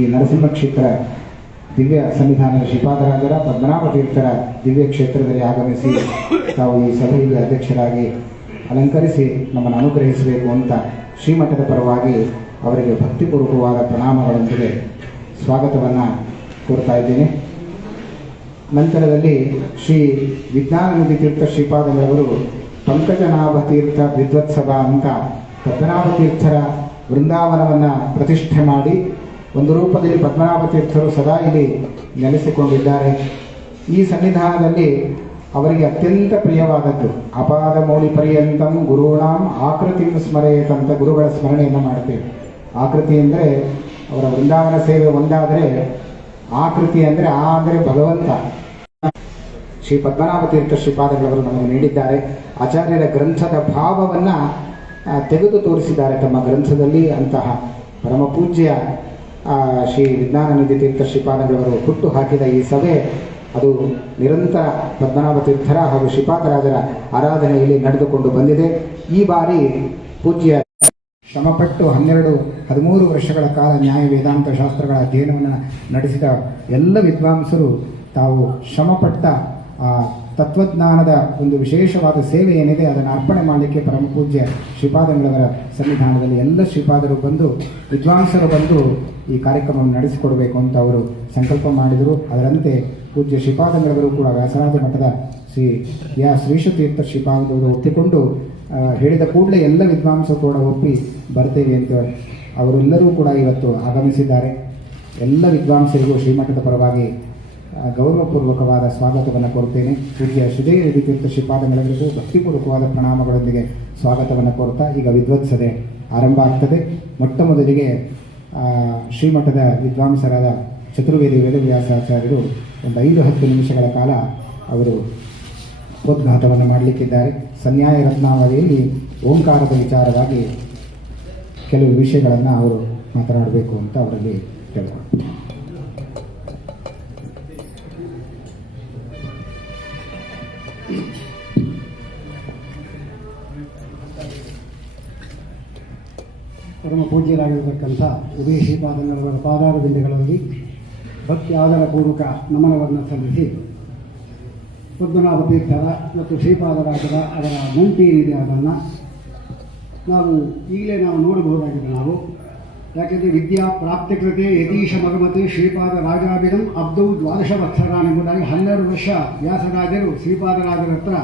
ಈ ನರಸಿಂಹ ಕ್ಷೇತ್ರ ದಿವ್ಯ ಸನ್ನಿಧಾನದ ಶ್ರೀಪಾದರಾಜರ ಪದ್ಮನಾಭ ತೀರ್ಥರ ದಿವ್ಯ ಕ್ಷೇತ್ರದಲ್ಲಿ ಆಗಮಿಸಿ ತಾವು ಈ ಸಭೆಯಲ್ಲಿ ಅಧ್ಯಕ್ಷರಾಗಿ ಅಲಂಕರಿಸಿ ನಮ್ಮನ್ನು ಅನುಗ್ರಹಿಸಬೇಕು ಅಂತ ಶ್ರೀಮಠದ ಪರವಾಗಿ ಅವರಿಗೆ ಭಕ್ತಿಪೂರ್ವಕವಾದ ಪ್ರಣಾಮಗಳೊಂದಿಗೆ ಸ್ವಾಗತವನ್ನು ಕೋರ್ತಾ ಇದ್ದೇನೆ. ನಂತರದಲ್ಲಿ ಶ್ರೀ ವಿಜ್ಞಾನನಿಧಿ ತೀರ್ಥ ಶ್ರೀಪಾದಗಳವರು ಪಂಕಜನಾಭ ತೀರ್ಥ ವಿದ್ವತ್ಸಭಾ ಅಂತ ಪದ್ಮನಾಭ ತೀರ್ಥರ ವೃಂದಾವನವನ್ನು ಪ್ರತಿಷ್ಠೆ ಮಾಡಿ ಒಂದು ರೂಪದಲ್ಲಿ ಪದ್ಮನಾಭ ತೀರ್ಥರು ಸದಾ ಇಲ್ಲಿ ನೆಲೆಸಿಕೊಂಡಿದ್ದಾರೆ. ಈ ಸನ್ನಿಧಾನದಲ್ಲಿ ಅವರಿಗೆ ಅತ್ಯಂತ ಪ್ರಿಯವಾದದ್ದು ಅಪಾದ ಮೌಳಿ ಪರ್ಯಂತಂ ಗುರುಣಾಂ ಆಕೃತಿ ಸ್ಮರೆಯತ್ ಅಂತ ಗುರುಗಳ ಸ್ಮರಣೆಯನ್ನು ಮಾಡ್ತೇವೆ. ಆಕೃತಿ ಅಂದರೆ ಅವರ ವೃಂದಾವನ ಸೇವೆ ಒಂದಾದರೆ, ಆಕೃತಿ ಅಂದರೆ ಅಂದರೆ ಭಗವಂತ. ಶ್ರೀ ಪದ್ಮನಾಭ ತೀರ್ಥ ಶ್ರೀಪಾದಗಳವರು ನಮಗೆ ನೀಡಿದ್ದಾರೆ. ಆಚಾರ್ಯರ ಗ್ರಂಥದ ಭಾವವನ್ನು ತೆಗೆದು ತೋರಿಸಿದ್ದಾರೆ ತಮ್ಮ ಗ್ರಂಥದಲ್ಲಿ. ಅಂತಹ ಪರಮ ಪೂಜ್ಯ ಶ್ರೀ ವಿಜ್ಞಾನನಿಧಿ ತೀರ್ಥ ಶ್ರೀಪಾದಗಳವರು ಹುಟ್ಟು ಹಾಕಿದ ಈ ಸಭೆ ಅದು ನಿರಂತರ ಪದ್ಮನಾಭ ತೀರ್ಥರ ಹಾಗೂ ಶ್ರೀಪಾದರಾಜರ ಆರಾಧನೆಯಲ್ಲಿ ನಡೆದುಕೊಂಡು ಬಂದಿದೆ. ಈ ಬಾರಿ ಪೂಜ್ಯ ಶ್ರಮಪಟ್ಟು 13 ವರ್ಷಗಳ ಕಾಲ ನ್ಯಾಯ ವೇದಾಂತ ಶಾಸ್ತ್ರಗಳ ಅಧ್ಯಯನವನ್ನು ನಡೆಸಿದ ಎಲ್ಲ ವಿದ್ವಾಂಸರು ತಾವು ಶ್ರಮಪಟ್ಟ ತತ್ವಜ್ಞಾನದ ಒಂದು ವಿಶೇಷವಾದ ಸೇವೆ ಏನಿದೆ ಅದನ್ನು ಅರ್ಪಣೆ ಮಾಡಲಿಕ್ಕೆ ಪರಮ ಪೂಜ್ಯ ಶ್ರೀಪಾದಗಳವರ ಸನ್ನಿಧಾನದಲ್ಲಿ ಎಲ್ಲ ಶ್ರೀಪಾದರು ಬಂದು ವಿದ್ವಾಂಸರು ಬಂದು ಈ ಕಾರ್ಯಕ್ರಮವನ್ನು ನಡೆಸಿಕೊಡಬೇಕು ಅಂತ ಅವರು ಸಂಕಲ್ಪ ಮಾಡಿದರು. ಅದರಂತೆ ಪೂಜ್ಯ ಶ್ರೀಪಾದಗಳವರು ಕೂಡ ವ್ಯಾಸರಾಜ ಮಠದ ಶ್ರೀ ಶ್ರೀಶತೀರ್ಥ ಶ್ರೀಪಾದಗಳು ಒಪ್ಪಿಕೊಂಡು ಹೇಳಿದ ಕೂಡಲೇ ಎಲ್ಲ ವಿದ್ವಾಂಸರು ಕೂಡ ಒಪ್ಪಿ ಬರ್ತೇವೆ ಅಂತ ಅವರೆಲ್ಲರೂ ಕೂಡ ಇವತ್ತು ಆಗಮಿಸಿದ್ದಾರೆ. ಎಲ್ಲ ವಿದ್ವಾಂಸರಿಗೂ ಶ್ರೀಮಠದ ಪರವಾಗಿ ಗೌರವಪೂರ್ವಕವಾದ ಸ್ವಾಗತವನ್ನು ಕೋರುತ್ತೇನೆ. ಪೂಜ್ಯ ಶ್ರೀದೇವಿ ತೀರ್ಥ ಶ್ರೀಪಾದಗಳಿಗೂ ಭಕ್ತಿಪೂರ್ವಕವಾದ ಪ್ರಣಾಮಗಳೊಂದಿಗೆ ಸ್ವಾಗತವನ್ನು ಕೋರ್ತಾ ಈಗ ವಿದ್ವತ್ಸದೆ ಆರಂಭ ಆಗ್ತದೆ. ಮೊಟ್ಟ ಮೊದಲಿಗೆ ಶ್ರೀಮಠದ ವಿದ್ವಾಂಸರಾದ ಚತುರ್ವೇದಿ ವೇದವ್ಯಾಸಾಚಾರ್ಯರು ಒಂದು 5-10 ನಿಮಿಷಗಳ ಕಾಲ ಅವರು ಉದ್ಘಾಟವನ್ನು ಮಾಡಲಿಕ್ಕಿದ್ದಾರೆ. ಸನ್ಯಾಯ ರತ್ನಾವಳಿಯಲ್ಲಿ ಓಂಕಾರದ ವಿಚಾರವಾಗಿ ಕೆಲವು ವಿಷಯಗಳನ್ನು ಅವರು ಮಾತನಾಡಬೇಕು ಅಂತ ಅವರಲ್ಲಿ ಕೇಳ್ಕೊಂಡು ಪರಮ ಪೂಜ್ಯರಾಗಿರತಕ್ಕಂಥ ಉದಯ ಶ್ರೀಪಾದಗಳವರ ಪಾದಾರ ಬಿಂದುಗಳಲ್ಲಿ ಭಕ್ತಿ ಆದರಪೂರ್ವಕ ನಮನವನ್ನು ಸಲ್ಲಿಸಿ ಪದ್ಮನಾಭ ತೀರ್ಥರ ಮತ್ತು ಶ್ರೀಪಾದರಾಜರ ಅವರ ನಂಟಿ ಏನಿದೆ ಅದನ್ನು ಈಗಲೇ ನಾವು ನೋಡಬಹುದಾಗಿದೆ. ಯಾಕೆಂದರೆ ವಿದ್ಯಾ ಪ್ರಾಪ್ತಿಕೃತೆ ಯತೀಶ ಮಗಮತಿ ಶ್ರೀಪಾದ ರಾಜಾಭಿನಂ ಅಬ್ದೌ 12 ವತ್ಸರಾನ್ ಎಂಬುದಾಗಿ 12 ವರ್ಷ ವ್ಯಾಸರಾಜರು ಶ್ರೀಪಾದರಾಜರ ಹತ್ರ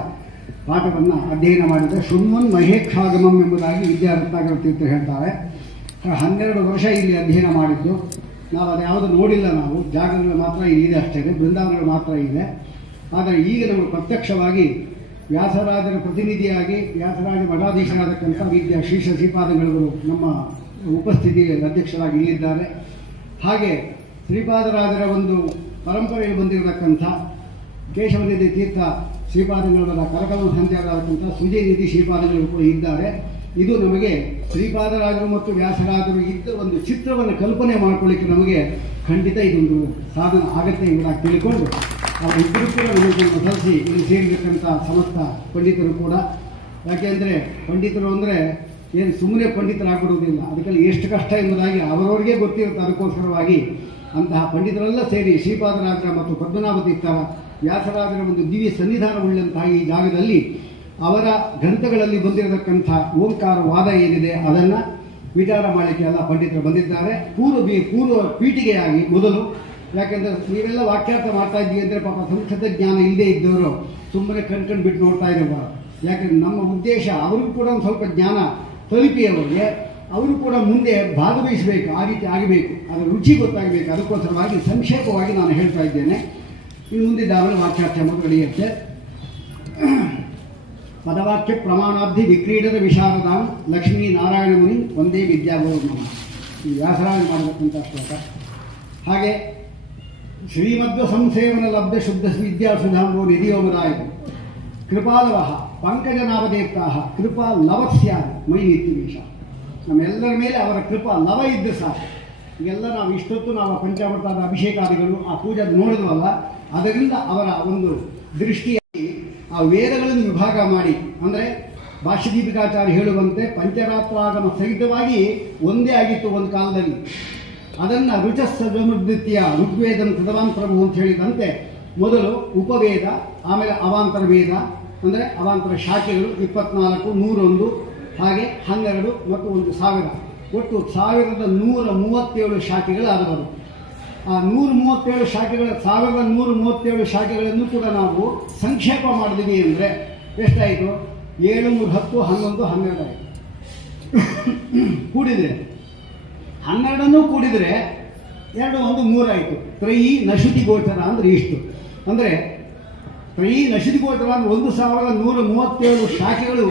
ಪಾಠವನ್ನು ಅಧ್ಯಯನ ಮಾಡಿದರೆ ಶೃಣ್ವನ್ ಮಹೇಕ್ಷಾಗಮಂ ಎಂಬುದಾಗಿ ವಿದ್ಯಾರತ್ನಾಕರ ತೀರ್ಥ ಹೇಳ್ತಾರೆ. 12 ವರ್ಷ ಇಲ್ಲಿ ಅಧ್ಯಯನ ಮಾಡಿದ್ದು ನಾವು ಅದು ಯಾವುದು ನೋಡಿಲ್ಲ. ನಾವು ಜಾಗಗಳು ಮಾತ್ರ ಇದೆ ಅಷ್ಟೇ, ಬೃಂದಾವನಗಳು ಮಾತ್ರ ಇದೆ. ಆದರೆ ಈಗ ನಮಗೆ ಪ್ರತ್ಯಕ್ಷವಾಗಿ ವ್ಯಾಸರಾಜರ ಪ್ರತಿನಿಧಿಯಾಗಿ ವ್ಯಾಸರಾಜ ಮಠಾಧೀಶರಾದಕ್ಕಂಥ ವಿದ್ಯಾ ಶ್ರೀಪಾದಗಳವರು ನಮ್ಮ ಉಪಸ್ಥಿತಿ ಅಧ್ಯಕ್ಷರಾಗಿ ಇಲ್ಲಿದ್ದಾರೆ. ಹಾಗೆ ಶ್ರೀಪಾದರಾಜರ ಒಂದು ಪರಂಪರೆಯಲ್ಲಿ ಬಂದಿರತಕ್ಕಂಥ ಕೇಶವನಿಧಿ ತೀರ್ಥ ಶ್ರೀಪಾದಗಳವರ ಕರಕಲನ ಸಂಚಾರರಾದಂಥ ಸುಜಯನಿಧಿ ಶ್ರೀಪಾದಗಳು ಕೂಡ ಇದ್ದಾರೆ. ಇದು ನಮಗೆ ಶ್ರೀಪಾದರಾಜರು ಮತ್ತು ವ್ಯಾಸರಾಜರು ಇದ್ದ ಒಂದು ಚಿತ್ರವನ್ನು ಕಲ್ಪನೆ ಮಾಡಿಕೊಳ್ಳಿಕ್ಕೆ ನಮಗೆ ಖಂಡಿತ ಇದೊಂದು ಸಾಧನ ಆಗತ್ತೆ ಎಂಬುದಾಗಿ ತಿಳ್ಕೊಂಡು ಅವರಿಬ್ಬರು ಕೂಡ ನಮಗೆ ಸಲ್ಲಿಸಿ ಇಲ್ಲಿ ಸೇರಿರ್ತಕ್ಕಂಥ ಸಮಸ್ತ ಪಂಡಿತರು ಕೂಡ. ಯಾಕೆಂದರೆ ಪಂಡಿತರು ಅಂದರೆ ಏನು ಸುಮ್ಮನೆ ಪಂಡಿತರಾಗ್ಬಿಡುವುದಿಲ್ಲ, ಅದಕ್ಕೆಲ್ಲ ಎಷ್ಟು ಕಷ್ಟ ಎಂಬುದಾಗಿ ಅವರವರಿಗೆ ಗೊತ್ತಿರುತ್ತೆ. ಅದಕ್ಕೋಸ್ಕರವಾಗಿ ಅಂತಹ ಪಂಡಿತರೆಲ್ಲ ಸೇರಿ ಶ್ರೀಪಾದರಾಜರ ಮತ್ತು ಪದ್ಮನಾಭ ತೀರ್ಥರ ವ್ಯಾಸರಾಜರ ಒಂದು ದಿವ್ಯ ಸನ್ನಿಧಾನವುಳ್ಳಂತಹ ಈ ಜಾಗದಲ್ಲಿ ಅವರ ಗ್ರಂಥಗಳಲ್ಲಿ ಬಂದಿರತಕ್ಕಂಥ ಓಂಕಾರ ವಾದ ಏನಿದೆ ಅದನ್ನು ವಿಚಾರ ಮಾಡಲಿಕ್ಕೆ ಎಲ್ಲ ಪಂಡಿತರು ಬಂದಿದ್ದಾರೆ. ಪೂರ್ವ ಪೀಠಿಗೆಯಾಗಿ ಮೊದಲು, ಯಾಕೆಂದರೆ ನೀವೆಲ್ಲ ವಾಕ್ಯಾರ್ಥ ಮಾಡ್ತಾ ಇದ್ದೀವಿ ಅಂದರೆ ಪಾಪ ಸಂಸ್ಕೃತ ಜ್ಞಾನ ಇಲ್ಲದೆ ಇದ್ದವರು ಸುಮ್ಮನೆ ಕಣ್ಕಂಡು ಬಿಟ್ಟು ನೋಡ್ತಾ ಇರಬಾರ್ದು. ಯಾಕೆಂದರೆ ನಮ್ಮ ಉದ್ದೇಶ ಅವ್ರಿಗೂ ಕೂಡ ಒಂದು ಸ್ವಲ್ಪ ಜ್ಞಾನ ತಲುಪಿ ಅವರಿಗೆ ಅವರು ಕೂಡ ಮುಂದೆ ಭಾಗವಹಿಸಬೇಕು, ಆ ರೀತಿ ಆಗಬೇಕು, ಅದರ ರುಚಿ ಗೊತ್ತಾಗಬೇಕು. ಅದಕ್ಕೋಸ್ಕರವಾಗಿ ಸಂಕ್ಷೇಪವಾಗಿ ನಾನು ಹೇಳ್ತಾ ಇದ್ದೇನೆ. ಇನ್ನು ಮುಂದಿದ್ದಾಗಲೇ ವಾಕ್ಯಾರ್ಥ ಮೊದಲು ನಡೆಯುತ್ತೆ. ಪದವಾಕ್ಯ ಪ್ರಮಾಣಾಬ್ಧಿ ವಿಕ್ರೀಡದ ವಿಶಾರದಾಂ ಲಕ್ಷ್ಮೀ ನಾರಾಯಣ ಮುನಿ ಒಂದೇ ವಿದ್ಯಾಭವನ ಈ ವ್ಯಾಸರಾಜ ಮಾಡತಕ್ಕಂಥ ಶ್ಲೋಕ. ಹಾಗೆ ಶ್ರೀಮಧ್ವ ಸಂಸೇವನ ಲಬ್ಧ ಶುದ್ಧ ವಿದ್ಯಾಸುಧಾಂಬೋ ನಿಧಿಯೋಮದಾಯಿತು ಕೃಪಾಲವ ಪಂಕಜನಾಭದೇವತಾ ಕೃಪಾ ಲವಸ್ಯಾದ ಮೈ ನಿತ್ಯವೇಶ. ನಮ್ಮೆಲ್ಲರ ಮೇಲೆ ಅವರ ಕೃಪಾ ಲವ ಇದ್ದು ಸಾಕು. ಈಗೆಲ್ಲ ನಾವು ಇಷ್ಟೊತ್ತು ನಾವು ಪಂಚಾಮೃತದ ಅಭಿಷೇಕಾದಿಗಳು ಆ ಪೂಜೆ ನೋಡಿದ್ವಲ್ಲ, ಅದರಿಂದ ಅವರ ಒಂದು ದೃಷ್ಟಿಯಾಗಿ ಆ ವೇದಗಳನ್ನು ವಿಭಾಗ ಮಾಡಿ, ಅಂದರೆ ಭಾಷ್ಯದೀಪಿಕಾಚಾರ್ಯ ಹೇಳುವಂತೆ ಪಂಚರಾತ್ರಾಗಮ ಸಹಿತವಾಗಿ ಒಂದೇ ಆಗಿತ್ತು ಒಂದು ಕಾಲದಲ್ಲಿ. ಅದನ್ನು ರುಚಸ್ಸಮೃದ್ಧಿತ್ಯ ಋಗ್ವೇದಂ ಕೃತವಾನ್ ಪ್ರಭು ಅಂತ ಹೇಳಿದಂತೆ ಮೊದಲು ಉಪವೇದ, ಆಮೇಲೆ ಅವಾಂತರ ವೇದ ಅಂದರೆ ಅವಾಂತರ ಶಾಖೆಗಳು 24, 101, ಹಾಗೆ 12 ಮತ್ತು 1000, ಒಟ್ಟು 1137 ಶಾಖೆಗಳಾದವರು. ಆ 137 ಶಾಖೆಗಳ 1137 ಶಾಖೆಗಳನ್ನು ಕೂಡ ನಾವು ಸಂಕ್ಷೇಪ ಮಾಡಿದ್ವಿ ಅಂದರೆ ಎಷ್ಟಾಯಿತು? 7 3 10 11 12 ಆಯಿತು. ಕೂಡಿದರೆ 12 ಕೂಡಿದರೆ 2 1 3 ಆಯಿತು. ತ್ರಯೀ ನಶುತಿ ಗೋಚರ ಅಂದರೆ ಇಷ್ಟು. ಅಂದರೆ ತ್ರಯೀ ನಶುತಿ ಗೋಚರ ಅಂದರೆ 1137 ಶಾಖೆಗಳು,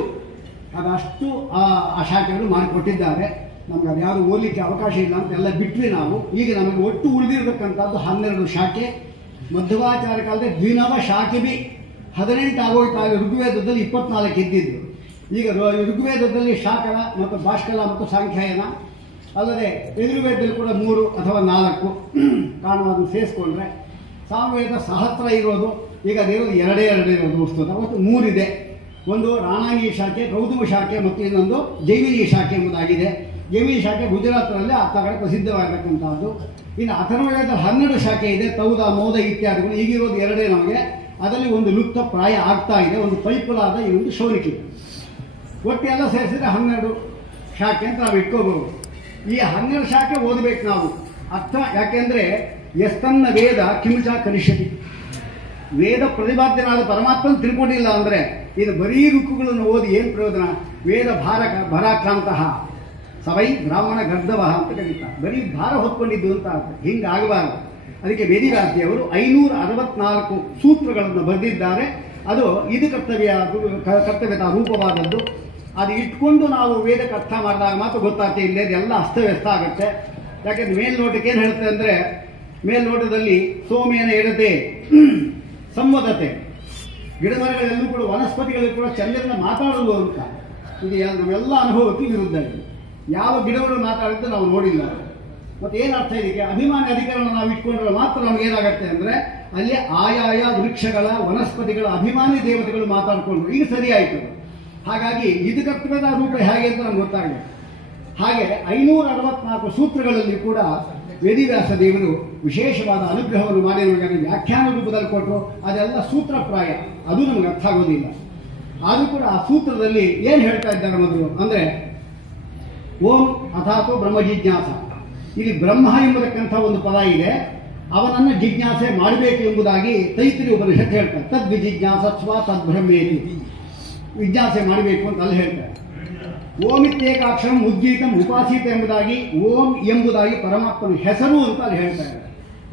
ಅದಷ್ಟು ಆ ಶಾಖೆಗಳು ಮಾಡಿಕೊಟ್ಟಿದ್ದಾರೆ. ನಮ್ಗೆ ಅದು ಯಾವುದು ಓದಲಿಕ್ಕೆ ಅವಕಾಶ ಇಲ್ಲ ಅಂತ ಎಲ್ಲ ಬಿಟ್ಟರೆ ನಾವು ಈಗ ನಮಗೆ ಒಟ್ಟು ಉಳಿದಿರತಕ್ಕಂಥದ್ದು 12 ಶಾಖೆ. ಮಧ್ವಾಚಾರ್ಯ ಕಾಲದ ದ್ವಿನವ ಶಾಖೆ ಬಿ 18 ಆಗೋಯ್ತಾಗ ಋಗ್ವೇದದಲ್ಲಿ 24 ಇದ್ದಿದ್ದು. ಈಗ ಋಗ್ವೇದದಲ್ಲಿ ಶಾಕರ ಮತ್ತು ಭಾಷ್ಕರ ಮತ್ತು ಸಾಂಖ್ಯಾಯನ ಅಲ್ಲದೆ ಯಜುರ್ವೇದದಲ್ಲಿ ಕೂಡ 3 ಅಥವಾ 4 ಕಾರಣವನ್ನು ಸೇರಿಸ್ಕೊಂಡ್ರೆ ಸಾಮವೇದ ಸಹಸ್ರ ಇರೋದು. ಈಗ ಅದಿರೋದು ಎರಡೇ ಇರೋದು ವಸ್ತುತ. ಮತ್ತು 3 ಇದೆ. ಒಂದು ರಾಣಾಂಗಿ ಶಾಖೆ, ಕೌತುಮ ಶಾಖೆ ಮತ್ತು ಇನ್ನೊಂದು ಜೈಮಿನಿ ಶಾಖೆ ಎಂಬುದಾಗಿದೆ. ಜೈಮಿನಿ ಶಾಖೆ ಗುಜರಾತ್ನಲ್ಲಿ ಆ ಕಡೆ ಪ್ರಸಿದ್ಧವಾಗಿರ್ತಕ್ಕಂಥದ್ದು. ಇನ್ನು ಅಥರ್ವವೇದ 12 ಶಾಖೆ ಇದೆ. ತೌದ, ಮೋದ ಇತ್ಯಾದಿಗಳು. ಈಗಿರೋದು ಎರಡೇ ನಮಗೆ. ಅದರಲ್ಲಿ ಒಂದು ಲುಪ್ತ ಪ್ರಾಯ ಆಗ್ತಾ ಇದೆ. ಒಂದು ಪೈಪುಲಾದ, ಇನ್ನೊಂದು ಶೌನಿಕೆ. ಒಟ್ಟು ಎಲ್ಲ ಸೇರಿಸಿದ್ರೆ 12 ಶಾಖೆ ಅಂತ ನಾವು ಇಟ್ಕೋಬಹುದು. ಈ 12 ಶಾಖೆ ಓದಬೇಕು ನಾವು ಅರ್ಥ. ಯಾಕೆಂದರೆ ಎಸ್ತನ್ನ ವೇದ ಕಿಮುಚ ಕನಿಷ್ಯತಿ. ವೇದ ಪ್ರತಿಪಾದ್ಯನಾದ ಪರಮಾತ್ಮನ ತಿಳ್ಕೊಂಡಿಲ್ಲ ಅಂದರೆ ಇದು ಬರೀ ರುಕ್ಕುಗಳನ್ನು ಓದಿ ಏನು ಪ್ರಯೋಜನ? ವೇದ ಭಾರಾಕ್ರಾಂತಃ ಸವೈ ಬ್ರಾಹ್ಮಣ ಗರ್ಧವ ಅಂತ ಕರೀತಾರೆ. ಬರೀ ಭಾರ ಹೊತ್ಕೊಂಡಿದ್ದು ಅಂತ ಅರ್ಥ. ಹಿಂಗಾಗಬಾರದು. ಅದಕ್ಕೆ ವೇದಿವ್ಯಾಸದೇವರು 564 ಸೂತ್ರಗಳನ್ನು ಬರೆದಿದ್ದಾರೆ. ಅದು ಇದು ಕರ್ತವ್ಯದ ರೂಪವಾದದ್ದು. ಅದು ಇಟ್ಕೊಂಡು ನಾವು ವೇದಕ್ಕೆ ಅರ್ಥ ಮಾಡಿದಾಗ ಮಾತ್ರ ಗೊತ್ತಾಗ್ತದೆ. ಇಲ್ಲೇ ಎಲ್ಲ ಅಸ್ತವ್ಯಸ್ತ ಆಗುತ್ತೆ. ಯಾಕೆಂದ್ರೆ ಮೇಲ್ನೋಟಕ್ಕೆ ಏನು ಹೇಳುತ್ತೆ ಅಂದರೆ, ಮೇಲ್ನೋಟದಲ್ಲಿ ಸೋಮೇನ ಎಡತೆ ಸಂವದತೆ, ಗಿಡಮರಗಳೆಲ್ಲೂ ಕೂಡ ವನಸ್ಪತಿಗಳು ಕೂಡ ಚಂದ್ರನ ಮಾತಾಡುವುದು ಅಂತ. ಇದು ನಮ್ಮೆಲ್ಲ ಅನುಭವಕ್ಕೆ ವಿರುದ್ಧ ಇದೆ. ಯಾವ ಗಿಡಗಳು ಮಾತಾಡುತ್ತೆ ನಾವು ನೋಡಿಲ್ಲ. ಮತ್ತು ಏನು ಅರ್ಥ ಇದಕ್ಕೆ? ಅಭಿಮಾನಿ ಅಧಿಕಾರವನ್ನು ನಾವು ಇಟ್ಕೊಂಡ್ರೆ ಮಾತ್ರ ನಮ್ಗೆ ಏನಾಗುತ್ತೆ ಅಂದರೆ ಅಲ್ಲಿ ಆಯಾಯ ವೃಕ್ಷಗಳ ವನಸ್ಪತಿಗಳ ಅಭಿಮಾನಿ ದೇವತೆಗಳು ಮಾತಾಡಿಕೊಂಡ್ರು. ಈಗ ಸರಿ ಆಯಿತು. ಹಾಗಾಗಿ ಇದು ಕರ್ತವ್ಯದ ರೂಪ ಹೇಗೆ ಅಂತ ನಮ್ಗೆ ಗೊತ್ತಾಗಿದೆ. ಹಾಗೆ 564 ಸೂತ್ರಗಳಲ್ಲಿ ಕೂಡ ವೇದಿವ್ಯಾಸ ದೇವರು ವಿಶೇಷವಾದ ಅನುಗ್ರಹವನ್ನು ಮಾಡಿ ನಮಗೆ ವ್ಯಾಖ್ಯಾನ ರೂಪದಲ್ಲಿ ಕೊಟ್ಟರು. ಅದೆಲ್ಲ ಸೂತ್ರಪ್ರಾಯ, ಅದು ನಮಗೆ ಅರ್ಥ ಆಗೋದಿಲ್ಲ. ಆದರೂ ಕೂಡ ಆ ಸೂತ್ರದಲ್ಲಿ ಏನು ಹೇಳ್ತಾ ಇದ್ದಾರೆ ಮೊದಲು ಅಂದರೆ, ಓಂ ಅಥಾತೋ ಬ್ರಹ್ಮ ಜಿಜ್ಞಾಸ. ಇಲ್ಲಿ ಬ್ರಹ್ಮ ಎಂಬತಕ್ಕಂಥ ಒಂದು ಪದ ಇದೆ. ಅವನನ್ನು ಜಿಜ್ಞಾಸೆ ಮಾಡಬೇಕು ಎಂಬುದಾಗಿ ತೈತ್ರಿ ಉಪನಿಷತ್ ಹೇಳ್ತಾರೆ. ತದ್ವಿಜಿಜ್ಞಾಸತ್ವ ತದ್ಬ್ರಹ್ಮೇತಿ. ವಿಜ್ಞಾಸೆ ಮಾಡಬೇಕು ಅಂತ ಅಲ್ಲಿ ಹೇಳ್ತಾರೆ. ಓಮಿತ್ಯೇಕಾಕ್ಷರಂ ಉದ್ಗೀತಂ ಉಪಾಸೀತ ಎಂಬುದಾಗಿ ಓಂ ಎಂಬುದಾಗಿ ಪರಮಾತ್ಮನ ಹೆಸರು ಅಂತ ಅಲ್ಲಿ ಹೇಳ್ತಾರೆ.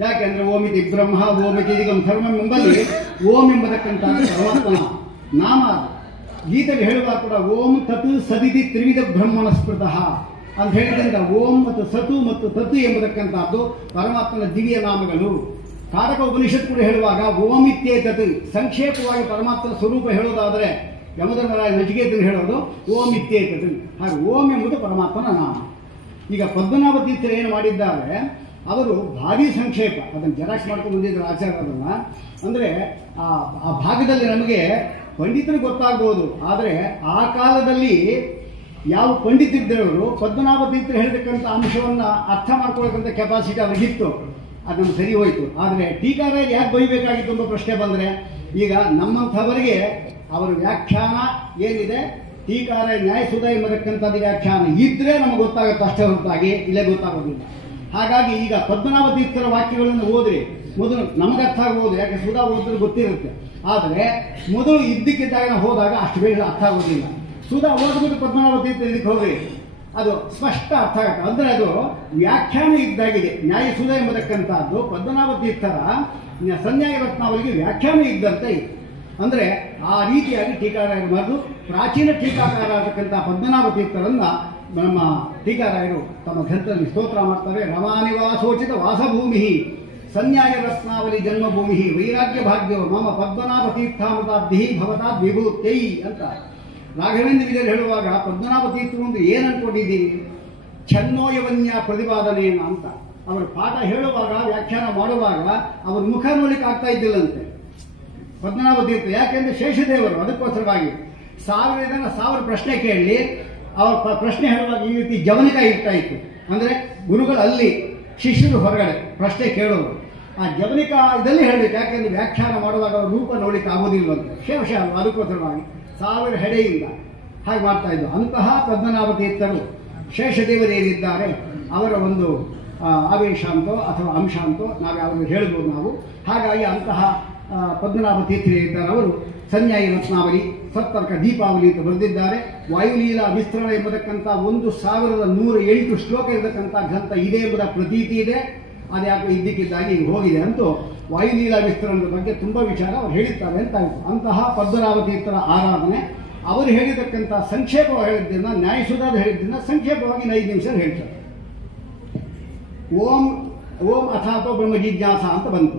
ಯಾಕೆಂದರೆ ಓಮಿತಿ ಬ್ರಹ್ಮ ಓಮಿತಿ ದಿಗಂ ಧರ್ಮಂ ಎಂಬಲ್ಲಿ ಓಂ ಎಂಬತಕ್ಕಂಥ ಪರಮಾತ್ಮನ ನಾಮ. ಗೀತೆಗೆ ಹೇಳುವಾಗ ಕೂಡ ಓಂ ತತ್ ಸದಿತಿ ತ್ರಿವಿಧ ಬ್ರಹ್ಮಣ ಸ್ಮೃತಃ ಅಂತ ಹೇಳಿದ್ರಿಂದ ಓಂ ಮತ್ತು ಸತು ಮತ್ತು ತತು ಎಂಬತಕ್ಕಂಥದ್ದು ಪರಮಾತ್ಮನ ದಿವ್ಯ ನಾಮಗಳು. ಕಾರಕ ಉಪನಿಷತ್ ಕೂಡ ಹೇಳುವಾಗ ಓಮಿತ್ಯೇ ತತ್, ಸಂಕ್ಷೇಪವಾಗಿ ಪರಮಾತ್ಮನ ಸ್ವರೂಪ ಹೇಳೋದಾದರೆ ಯಮಧರ್ಮರಾಯ ನಚಿಕೇತನ ಹೇಳೋದು ಓಮಿತ್ಯೇ ತತ್. ಹಾಗೆ ಓಂ ಎಂಬುದು ಪರಮಾತ್ಮನ ನಾಮ. ಈಗ ಪದ್ಮನಾಭ ತೀರ್ಥರು ಏನು ಮಾಡಿದ್ದಾರೆ, ಅವರು ಭಾರಿ ಸಂಕ್ಷೇಪ ಅದನ್ನು ಜೆರಾಕ್ಸ್ ಮಾಡ್ಕೊಂಡು ಬಂದಿದ್ದಾರೆ ಆಚಾರ್ಯರನ್ನ. ಅಂದರೆ ಆ ಭಾಗದಲ್ಲಿ ನಮಗೆ ಪಂಡಿತರು ಗೊತ್ತಾಗ್ಬೋದು. ಆದರೆ ಆ ಕಾಲದಲ್ಲಿ ಯಾವ ಪಂಡಿತರಿದ್ದವರು ಪದ್ಮನಾಭ ತೀರ್ಥರು ಹೇಳ್ತಕ್ಕಂಥ ಅಂಶವನ್ನು ಅರ್ಥ ಮಾಡ್ಕೊಳ್ತಕ್ಕಂಥ ಕೆಪಾಸಿಟಿ ಅವ್ರಿಗಿತ್ತು. ಅದು ನಮ್ಗೆ ಸರಿ ಹೋಯಿತು. ಆದರೆ ಟೀಕಾರ ಯಾಕೆ ಬೈಬೇಕಾಗಿತ್ತು ಎಂಬ ಪ್ರಶ್ನೆ ಬಂದರೆ, ಈಗ ನಮ್ಮಂಥವರಿಗೆ ಅವರ ವ್ಯಾಖ್ಯಾನ ಏನಿದೆ, ಟೀಕಾರ ನ್ಯಾಯಸುಧ ಎಂಬತಕ್ಕಂಥದ್ದು ವ್ಯಾಖ್ಯಾನ ಇದ್ದರೆ ನಮಗೆ ಗೊತ್ತಾಗುತ್ತೆ ಅಷ್ಟೇ ಹೊರತಾಗಿ ಇಲ್ಲೇ ಗೊತ್ತಾಗೋದಿಲ್ಲ. ಹಾಗಾಗಿ ಈಗ ಪದ್ಮನಾಭ ತೀರ್ಥರ ವಾಕ್ಯಗಳನ್ನು ಓದ್ರಿ ಮೊದಲು ನಮಗೆ ಅರ್ಥ ಆಗ್ಬೋದು. ಯಾಕೆ ಸುಧಾ ಓದಿದ್ರೆ ಗೊತ್ತಿರುತ್ತೆ. ಆದರೆ ಮೊದಲು ಇದ್ದಕ್ಕಿದ್ದಾಗ ಹೋದಾಗ ಅಷ್ಟು ಬೇಗ ಅರ್ಥ ಆಗೋದಿಲ್ಲ. ಸುಧಾ ಓದ್ಬಿಟ್ಟು ಪದ್ಮನಾಭ ತೀರ್ಥ ಇದಕ್ಕೆ ಹೋಗ್ರಿ, ಅದು ಸ್ಪಷ್ಟ ಅರ್ಥ ಆಗುತ್ತೆ. ಅಂದರೆ ಅದು ವ್ಯಾಖ್ಯಾನ ಇದ್ದಾಗಿದೆ. ನ್ಯಾಯಸುಧ ಎಂಬತಕ್ಕಂಥದ್ದು ಪದ್ಮನಾಭ ತೀರ್ಥರ ಸಂನ್ಯಾಯ ರತ್ನಾವಳಿಗೆ ವ್ಯಾಖ್ಯಾನ ಇದ್ದಂತೆ ಇದೆ. ಅಂದರೆ ಆ ರೀತಿಯಾಗಿ ಟೀಕಾರಾಯರು ಬರೆದು ಪ್ರಾಚೀನ ಟೀಕಾಕಾರ ಆಗತಕ್ಕಂಥ ಪದ್ಮನಾಭ ತೀರ್ಥರನ್ನು ನಮ್ಮ ಟೀಕಾರಾಯರು ತಮ್ಮ ಗ್ರಂಥದಲ್ಲಿ ಸ್ತೋತ್ರ ಮಾಡ್ತಾರೆ. ರಮಾನಿವಾಸೋಚಿತ ವಾಸಭೂಮಿ ಸಂನ್ಯಾಯ ರತ್ನಾವಳಿ ಜನ್ಮಭೂಮಿ ವೈರಾಗ್ಯ ಭಾಗ್ಯೋ ಮಮ ಪದ್ಮನಾಭ ತೀರ್ಥಾಮೃತಾಬ್ಧಿ ಭವತಾದ್ ವಿಭೂತೈ ಅಂತ ರಾಘವೇಂದ್ರ ವಿಜಯರು ಹೇಳುವಾಗ ಪದ್ಮನಾಭ ತೀರ್ಥರು ಒಂದು ಏನು ಅನ್ಕೊಂಡಿದ್ದೀರಿ, ಛನ್ನೋಯವನ್ಯ ಪ್ರತಿಪಾದನೆಯನ್ನ ಅಂತ. ಅವರು ಪಾಠ ಹೇಳುವಾಗ ವ್ಯಾಖ್ಯಾನ ಮಾಡುವಾಗ ಅವ್ರ ಮುಖ ನೋಡ್ಲಿಕ್ಕೆ ಆಗ್ತಾ ಇದ್ದಿಲ್ಲಂತೆ ಪದ್ಮನಾಭ ತೀರ್ಥ. ಯಾಕೆಂದ್ರೆ ಶೇಷದೇವರು ಅದಕ್ಕೋಸ್ಕರವಾಗಿ 1000 ಜನ 1000 ಪ್ರಶ್ನೆ ಕೇಳಿ ಅವ್ರ ಪ್ರಶ್ನೆ ಹೇಳುವಾಗ ಈ ರೀತಿ ಜವನಿಕ ಇರ್ತಾ ಇತ್ತು. ಅಂದರೆ ಗುರುಗಳು ಅಲ್ಲಿ ಶಿಷ್ಯರು ಹೊರಗಡೆ ಪ್ರಶ್ನೆ ಕೇಳೋರು. ಆ ಜವನಿಕಾ ಇದರಲ್ಲಿ ಹೇಳಬೇಕು, ಯಾಕೆಂದರೆ ವ್ಯಾಖ್ಯಾನ ಮಾಡುವಾಗ ಅವ್ರ ರೂಪ ನೋಡಲಿಕ್ಕೆ ಆಗೋದಿಲ್ವಂತೆ, ಶೇಷ ಅದಕ್ಕೋಸ್ಕರವಾಗಿ 1000 ಹೆಡೆಯಿಂದ ಹಾಗೆ ಮಾಡ್ತಾ ಇದ್ದು. ಅಂತಹ ಪದ್ಮನಾಭ ತೀರ್ಥರು ಶೇಷದೇವರೇನಿದ್ದಾರೆ ಅವರ ಒಂದು ಆವೇಶ ಅಂತೋ ಅಥವಾ ಅಂಶ ಅಂತೋ ನಾವು ಯಾವುದು ಹೇಳ್ಬೋದು ನಾವು. ಹಾಗಾಗಿ ಅಂತಹ ಪದ್ಮನಾಭ ತೀರ್ಥರಿದ್ದಾರೆ. ಅವರು ಸಂಜ್ಞಾಯಿ ರತ್ನಾವಲಿ, ಸತ್ತರ್ಕ ದೀಪಾವಳಿ ಅಂತ ಬರೆದಿದ್ದಾರೆ. ವಾಯುಲೀಲಾ ವಿಸ್ತರಣ ಎಂಬತಕ್ಕಂಥ 1108 ಶ್ಲೋಕ ಇರತಕ್ಕಂಥ ಗ್ರಂಥ ಇದೆ ಎಂಬುದ ಪ್ರತೀತಿ ಇದೆ. ಅದ್ಯಾಕೋ ಇದ್ದಕ್ಕಿದ್ದಾಗಿ ಈಗ ಹೋಗಿದೆ. ಅಂತೂ ವಾಯುಲೀಲಾ ವಿಸ್ತರಣದ ಬಗ್ಗೆ ತುಂಬ ವಿಚಾರ ಅವರು ಹೇಳಿದ್ದಾರೆ ಅಂತ ಆಯಿತು. ಅಂತಹ ಪದ್ಮನಾಭ ತೀರ್ಥರ ಆರಾಧನೆ ಅವರು ಹೇಳಿರ್ತಕ್ಕಂಥ ಸಂಕ್ಷೇಪವಾಗಿ ಹೇಳಿದ್ದನ್ನು, ನ್ಯಾಯಸುಧಾದ ಹೇಳಿದ್ದನ್ನು ಸಂಕ್ಷೇಪವಾಗಿ 5 ನಿಮಿಷ ಹೇಳ್ತಾರೆ. ಓಂ ಓಂ ಅಥಾತೋ ಬ್ರಹ್ಮ ಜಿಜ್ಞಾಸ ಅಂತ ಬಂತು.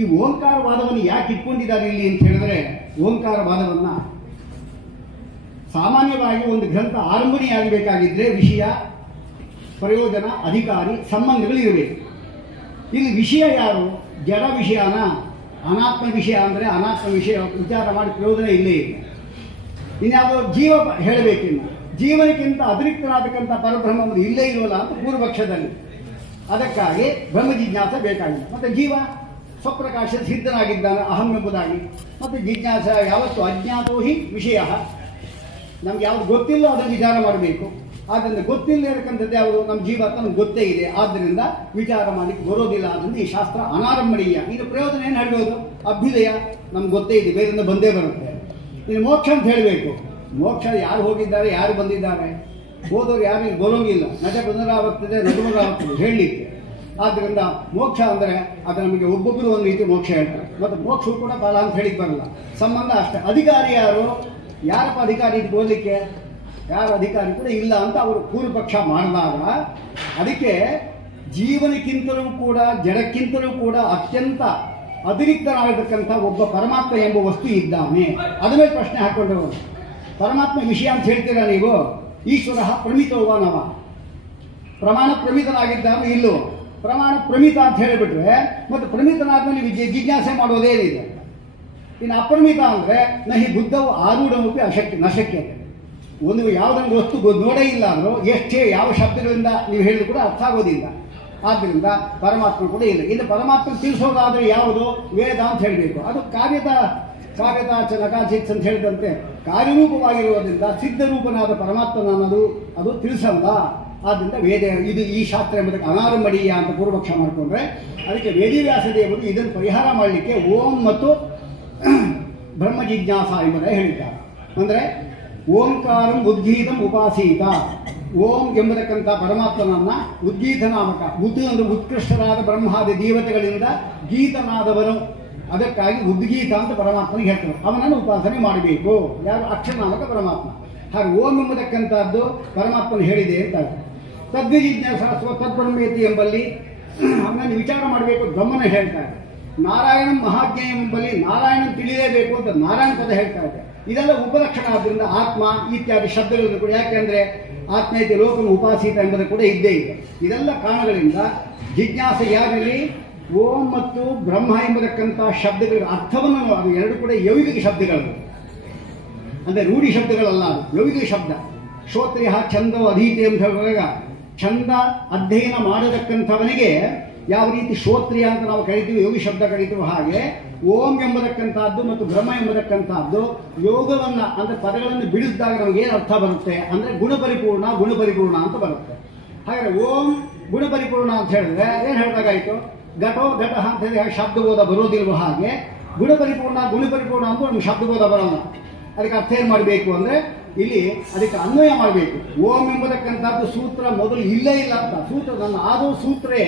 ಈ ಓಂಕಾರವಾದವನ್ನು ಯಾಕೆ ಇಟ್ಕೊಂಡಿದ್ದಾರೆ ಇಲ್ಲಿ ಅಂತ ಹೇಳಿದ್ರೆ, ಓಂಕಾರವಾದವನ್ನು ಸಾಮಾನ್ಯವಾಗಿ ಒಂದು ಗ್ರಂಥ ಆರಂಭಣೆಯಾಗಬೇಕಾಗಿದ್ದರೆ ವಿಷಯ, ಪ್ರಯೋಜನ, ಅಧಿಕಾರಿ, ಸಂಬಂಧಗಳು ಇರಬೇಕು. ಇಲ್ಲಿ ವಿಷಯ ಯಾರು? ಜಡ ವಿಷಯನ, ಅನಾತ್ಮ ವಿಷಯ ಅಂದರೆ ಅನಾತ್ಮ ವಿಷಯ ವಿಚಾರ ಮಾಡಿ ಪ್ರಯೋಜನ ಇಲ್ಲೇ ಇಲ್ಲ. ಇನ್ಯಾವುದೋ ಜೀವ ಹೇಳಬೇಕಿಲ್ಲ, ಜೀವನಕ್ಕಿಂತ ಅತಿರಿಕ್ತನಾದಕ್ಕಂಥ ಪರಬ್ರಹ್ಮ ಇಲ್ಲೇ ಇರೋಲ್ಲ ಅಂತ ಪೂರ್ವಪಕ್ಷದಲ್ಲಿ. ಅದಕ್ಕಾಗಿ ಬ್ರಹ್ಮ ಜಿಜ್ಞಾಸ ಬೇಕಾಗಿಲ್ಲ. ಮತ್ತು ಜೀವ ಸ್ವಪ್ರಕಾಶ ಸಿದ್ಧನಾಗಿದ್ದಾನೆ ಅಹಂ ಎಂಬುದಾಗಿ. ಮತ್ತು ಜಿಜ್ಞಾಸ ಯಾವತ್ತು ಅಜ್ಞಾತೋ ಹಿ ವಿಷಯ, ನಮ್ಗೆ ಯಾವುದು ಗೊತ್ತಿಲ್ಲ ಅದನ್ನು ವಿಚಾರ ಮಾಡಬೇಕು. ಆದ್ದರಿಂದ ಗೊತ್ತಿಲ್ಲ ಇರತಕ್ಕಂಥದ್ದು ಯಾವುದು? ನಮ್ಮ ಜೀವ ನಮ್ಗೆ ಗೊತ್ತೇ ಇದೆ, ಆದ್ದರಿಂದ ವಿಚಾರ ಮಾಡಲಿಕ್ಕೆ ಬರೋದಿಲ್ಲ. ಆದ್ದರಿಂದ ಈ ಶಾಸ್ತ್ರ ಅನಾರಂಭಣೀಯ. ಇದು ಪ್ರಯೋಜನ ಏನು ಹೇಳ್ಬೋದು? ಅಭ್ಯುದಯ ನಮ್ಗೆ ಗೊತ್ತೇ ಇದೆ, ಬೇರೆಯಿಂದ ಬಂದೇ ಬರುತ್ತೆ. ಇನ್ನು ಮೋಕ್ಷ ಅಂತ ಹೇಳಬೇಕು. ಮೋಕ್ಷ ಯಾರು ಹೋಗಿದ್ದಾರೆ, ಯಾರು ಬಂದಿದ್ದಾರೆ? ಹೋದವರು ಯಾರು ಬರೋಂಗಿಲ್ಲ. ನಜ ಪುನರಾವರ್ತದೆ, ನಡುಪುನರಾವರ್ತದೆ ಹೇಳಲಿಕ್ಕೆ. ಆದ್ದರಿಂದ ಮೋಕ್ಷ ಅಂದರೆ ಅದು ನಮಗೆ ಒಬ್ಬೊಬ್ಬರು ಒಂದು ರೀತಿ ಮೋಕ್ಷ ಹೇಳ್ತಾರೆ. ಮತ್ತು ಮೋಕ್ಷವು ಕೂಡ ಫಲ ಅಂತ ಹೇಳಿಕ್ಕೆ ಬರಲ್ಲ, ಸಂಬಂಧ ಅಷ್ಟೇ. ಅಧಿಕಾರಿ ಯಾರು? ಯಾರಪ್ಪ ಅಧಿಕಾರಿ ಓದಲಿಕ್ಕೆ? ಯಾರು ಅಧಿಕಾರಿ ಕೂಡ ಇಲ್ಲ ಅಂತ ಅವರು ಪೂರ್ವಪಕ್ಷ ಮಾಡಿದಾಗ, ಅದಕ್ಕೆ ಜೀವನಕ್ಕಿಂತಲೂ ಕೂಡ ಜಡಕ್ಕಿಂತಲೂ ಕೂಡ ಅತ್ಯಂತ ಅತಿರಿಕ್ತನಾಗಿರ್ತಕ್ಕಂಥ ಒಬ್ಬ ಪರಮಾತ್ಮ ಎಂಬ ವಸ್ತು ಇದ್ದಾನೆ. ಅದ ಮೇಲೆ ಪ್ರಶ್ನೆ ಹಾಕ್ಕೊಂಡವರು. ಪರಮಾತ್ಮ ವಿಷಯ ಅಂತ ಹೇಳ್ತೀರಾ ನೀವು? ಈಶ್ವರ ಪ್ರಮಿತೋವ ನವ, ಪ್ರಮಾಣ ಪ್ರಮಿತನಾಗಿದ್ದಾನು ಇಲ್ಲೋ? ಪ್ರಮಾಣ ಪ್ರಮಿತ ಅಂತ ಹೇಳಿಬಿಟ್ರೆ ಮತ್ತು ಪ್ರಮಿತನಾದ್ಮೇಲೆ ಜಿಜ್ಞಾಸೆ ಮಾಡೋದೇನಿದೆ? ಇನ್ನು ಅಪ್ರಮಿತ ಅಂದರೆ ನಹಿ ಬುದ್ಧವು ಆರೂಢಮುಪಿ ನಶಕ್ಯತೆ. ಒಂದು ಯಾವುದೊಂದು ವಸ್ತು ನೋಡೇ ಇಲ್ಲ ಅಂದರೂ ಎಷ್ಟೇ ಯಾವ ಶಬ್ದಗಳಿಂದ ನೀವು ಹೇಳಿದ್ರು ಕೂಡ ಅರ್ಥ ಆಗೋದಿಲ್ಲ. ಆದ್ದರಿಂದ ಪರಮಾತ್ಮ ಕೂಡ ಇಲ್ಲ. ಇನ್ನು ಪರಮಾತ್ಮ ತಿಳಿಸೋದಾದರೆ ಯಾವುದು? ವೇದ ಅಂತ ಹೇಳಬೇಕು. ಅದು ಕಾವ್ಯತಾಚ ನಕಾಚಿತ್ ಅಂತ ಹೇಳಿದಂತೆ ಕಾರ್ಯರೂಪವಾಗಿರುವುದರಿಂದ ಸಿದ್ಧರೂಪನಾದ ಪರಮಾತ್ಮನನ್ನದು ಅದು ತಿಳಿಸಲ್ಲ. ಆದ್ದರಿಂದ ವೇದ ಇದು ಈ ಶಾಸ್ತ್ರ ಎಂಬುದಕ್ಕೆ ಅನಾರಂಭಣೀಯ ಅಂತ ಪೂರ್ವಪಕ್ಷ ಮಾಡಿಕೊಂಡ್ರೆ, ಅದಕ್ಕೆ ವೇದಿವ್ಯಾಸ ದೇವರು ಇದನ್ನು ಪರಿಹಾರ ಮಾಡಲಿಕ್ಕೆ ಓಂ ಮತ್ತು ಬ್ರಹ್ಮ ಜಿಜ್ಞಾಸ ಎಂಬುದಾಗಿ ಹೇಳಿದ್ದಾರೆ. ಅಂದರೆ ಓಂಕಾರಂ ಉದ್ಗೀತಂ ಉಪಾಸೀತ, ಓಂ ಎಂಬತಕ್ಕಂಥ ಪರಮಾತ್ಮನನ್ನ ಉದ್ಗೀತ ನಾಮಕ, ಅಂದರೆ ಉತ್ಕೃಷ್ಟರಾದ ಬ್ರಹ್ಮಾದಿ ದೇವತೆಗಳಿಂದ ಗೀತನಾದವನು, ಅದಕ್ಕಾಗಿ ಉದ್ಗೀತ ಅಂತ ಪರಮಾತ್ಮನಿಗೆ ಹೇಳ್ತಾರೆ. ಅವನನ್ನು ಉಪಾಸನೆ ಮಾಡಬೇಕು. ಯಾರು? ಅಕ್ಷರನಾಮಕ ಪರಮಾತ್ಮ. ಹಾಗೆ ಓಂ ಎಂಬತಕ್ಕಂಥದ್ದು ಪರಮಾತ್ಮನ ಹೇಳಿದೆ ಅಂತ. ತದ್ವಿಜಿಜ್ಞಾಸ ತದ್ಬ್ರಹ್ಮೇತಿ ಎಂಬಲ್ಲಿ ಅವನನ್ನು ವಿಚಾರ ಮಾಡಬೇಕು, ಗಮನ ಹೇಳ್ತಾರೆ. ನಾರಾಯಣ ಮಹಾಜ್ಞೇಯ ಎಂಬಲ್ಲಿ ನಾರಾಯಣ ತಿಳಿಯಲೇಬೇಕು ಅಂತ ನಾರಾಯಣ ಪದ ಹೇಳ್ತಾ ಇದೆ. ಇದೆಲ್ಲ ಉಪಲಕ್ಷಣ. ಆದ್ದರಿಂದ ಆತ್ಮ ಇತ್ಯಾದಿ ಶಬ್ದಗಳನ್ನು ಕೂಡ, ಯಾಕೆಂದರೆ ಆತ್ಮೈತಿ ಲೋಕನ ಉಪಾಸೀತ ಎಂಬುದು ಕೂಡ ಇದ್ದೇ ಇದೆ. ಇದೆಲ್ಲ ಕಾರಣಗಳಿಂದ ಜಿಜ್ಞಾಸೆ ಯಾರಲ್ಲಿ ಓಂ ಮತ್ತು ಬ್ರಹ್ಮ ಎಂಬತಕ್ಕಂಥ ಶಬ್ದಗಳ ಅರ್ಥವನ್ನು, ಅದು ಎರಡು ಕೂಡ ಯೌಗಿಕ ಶಬ್ದಗಳು, ಅಂದರೆ ರೂಢಿ ಶಬ್ದಗಳಲ್ಲ, ಅದು ಯೌಗಿಕ ಶಬ್ದ. ಶ್ರೋತ್ರಿಯ ಛಂದೋ ಅಧೀತೆ ಅಂತ ಹೇಳುವಾಗ ಛಂದ ಅಧ್ಯಯನ ಮಾಡತಕ್ಕಂಥವನಿಗೆ ಯಾವ ರೀತಿ ಶ್ರೋತ್ರಿಯ ಅಂತ ನಾವು ಕರಿತೀವಿ, ಯೋಗಿ ಶಬ್ದ ಕರಿತೀವಿ, ಹಾಗೆ ಓಂ ಎಂಬತಕ್ಕಂಥದ್ದು ಮತ್ತು ಬ್ರಹ್ಮ ಎಂಬತಕ್ಕಂಥದ್ದು ಯೋಗವನ್ನು ಅಂದರೆ ಪದಗಳನ್ನು ಬಿಡಿಸಿದಾಗ ನಮಗೆ ಏನು ಅರ್ಥ ಬರುತ್ತೆ ಅಂದರೆ ಗುಣಪರಿಪೂರ್ಣ ಅಂತ ಬರುತ್ತೆ. ಹಾಗಾದರೆ ಓಂ ಗುಣಪರಿಪೂರ್ಣ ಅಂತ ಹೇಳಿದ್ರೆ ಏನು ಹೇಳಿದಾಗಾಯಿತು? ಘಟೋ ಘಟ ಅಂತ ಹೇಳಿ ಶಬ್ದಬೋಧ ಬರೋದಿಲ್ವೋ ಹಾಗೆ ಗುಣಪರಿಪೂರ್ಣ ಅಂತ ನಮ್ಗೆ ಶಬ್ದಬೋಧ ಬರೋಲ್ಲ. ಅದಕ್ಕೆ ಅರ್ಥ ಏನು ಮಾಡಬೇಕು ಅಂದರೆ ಇಲ್ಲಿ ಅದಕ್ಕೆ ಅನ್ವಯ ಮಾಡಬೇಕು. ಓಂ ಎಂಬತಕ್ಕಂಥದ್ದು ಸೂತ್ರ ಮೊದಲು ಇಲ್ಲೇ ಇಲ್ಲ ಅಂತ ಸೂತ್ರ, ನನ್ನ ಆದೋ ಸೂತ್ರೇ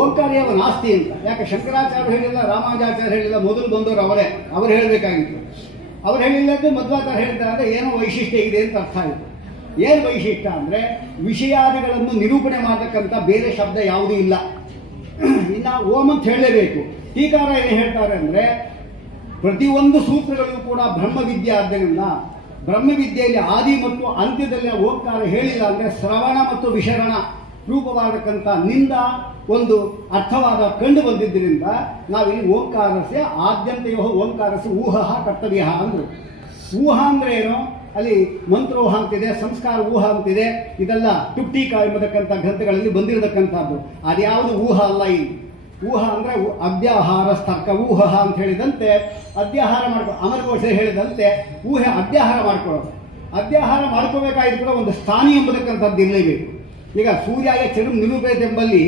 ಓಂಕಾರ್ಯವ ನಾಸ್ತಿ ಅಂತ. ಯಾಕೆ ಶಂಕರಾಚಾರ್ಯ ಹೇಳಿಲ್ಲ, ರಾಮಾನುಜಾಚಾರ್ಯ ಹೇಳಿಲ್ಲ, ಮೊದಲು ಬಂದವರು ಅವರು ಹೇಳಬೇಕಾಗಿತ್ತು. ಅವ್ರು ಹೇಳಿಲ್ಲದ್ದು ಮಧ್ವಾಚಾರ್ಯ ಹೇಳಿದ್ದಾರೆ ಅಂದರೆ ಏನೋ ವೈಶಿಷ್ಟ್ಯ ಇದೆ ಅಂತ ಅರ್ಥ ಆಯಿತು. ಏನು ವೈಶಿಷ್ಟ್ಯ ಅಂದರೆ ವಿಷಯಾದಿಗಳನ್ನು ನಿರೂಪಣೆ ಮಾಡತಕ್ಕಂಥ ಬೇರೆ ಶಬ್ದ ಯಾವುದೂ ಇಲ್ಲ. ಇನ್ನು ಓಂ ಅಂತ ಹೇಳಲೇಬೇಕು. ಟೀಕಾರ ಏನು ಹೇಳ್ತಾರೆ ಅಂದರೆ ಪ್ರತಿಯೊಂದು ಸೂತ್ರಗಳಿಗೂ ಕೂಡ ಬ್ರಹ್ಮವಿದ್ಯೆ ಆದ್ದರಿಂದ ಬ್ರಹ್ಮವಿದ್ಯೆಯಲ್ಲಿ ಆದಿ ಮತ್ತು ಅಂತ್ಯದಲ್ಲಿ ಓಂಕಾರ ಹೇಳಿಲ್ಲ ಅಂದರೆ ಶ್ರವಣ ಮತ್ತು ವಿಶರಣ ರೂಪವಾದಕ್ಕಂಥ ನಿಂದ ಒಂದು ಅರ್ಥವಾದ ಕಂಡು ಬಂದಿದ್ದರಿಂದ ನಾವಿಲ್ಲಿ ಓಂಕಾರಸ್ಯ ಆದ್ಯಂತೆಯೋ ಓಂಕಾರಸ್ಯ ಊಹ ಕರ್ತವ್ಯ ಅಂದರು. ಊಹ ಅಂದರೆ ಏನು? ಅಲ್ಲಿ ಮಂತ್ರೋಹ ಅಂತಿದೆ, ಸಂಸ್ಕಾರ ಊಹ ಅಂತಿದೆ. ಇದೆಲ್ಲ ಟುಕ್ಟೀಕ ಎಂಬತಕ್ಕಂಥ ಗ್ರಂಥಗಳಲ್ಲಿ ಬಂದಿರತಕ್ಕಂಥದ್ದು. ಅದ್ಯಾವುದು ಊಹ ಅಲ್ಲ. ಇಲ್ಲಿ ಊಹ ಅಂದರೆ ಅದ್ಯಾಹಾರ ಸ್ತರ್ಕ ಊಹ ಅಂತ ಹೇಳಿದಂತೆ ಅದ್ಯಾಹಾರ ಮಾಡ್ಕೊ ಅಮರಕೋಶ ಹೇಳಿದಂತೆ ಊಹೆ ಅದ್ಯಾಹಾರ ಮಾಡ್ಕೊಳ್ಳೋದು. ಅದ್ಯಾಹಾರ ಮಾಡ್ಕೋಬೇಕಾದ್ರೂ ಕೂಡ ಒಂದು ಸ್ಥಾನಿ ಎಂಬತಕ್ಕಂಥದ್ದು ಇರಲೇಬೇಕು. ಈಗ ಸೂರ್ಯಾಯ ಚೆರು ನಿರೂಪೇತ ಎಂಬಲ್ಲಿ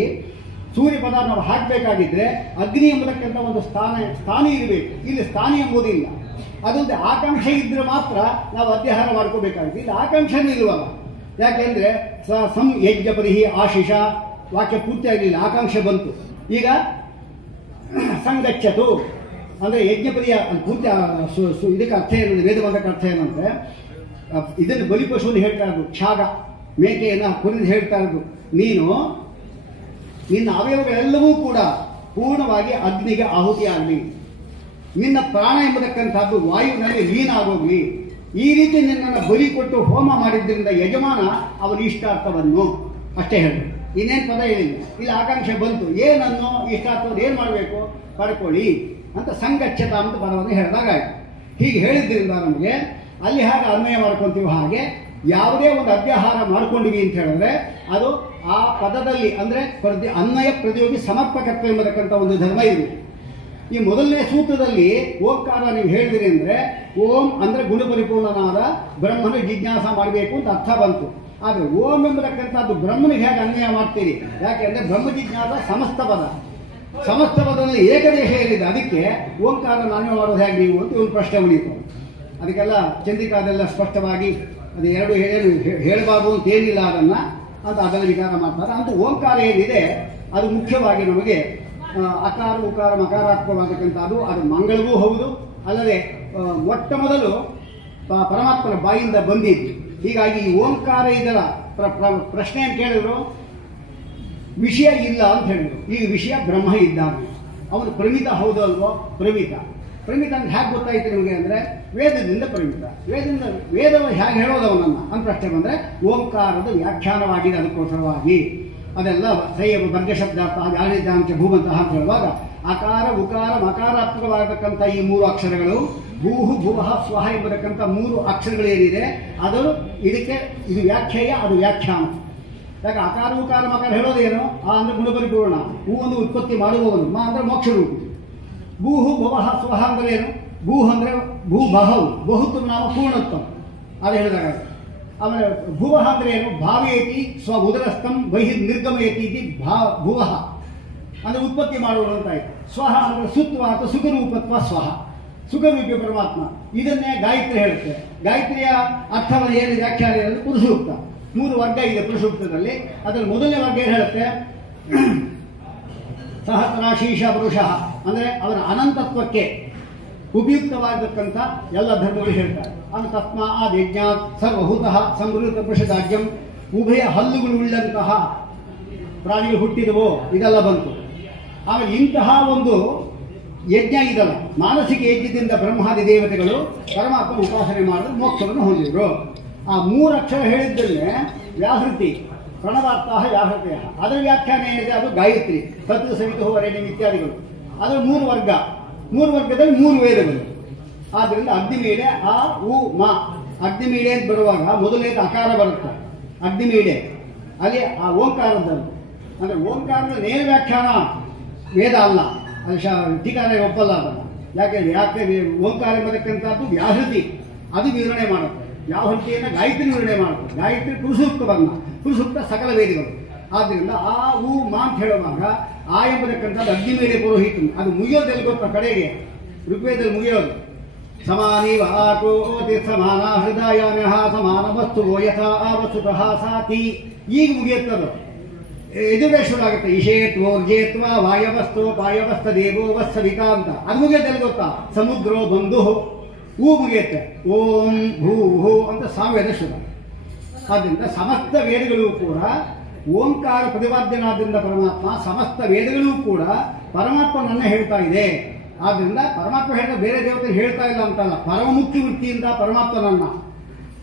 ಸೂರ್ಯ ಪದ ನಾವು ಹಾಕಬೇಕಾಗಿದ್ರೆ ಅಗ್ನಿ ಎಂಬತಕ್ಕಂಥ ಒಂದು ಸ್ಥಾನಿ ಇರಬೇಕು. ಇಲ್ಲಿ ಸ್ಥಾನಿ ಎಂಬುದಿಲ್ಲ. ಅದೊಂದು ಆಕಾಂಕ್ಷೆ ಇದ್ರೆ ಮಾತ್ರ ನಾವು ಅದ್ಯಾಹಾರ ಮಾಡ್ಕೋಬೇಕಾಗಿದೆ. ಇಲ್ಲಿ ಆಕಾಂಕ್ಷೆನೂ ಇಲ್ವಲ್ಲ. ಯಾಕೆಂದರೆ ಯಜ್ಞಪರಿಹಿ ಆಶಿಷ ವಾಕ್ಯ ಪೂರ್ತಿ ಆಗಲಿಲ್ಲ, ಆಕಾಂಕ್ಷೆ ಬಂತು. ಈಗ ಸಂಗಚ್ಚತು ಅಂದರೆ ಯಜ್ಞಪದಿಯ ಪೂರ್ತಿ ಇದಕ್ಕೆ ಅರ್ಥ ಏನಂದ್ರೆ, ವೇದವಾದಕ್ಕೆ ಅರ್ಥ ಏನಂದರೆ ಇದನ್ನು ಬಲಿಪಶುವನ್ನು ಹೇಳ್ತಾ ಇರೋದು, ಕ್ಷಾಗ ಮೇಕೆಯನ್ನು ಕುರಿದು ಹೇಳ್ತಾ ಇರೋದು, ನೀನು ನಿನ್ನ ಅವಯವಗಳೆಲ್ಲವೂ ಕೂಡ ಪೂರ್ಣವಾಗಿ ಅಗ್ನಿಗೆ ಆಹುತಿಯಾಗಲಿ, ನಿನ್ನ ಪ್ರಾಣ ಎಂಬತಕ್ಕಂಥದ್ದು ವಾಯುವಿನಲ್ಲಿ ಲೀನ ಆಗೋಗ್ಲಿ. ಈ ರೀತಿ ನಿನ್ನನ್ನು ಬಲಿ ಕೊಟ್ಟು ಹೋಮ ಮಾಡಿದ್ದರಿಂದ ಯಜಮಾನ ಅವನ ಇಷ್ಟಾರ್ಥವನ್ನು ಅಷ್ಟೇ ಹೇಳಿ, ಇನ್ನೇನು ಪದ ಹೇಳಿಲ್ಲ. ಇಲ್ಲಿ ಆಕಾಂಕ್ಷೆ ಬಂತು, ಏನನ್ನು ಇಷ್ಟಾರ್ಥವನ್ನು ಏನು ಮಾಡಬೇಕು ಪಡ್ಕೊಳ್ಳಿ ಅಂತ ಸಂಗಚ್ಚತ ಅಂತ ಪದವನ್ನು ಹೇಳಿದಾಗ ಆಯಿತು. ಹೀಗೆ ಹೇಳಿದ್ರಿಂದ ನಮಗೆ ಅಲ್ಲಿ ಹಾಗೆ ಅನ್ವಯ ಮಾಡ್ಕೊತೀವಿ. ಹಾಗೆ ಯಾವುದೇ ಒಂದು ಅದ್ಯಾಹಾರ ಮಾಡ್ಕೊಂಡಿವಿ ಅಂತ ಹೇಳಿದ್ರೆ ಅದು ಆ ಪದದಲ್ಲಿ ಅಂದರೆ ಅನ್ವಯ ಪ್ರತಿಯೋಗಿ ಸಮರ್ಪಕತ್ವ ಎಂಬತಕ್ಕಂಥ ಒಂದು ಧರ್ಮ ಇದೆ. ಈ ಮೊದಲನೇ ಸೂತ್ರದಲ್ಲಿ ಓಂಕಾರ ನೀವು ಹೇಳಿದಿರಿ ಅಂದರೆ ಓಂ ಅಂದರೆ ಗುಣಪರಿಪೂರ್ಣನಾದ ಬ್ರಹ್ಮನ ಜಿಜ್ಞಾಸ ಮಾಡಬೇಕು ಅಂತ ಅರ್ಥ ಬಂತು. ಆದರೆ ಓಂ ಎಂಬತಕ್ಕಂಥದ್ದು ಬ್ರಹ್ಮನಿಗೆ ಹೇಗೆ ಅನ್ವಯ ಮಾಡ್ತೀರಿ? ಯಾಕೆಂದರೆ ಬ್ರಹ್ಮ ಜಿಜ್ಞಾಸ ಸಮಸ್ತ ಪದ, ಸಮಸ್ತ ಪದದಲ್ಲಿ ಏಕದೇಶ ಏನಿದೆ, ಅದಕ್ಕೆ ಓಂಕಾರ ಅನ್ವಯ ಮಾಡೋದು ಹೇಗೆ ನೀವು ಅಂತ ಒಂದು ಪ್ರಶ್ನೆ ಉಳಿತು. ಅದಕ್ಕೆಲ್ಲ ಚಂದ್ರಿಕಾದೆಲ್ಲ ಸ್ಪಷ್ಟವಾಗಿ ಅದು ಎರಡು ಹೇಳಬಾರ್ದು ಅಂತ ಏನಿಲ್ಲ ಅದನ್ನು ಅಂತ ಅದನ್ನು ವಿಚಾರ ಮಾಡ್ತಾರೆ. ಅಂತ ಓಂಕಾರ ಏನಿದೆ ಅದು ಮುಖ್ಯವಾಗಿ ನಮಗೆ ಅಕಾರ ಉಕಾರ ಮಕಾರಾತ್ಮಕವಾದಕ್ಕಂಥದ್ದು. ಅದು ಮಂಗಳವೂ ಹೌದು, ಅಲ್ಲದೆ ಮೊಟ್ಟ ಮೊದಲು ಪರಮಾತ್ಮನ ಬಾಯಿಂದ ಬಂದಿದ್ದು. ಹೀಗಾಗಿ ಈ ಓಂಕಾರ ಇದರ ಪ್ರಶ್ನೆಯನ್ನು ಕೇಳಿದ್ರು, ವಿಷಯ ಇಲ್ಲ ಅಂತ ಹೇಳಿದ್ರು. ಈಗ ವಿಷಯ ಬ್ರಹ್ಮ ಇದ್ದಾನೆ, ಅವನು ಪ್ರಮಿತ ಹೌದು ಅಲ್ವೋ? ಪ್ರಮಿತ ಅಂತ ಹೇಗೆ ಗೊತ್ತಾಯ್ತು ನಿಮಗೆ ಅಂದರೆ ವೇದದಿಂದ ಪ್ರಮಿತ. ವೇದವ ಹೇಗೆ ಹೇಳೋದು ಅವನನ್ನು ಅಂತ ಪ್ರಶ್ನೆ ಬಂದರೆ ಓಂಕಾರದ ವ್ಯಾಖ್ಯಾನವಾಗಿದೆ. ಅದಕ್ಕೋಸ್ಕರವಾಗಿ ಅದೆಲ್ಲ ಸೈಯವ ವರ್ಗಶಬ್ದಾರ್ಥ ಯಾರಿದ್ದಾಂಶ ಭೂಮಂತಹ ಅಂತ ಹೇಳುವಾಗ ಅಕಾರ ಉಕಾರ ಮಕಾರಾತ್ಮಕವಾಗತಕ್ಕಂಥ ಈ ಮೂರು ಅಕ್ಷರಗಳು ಭೂಹು ಭುವಃ ಸ್ವಹ ಎಂಬತಕ್ಕಂಥ ಮೂರು ಅಕ್ಷರಗಳೇನಿದೆ ಅದು ಇದಕ್ಕೆ ಇದು ವ್ಯಾಖ್ಯಾಯ, ಅದು ವ್ಯಾಖ್ಯಾನ. ಯಾಕೆ ಅಕಾರ ಉಕಾರ ಮಕಾರ ಹೇಳೋದೇನು? ಆ ಅಂದರೆ ಗುಣಪರಿಪೂರ್ಣ, ಹೂ ಒಂದು ಉತ್ಪತ್ತಿ ಮಾಡುವವನು, ಮ ಅಂದರೆ ಮೋಕ್ಷ ರೂಪಿ. ಭೂಹು ಭುವಃ ಸ್ವಹ ಅಂದರೆ ಏನು? ಭೂಹ್ ಅಂದರೆ ಭೂ ಬಹವು ಬಹುತ್ವ ನಾವು ಪೂರ್ಣತ್ವ ಅದು ಹೇಳಿದಾಗ. ಆಮೇಲೆ ಭುವಃ ಅಂದರೆ ಏನು? ಭಾವೇತಿ ಸ್ವ ಉದರಸ್ಥಂ ಬಹಿರ್ ನಿರ್ಗಮಯತಿ ಇತಿ ಭುವಃ ಅಂದರೆ ಉತ್ಪತ್ತಿ ಮಾಡುವುದು ಅಂತ ಆಯಿತು. ಸ್ವಹ ಅಂದರೆ ಸುತ್ವ ಅಥವಾ ಸುಖರೂಪತ್ವ ಸ್ವಹ, ಸುಖರೂಪಿ ಪರಮಾತ್ಮ. ಇದನ್ನೇ ಗಾಯತ್ರಿ ಹೇಳುತ್ತೆ. ಗಾಯತ್ರಿಯ ಅರ್ಥವನ್ನು ಏನು ವ್ಯಾಖ್ಯಾನ ಅಂದರೆ ಪುರುಷೂಕ್ತ. ಮೂರು ವರ್ಗ ಇದೆ ಪುರುಷೂಕ್ತದಲ್ಲಿ. ಅದರಲ್ಲಿ ಮೊದಲನೇ ವರ್ಗ ಏನು ಹೇಳುತ್ತೆ? ಸಹಸ್ರಾಶೀಷ ಪುರುಷ ಅಂದರೆ ಅವರ ಅನಂತತ್ವಕ್ಕೆ ಉಪಯುಕ್ತವಾಗಿರ್ತಕ್ಕಂಥ ಎಲ್ಲ ಧರ್ಮಗಳು ಹೇಳ್ತಾರೆ. ಅದು ತಸ್ಮಾತ್ ಯಜ್ಞಾತ್ ಸರ್ವಭೂತಃ ಸಂವೃತ ಪುರುಷದಾಜ್ಞಂ, ಉಭಯ ಹಲ್ಲುಗಳು ಉಳ್ಳಂತಹ ಪ್ರಾಣಿಗಳು ಹುಟ್ಟಿದವೋ ಇದೆಲ್ಲ ಬಂತು. ಆಮೇಲೆ ಇಂತಹ ಒಂದು ಯಜ್ಞ ಇದಲ್ಲ, ಮಾನಸಿಕ ಯಜ್ಞದಿಂದ ಬ್ರಹ್ಮಾದಿ ದೇವತೆಗಳು ಪರಮಾತ್ಮ ಉಪಾಸನೆ ಮಾಡಿದ್ರೆ ಮೋಕ್ಷವನ್ನು ಹೊಂದಿದ್ರು. ಆ ಮೂರು ಅಕ್ಷರ ಹೇಳಿದ್ದಲ್ಲೇ ವ್ಯಾಹೃತಿ ಪ್ರಣವಾರ್ಥ ವ್ಯಾಹೃತಿಯ ಅದರ ವ್ಯಾಖ್ಯಾನ ಏನಿದೆ ಅದು ಗಾಯತ್ರಿ, ತತ್ವ ಸವಿತು ವರೇಣ್ಯಂ ಇತ್ಯಾದಿಗಳು. ಅದರ ಮೂರು ವರ್ಗ, ಮೂರು ವರ್ಗದಲ್ಲಿ ಮೂರು ವೇದಗಳು. ಆದ್ದರಿಂದ ಅಗ್ನಿಮೀಡೆ ಆ ಉ ಮ. ಅಗ್ನಿಮೀಡೆ ಅಂತ ಬರುವಾಗ ಮೊದಲನೇದು ಅಕಾರ ಬರುತ್ತೆ, ಅಗ್ನಿಮೀಡೆ. ಅಲ್ಲಿ ಆ ಓಂಕಾರದಲ್ಲಿ ಅಂದರೆ ಓಂಕಾರದ ನೇರ ವ್ಯಾಖ್ಯಾನ ವೇದ ಅಲ್ಲ, ಅದು ಟೀಕಾರ ಒಪ್ಪಲ್ಲ ಅದನ್ನು. ಯಾಕೆ ಓಂಕಾರ ಎಂಬತಕ್ಕಂಥದ್ದು ವ್ಯಾಹೃತಿ, ಅದು ವಿವರಣೆ ಮಾಡುತ್ತೆ. ವ್ಯಾಹೃತಿಯನ್ನು ಗಾಯತ್ರಿ ವಿವರಣೆ ಮಾಡುತ್ತೆ. ಗಾಯತ್ರಿ ಪುರುಷೂಕ್ತವನ್ನು, ಪುರುಷೂಕ್ತ ಸಕಲ ವೇದಗಳು. ಆದ್ದರಿಂದ ಆ ಉ ಮಾ ಅಂತ ಹೇಳುವಾಗ ಆ ಎಂಬತಕ್ಕಂಥದ್ದು ಅಗ್ನಿಮೇಲೆ ಪುರೋಹಿತ, ಅದು ಮುಗಿಯೋದಲ್ಲಿ ಗೊತ್ತ ಕಡೆಗೆ ಋಗ್ವೇದದಲ್ಲಿ ಮುಗಿಯೋದು. ಸಮಾನೀವ ಆಟೋತಿ ಸಮಾನ ಹೃದಯಾನಃ ಸಮಾನ ವಸ್ತುವೋ ಯಥಾ ವಸ್ತುತಃ ಸಾತಿ. ಈಗ ಮುಗಿಯುತ್ತದು, ಎದುರೇ ಶುರು ಆಗುತ್ತೆ. ಇಷೇತ್ವೋರ್ಜೇತ್ವ ವಾಯವಸ್ತು ಪಾಯವಸ್ತ ದೇವೋ ವತ್ಸವಿಕಾ ಅಂತ ಅದು ಮುಗಿಯೋದಲ್ಲಿ ಗೊತ್ತಾ. ಸಮುದ್ರೋ ಬಂಧು ಹೂ ಮುಗಿಯುತ್ತೆ. ಓಂ ಭೂ ಹೂ ಅಂತ ಸಾವೇದ ಶುರು. ಆದ್ದರಿಂದ ಸಮಸ್ತ ವೇದಗಳು ಕೂಡ ಓಂಕಾರ ಪ್ರತಿಪಾದ್ಯನಾದ್ರಿಂದ ಪರಮಾತ್ಮ, ಸಮಸ್ತ ವೇದಗಳೂ ಕೂಡ ಪರಮಾತ್ಮನನ್ನ ಹೇಳ್ತಾ ಇದೆ. ಆದ್ದರಿಂದ ಪರಮಾತ್ಮ ಹೇಳಿದ ಬೇರೆ ದೇವತೆ ಹೇಳ್ತಾ ಇಲ್ಲ ಅಂತಲ್ಲ, ಪರಮ ಮುಖ್ಯ ವೃತ್ತಿಯಿಂದ ಪರಮಾತ್ಮನನ್ನ,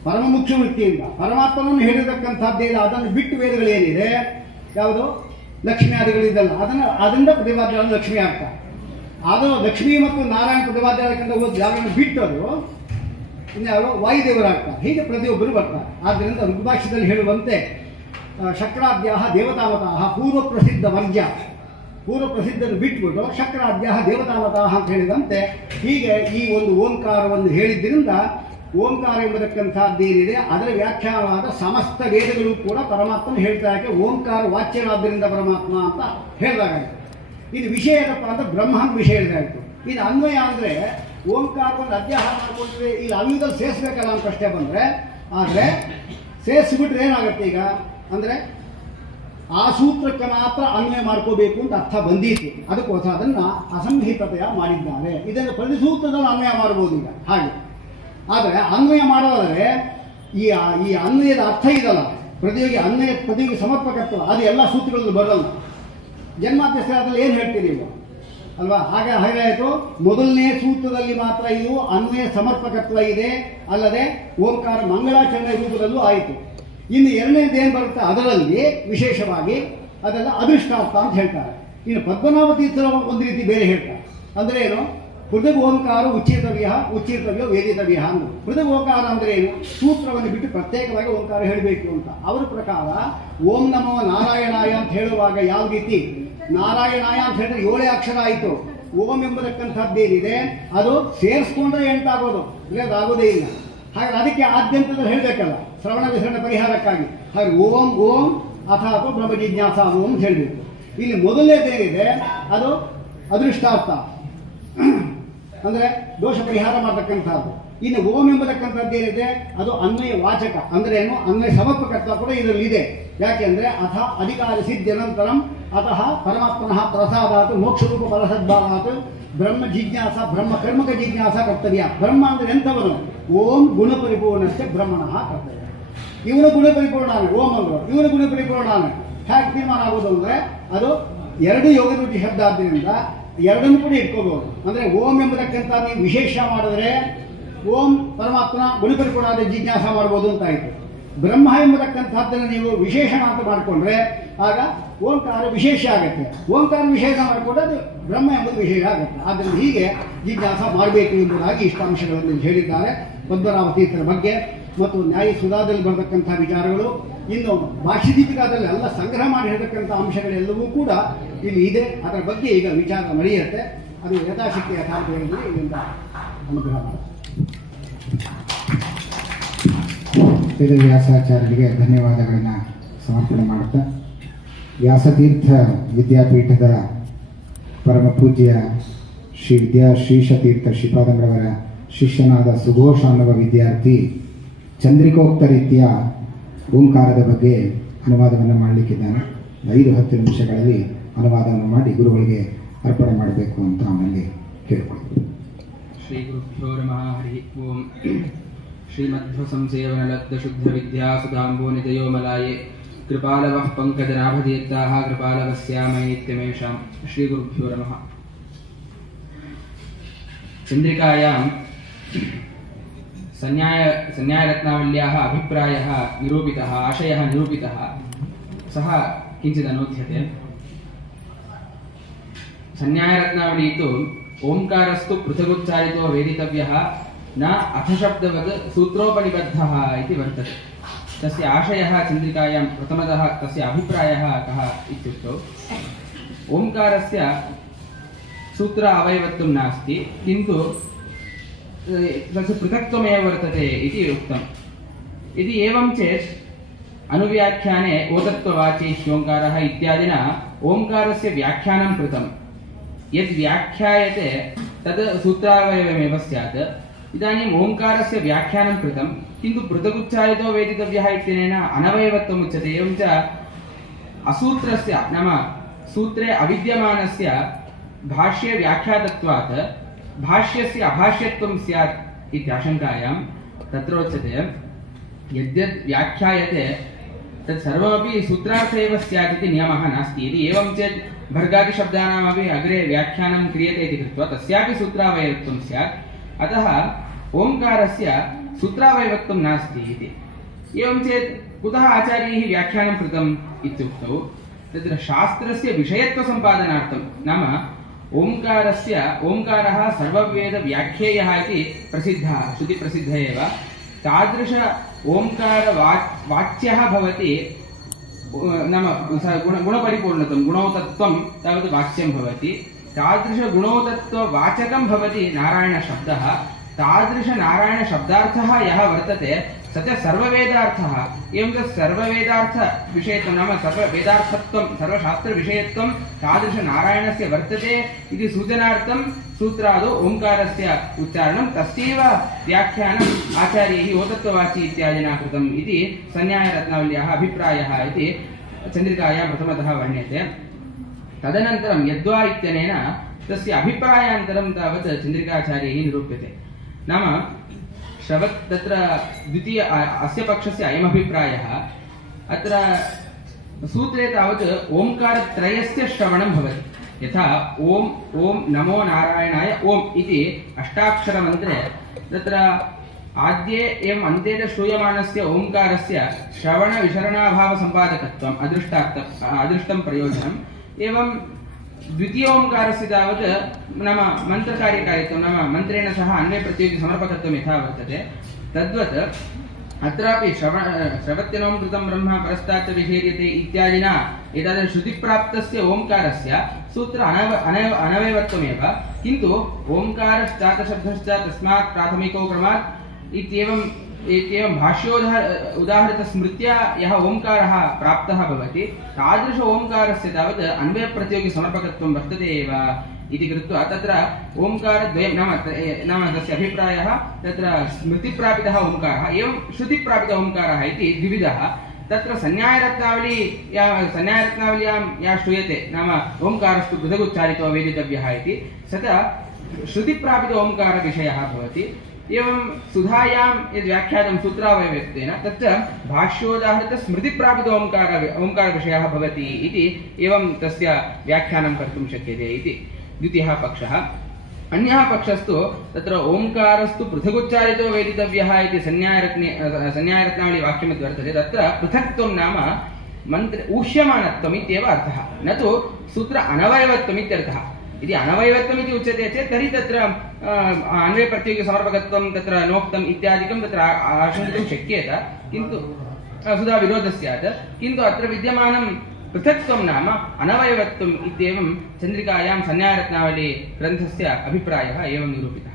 ಪರಮ ಮುಖ್ಯ ವೃತ್ತಿಯಿಂದ ಪರಮಾತ್ಮನನ್ನು ಹೇಳಿರತಕ್ಕಂಥದ್ದೇನು, ಅದನ್ನು ಬಿಟ್ಟು ವೇದಗಳೇನಿದೆ ಯಾವುದು ಲಕ್ಷ್ಮೀಯಾದಿಗಳಿದ್ದಲ್ಲ ಅದರಿಂದ ಪ್ರತಿಪಾದ್ಯ ಲಕ್ಷ್ಮೀ ಆಗ್ತಾ. ಅದು ಲಕ್ಷ್ಮೀ ಮತ್ತು ನಾರಾಯಣ ಪ್ರತಿಪಾದ್ಯ ಓದಿ ಯಾರನ್ನು ಬಿಟ್ಟರು ಇನ್ಯಾರೋ ವಾಯುದೇವರಾಗ್ತಾರೆ. ಹೀಗೆ ಪ್ರತಿಯೊಬ್ಬರು ಬರ್ತಾರೆ. ಆದ್ದರಿಂದ ಋಗ್ಭಾಷ್ಯದಲ್ಲಿ ಹೇಳುವಂತೆ ಶಕ್ರಾದ್ಯಾಹ ದೇವತಾವತಾಹ ಪೂರ್ವ ಪ್ರಸಿದ್ಧ ವರ್ಜ್ಯ, ಪೂರ್ವ ಪ್ರಸಿದ್ಧರು ಬಿಟ್ಬಿಟ್ಟು ಶಕ್ರಾದ್ಯಾಹ ದೇವತಾವತಾಹ ಅಂತ ಹೇಳಿದಂತೆ ಹೀಗೆ ಈ ಒಂದು ಓಂಕಾರವನ್ನು ಹೇಳಿದ್ದರಿಂದ ಓಂಕಾರ ಎಂಬತಕ್ಕಂಥದ್ದೇನಿದೆ ಅದರ ವ್ಯಾಖ್ಯಾನವಾದ ಸಮಸ್ತ ವೇದಗಳು ಕೂಡ ಪರಮಾತ್ಮನ ಹೇಳ್ತಾ ಇದ್ದಾರೆ. ಓಂಕಾರ ವಾಚ್ಯನಾದ್ದರಿಂದ ಪರಮಾತ್ಮ ಅಂತ ಹೇಳಿದಾಗ ಇದು ವಿಷಯ ಏನಪ್ಪ ಅಂತ ಬ್ರಹ್ಮನ ವಿಷಯ ಹೇಳಿದಾಯಿತು. ಇದು ಅನ್ವಯ ಅಂದರೆ ಓಂಕಾರವನ್ನು ಅಧ್ಯಾಹಾರ ಮಾಡಿಕೊಂಡ್ರೆ ಇಲ್ಲಿ ಅನ್ವಯದಲ್ಲಿ ಸೇರಿಸ್ಬೇಕಲ್ಲ ಅಂತ ಪ್ರಶ್ನೆ ಬಂದರೆ, ಆದರೆ ಸೇರಿಸ್ಬಿಟ್ರೆ ಏನಾಗುತ್ತೆ ಈಗ ಅಂದರೆ ಆ ಸೂತ್ರಕ್ಕೆ ಮಾತ್ರ ಅನ್ವಯ ಮಾಡ್ಕೋಬೇಕು ಅಂತ ಅರ್ಥ ಬಂದೀತು. ಅದಕ್ಕೋಸ್ಕರ ಅದನ್ನು ಅಸಂಹಿತತೆಯ ಮಾಡಿದ್ದಾರೆ. ಇದನ್ನು ಪ್ರತಿಸೂತ್ರದಲ್ಲಿ ಅನ್ವಯ ಮಾಡ್ಬೋದು ಈಗ ಹಾಗೆ. ಆದರೆ ಅನ್ವಯ ಮಾಡೋದಾದರೆ ಈ ಅನ್ವಯದ ಅರ್ಥ ಇದಲ್ಲ, ಪ್ರತಿಯೋಗಿ ಸಮರ್ಪಕತ್ವ ಅದು ಎಲ್ಲ ಸೂತ್ರಗಳಲ್ಲಿ ಬರಲ್ಲ. ಜನ್ಮಾದ್ಯಸ್ತ್ರದಲ್ಲಿ ಏನು ಹೇಳ್ತೀರಿ ನೀವು ಅಲ್ವಾ? ಹಾಗೆ ಆಯಿತು. ಮೊದಲನೇ ಸೂತ್ರದಲ್ಲಿ ಮಾತ್ರ ಇದು ಅನ್ವಯ ಸಮರ್ಪಕತ್ವ ಇದೆ, ಅಲ್ಲದೆ ಓಂಕಾರ ಮಂಗಳಾಚರಣೆ ರೂಪದಲ್ಲೂ ಆಯಿತು. ಇನ್ನು ಎರಡನೇದು ಏನು ಬರುತ್ತೆ ಅದರಲ್ಲಿ ವಿಶೇಷವಾಗಿ ಅದೆಲ್ಲ ಅದೃಷ್ಟಾರ್ಥ ಅಂತ ಹೇಳ್ತಾರೆ. ಇನ್ನು ಪದ್ಮನಾಭ ತೀರ್ಥರ ಒಂದು ರೀತಿ ಬೇರೆ ಹೇಳ್ತಾರೆ. ಅಂದರೆ ಏನು? ಪೃಥಗ್ ಓಂಕಾರ ಉಚ್ಚಿರ್ತವ್ಯ ವೇದಿತವ್ಯ ಅಂದು. ಪೃಥಗ್ ಓಂಕಾರ ಅಂದರೆ ಏನು? ಸೂತ್ರವನ್ನು ಬಿಟ್ಟು ಪ್ರತ್ಯೇಕವಾಗಿ ಓಂಕಾರ ಹೇಳಬೇಕು ಅಂತ. ಅವರ ಪ್ರಕಾರ ಓಂ ನಮೋ ನಾರಾಯಣಾಯ ಅಂತ ಹೇಳುವಾಗ ಯಾವ ರೀತಿ ನಾರಾಯಣಾಯ ಅಂತ ಹೇಳಿದ್ರೆ 7 ಅಕ್ಷರ ಆಯಿತು. ಓಂ ಎಂಬತಕ್ಕಂಥದ್ದೇನಿದೆ ಅದು ಸೇರಿಸ್ಕೊಂಡ್ರೆ 8 ಆಗೋದು, ಇಲ್ಲ ಅದಾಗೋದೇ ಇಲ್ಲ. ಹಾಗೆ ಅದಕ್ಕೆ ಆದ್ಯಂತದಲ್ಲಿ ಹೇಳಬೇಕಲ್ಲ ಶ್ರವಣ ವಿಸರಣ ಪರಿಹಾರಕ್ಕಾಗಿ. ಹಾಗೆ ಓಂ ಓಂ ಅಥವಾ ಬ್ರಹ್ಮ ಜಿಜ್ಞಾಸ ಓಂ ಅಂತ ಹೇಳಬೇಕು. ಇಲ್ಲಿ ಮೊದಲನೇದೇನಿದೆ ಅದು ಅದೃಷ್ಟಾರ್ಥ, ಅಂದರೆ ದೋಷ ಪರಿಹಾರ ಮಾಡತಕ್ಕಂಥದ್ದು. ಇನ್ನು ಓಂ ಎಂಬತಕ್ಕಂಥದ್ದೇನಿದೆ ಅದು ಅನ್ವಯ ವಾಚಕ, ಅಂದರೆ ಏನು? ಅನ್ವಯ ಸಮರ್ಪಕತ್ವ ಕೂಡ ಇದರಲ್ಲಿ ಇದೆ. ಯಾಕೆಂದರೆ ಅಥ ಅಧಿಕಾರ ಸಿದ್ಧನಂತರಂ ಅತಃ ಪರಮಾತ್ಮನಃ ಪ್ರಸಾದಾತ್ ಮೋಕ್ಷರೂಪ ಫಲಸದ್ಭಾವಾತ್ ಬ್ರಹ್ಮ ಜಿಜ್ಞಾಸ ಬ್ರಹ್ಮ ಕರ್ಮಕ ಜಿಜ್ಞಾಸ ಕರ್ತವ್ಯ. ಬ್ರಹ್ಮ ಅಂದರೆ ಎಂಥವನು? ಓಂ ಗುಣಪರಿಪೂರ್ಣಕ್ಕೆ ಬ್ರಹ್ಮಣಃ ಕರ್ತವ್ಯ. ಇವನು ಗುಣಪರಿಪೂರ್ಣ ಓಂ ಅಂದರು, ಇವನು ಗುಣಪರಿಪೂರ್ಣ ಹೇಗೆ ತೀರ್ಮಾನ ಆಗೋದು ಅಂದರೆ ಅದು 2 ಯೋಗದೂಟಿ ಶಬ್ದ ಆದ್ದರಿಂದ ಎರಡನ್ನು ಕೂಡ ಇಟ್ಕೋಬಹುದು. ಅಂದರೆ ಓಂ ಎಂಬುದಕ್ಕಂತ ನೀವು ವಿಶೇಷ ಮಾಡಿದ್ರೆ ಓಂ ಪರಮಾತ್ಮನ ಗುಣಪರಿಪೂರ್ಣ ಜಿಜ್ಞಾಸ ಮಾಡ್ಬೋದು ಅಂತ ಆಯಿತು. ಬ್ರಹ್ಮ ಎಂಬತಕ್ಕಂಥದ್ದನ್ನು ನೀವು ವಿಶೇಷ ಅಂತ ಮಾಡಿಕೊಂಡ್ರೆ ಆಗ ಓಂಕಾರ ವಿಶೇಷ ಆಗುತ್ತೆ. ಓಂಕಾರ ವಿಶೇಷ ಮಾಡಿಕೊಂಡ್ರೆ ಅದು ಬ್ರಹ್ಮ ಎಂಬುದು ವಿಶೇಷ ಆಗುತ್ತೆ. ಆದ್ದರಿಂದ ಹೀಗೆ ಜಿಜ್ಞಾಸ ಮಾಡಬೇಕು ಎಂಬುದಾಗಿ ಇಷ್ಟಾಂಶಗಳನ್ನು ಹೇಳಿದ್ದಾರೆ ಪದ್ಮನಾಭ ತೀರ್ಥರ ಬಗ್ಗೆ. ಮತ್ತು ನ್ಯಾಯ ಸುಧಾದಲ್ಲಿ ಬರತಕ್ಕಂಥ ವಿಚಾರಗಳು, ಇನ್ನು ಭಾಷ್ಯದೀಪಿಕಾದಲ್ಲಿ ಎಲ್ಲ ಸಂಗ್ರಹ ಮಾಡಿ ಹೇಳ್ತಕ್ಕಂಥ ಅಂಶಗಳೆಲ್ಲವೂ ಕೂಡ ಇಲ್ಲಿ ಇದೆ. ಅದರ ಬಗ್ಗೆ ಈಗ ವಿಚಾರ ನಡೆಯುತ್ತೆ. ಅದು ಯಥಾಶಕ್ತಿ ಯಥಾರ್ಥಗಳಲ್ಲಿ ಇಲ್ಲಿಂದ ಅನುಗ್ರಹ ಮಾಡಿ. ವೇದವ್ಯಾಸಾಚಾರ್ಯರಿಗೆ ಧನ್ಯವಾದಗಳನ್ನು ಸಮರ್ಪಣೆ ಮಾಡುತ್ತಾ, ವ್ಯಾಸತೀರ್ಥ ವಿದ್ಯಾಪೀಠದ ಪರಮ ಪೂಜ್ಯ ಶ್ರೀಶತೀರ್ಥ ಶ್ರೀಪಾದಂಗಳವರ ಶಿಷ್ಯನಾದ ಸುಘೋಷ ಅನ್ನುವ ವಿದ್ಯಾರ್ಥಿ ಚಂದ್ರಿಕೋಕ್ತ ರೀತಿಯ ಓಂಕಾರದ ಬಗ್ಗೆ ಅನುವಾದವನ್ನು ಮಾಡಲಿಕ್ಕಿದ್ದಾನೆ. 5-10 ನಿಮಿಷಗಳಲ್ಲಿ ಅನುವಾದವನ್ನು ಮಾಡಿ ಗುರುಗಳಿಗೆ ಅರ್ಪಣೆ ಮಾಡಬೇಕು ಅಂತ ಅವನಲ್ಲಿ ಕೇಳ್ಕೊಳ್ತೀನಿ. ಶ್ರೀ ಗುರುಭ್ಯೋ ನಮಃ. ಹರಿ ಓಂ. ಶ್ರೀಮಧ್ವ ಸಂಸೇವನಲಬ್ಧ ಶುದ್ಧ ವಿದ್ಯಾ ಸುಧಾಂಬೋನಿತಯೋ ಮಲಾಯೇ ಕೃಪಾಲವಃ ಪಂಕಜನಾಭತೀರ್ಥಾಃ ಕೃಪಾಲವಸ್ಯಾಮೈ ನಿತ್ಯಮೇಷಾಂ. ಶ್ರೀ ಗುರುಭ್ಯೋ ನಮಃ. ಚಂದ್ರಿಕಾಯಾಂ संन्यायरत्नावल्याः अभिप्रायः निरूपितः, आशयः निरूपितः. सः किञ्चित् अनूद्यते. संन्यायरत्नावली तु ओंकारस्तु पृथगुच्चारितो वेदितव्यः न अथशब्दवत् सूत्रोपनिबद्धः इति वर्तते. तस्य आशयः चन्द्रिकायां प्रथमतः तस्य अभिप्रायः कः इत्युक्तौ ओंकारस्य सूत्र अवयवत्वं नास्ति, किन्तु तस्य पृथक्त्वमेव वर्तते इति उक्तम्. यदि एवं चेत् अनुव्याख्याने ओतत्ववाची ह्योङ्कारः इत्यादिना ओङ्कारस्य व्याख्यानं कृतं. यद् व्याख्यायते तद् सूत्रावयवमेव स्यात्. इदानीम् ओङ्कारस्य व्याख्यानं कृतं, किन्तु पृथगुच्चारितो वेदितव्यः इत्यनेन अनवयवत्वम् उच्यते. एवं च असूत्रस्य नाम सूत्रे अविद्यमानस्य भाष्ये व्याख्यातत्वात् भाष्यस्य अभाष्यत्वं स्यात् इत्याशङ्कायां तत्रोच्यते यद्यद् व्याख्यायते तत् सर्वमपि सूत्रार्थे एव स्यात् इति नियमः नास्ति. यदि एवं चेत् भर्गादिशब्दानामपि अग्रे व्याख्यानं क्रियते इति कृत्वा तस्यापि सूत्रावयवत्वं स्यात्. अतः ओङ्कारस्य सूत्रावयवत्वं नास्ति इति. एवं चेत् कुतः आचार्यैः व्याख्यानं कृतम् इत्युक्तौ तत्र शास्त्रस्य विषयत्वसम्पादनार्थं, नाम ओङ्कारः सर्ववेदव्याख्येयः इति प्रसिद्धः, श्रुतिप्रसिद्धः एव। तादृश ओङ्कारवाच्यः भवति, नाम गुणपरिपूर्णत्वं, गुणौतत्वं तावत् वाच्यं भवति। तादृशगुणौतत्ववाचकं भवति नारायणशब्दः। तादृशनारायणशब्दार्थः यः वर्तते स च सर्ववेदार्थः। एवं च सर्ववेदार्थविषयत्वं, नाम सर्ववेदार्थत्वं, सर्वशास्त्रविषयत्वं तादृशनारायणस्य वर्तते इति सूचनार्थं सूत्रादौ ओङ्कारस्य उच्चारणं, तस्यैव व्याख्यानम् आचार्यैः ओतत्ववाची इत्यादिना कृतम् इति संन्यायरत्नावल्याः अभिप्रायः इति चन्द्रिकायां प्रथमतः वर्ण्यते। तदनन्तरं यद्वा इत्यनेन तस्य अभिप्रायान्तरं तावत् चन्द्रिकाचार्यैः निरूप्यते। नाम तत्र द्वितीय अस्य पक्षस्य अयमभिप्रायः, अत्र सूत्रे तावत् ओङ्कारत्रयस्य श्रवणं भवति। यथा ओम नमो नारायणाय ओम इति अष्टाक्षरमन्त्रे तत्र आद्ये एवं अन्ते च श्रूयमाणस्य ओङ्कारस्य श्रवणविशरणाभावसम्पादकत्वम् अदृष्टं प्रयोजनम्। एवं द्वितीय ओङ्कारस्य तावत् नाम मन्त्रकार्यकारित्वं, नाम मन्त्रेण सह अन्वयप्रत्ययोगिसमर्पकत्वं यथा वर्तते तद्वत् अत्रापि श्रवत्यनों कृतं ब्रह्म परस्तात् विधीयते इत्यादिना एतादृश श्रुतिप्राप्तस्य ओङ्कारस्य सूत्र अनवयवत्वमेव, किन्तु ओङ्कारश्चातशब्दश्च तस्मात् प्राथमिको क्रमात् इत्येवं भाष्योदाहृतस्मृत्या यः ओङ्कारः प्राप्तः भवति तादृश ओङ्कारस्य तावत् अन्वयप्रतियोगिसमर्पकत्वं वर्तते एव इति कृत्वा तत्र ओङ्कारद्वयं, नाम तस्य अभिप्रायः तत्र स्मृतिप्रापितः ओङ्कारः एवं श्रुतिप्रापितः ओङ्कारः इति द्विविधः। तत्र संन्यायरत्नावल्यां या श्रूयते, नाम ओङ्कारस्तु पृथगुच्चारितो वेदितव्यः इति, स च श्रुतिप्रापित ओङ्कारविषयः भवति। एवं सुधायां यद् व्याख्यातं सूत्रावयवेन तच्च भाष्योदाहृत स्मृतिप्रापित ओङ्कारविषयः भवति इति एवं तस्य व्याख्यानं कर्तुं शक्यते इति द्वितीयः पक्षः। अन्यः पक्षस्तु तत्र ओङ्कारस्तु पृथगुच्चारितो वेदितव्यः इति संन्यायरत्नावली वाक्यमद् वर्तते। तत्र पृथक्त्वं नाम मन्त्रे ऊह्यमानत्वम् इत्येव अर्थः, न तु सूत्र अनवयवत्वम् इत्यर्थः। यदि अनवयवत्वम् इति उच्यते चेत् तर्हि तत्र अन्वयप्रत्ययोगिसमर्पकत्वं तत्र नोक्तम् इत्यादिकं तत्र आशङ्कितुं शक्येत, किन्तु सुधा विरोधः स्यात्। किन्तु अत्र विद्यमानं पृथक्त्वं नाम अनवयवत्वम् इत्येवं चन्द्रिकायां संन्यायरत्नावली ग्रन्थस्य अभिप्रायः एवं निरूपितः।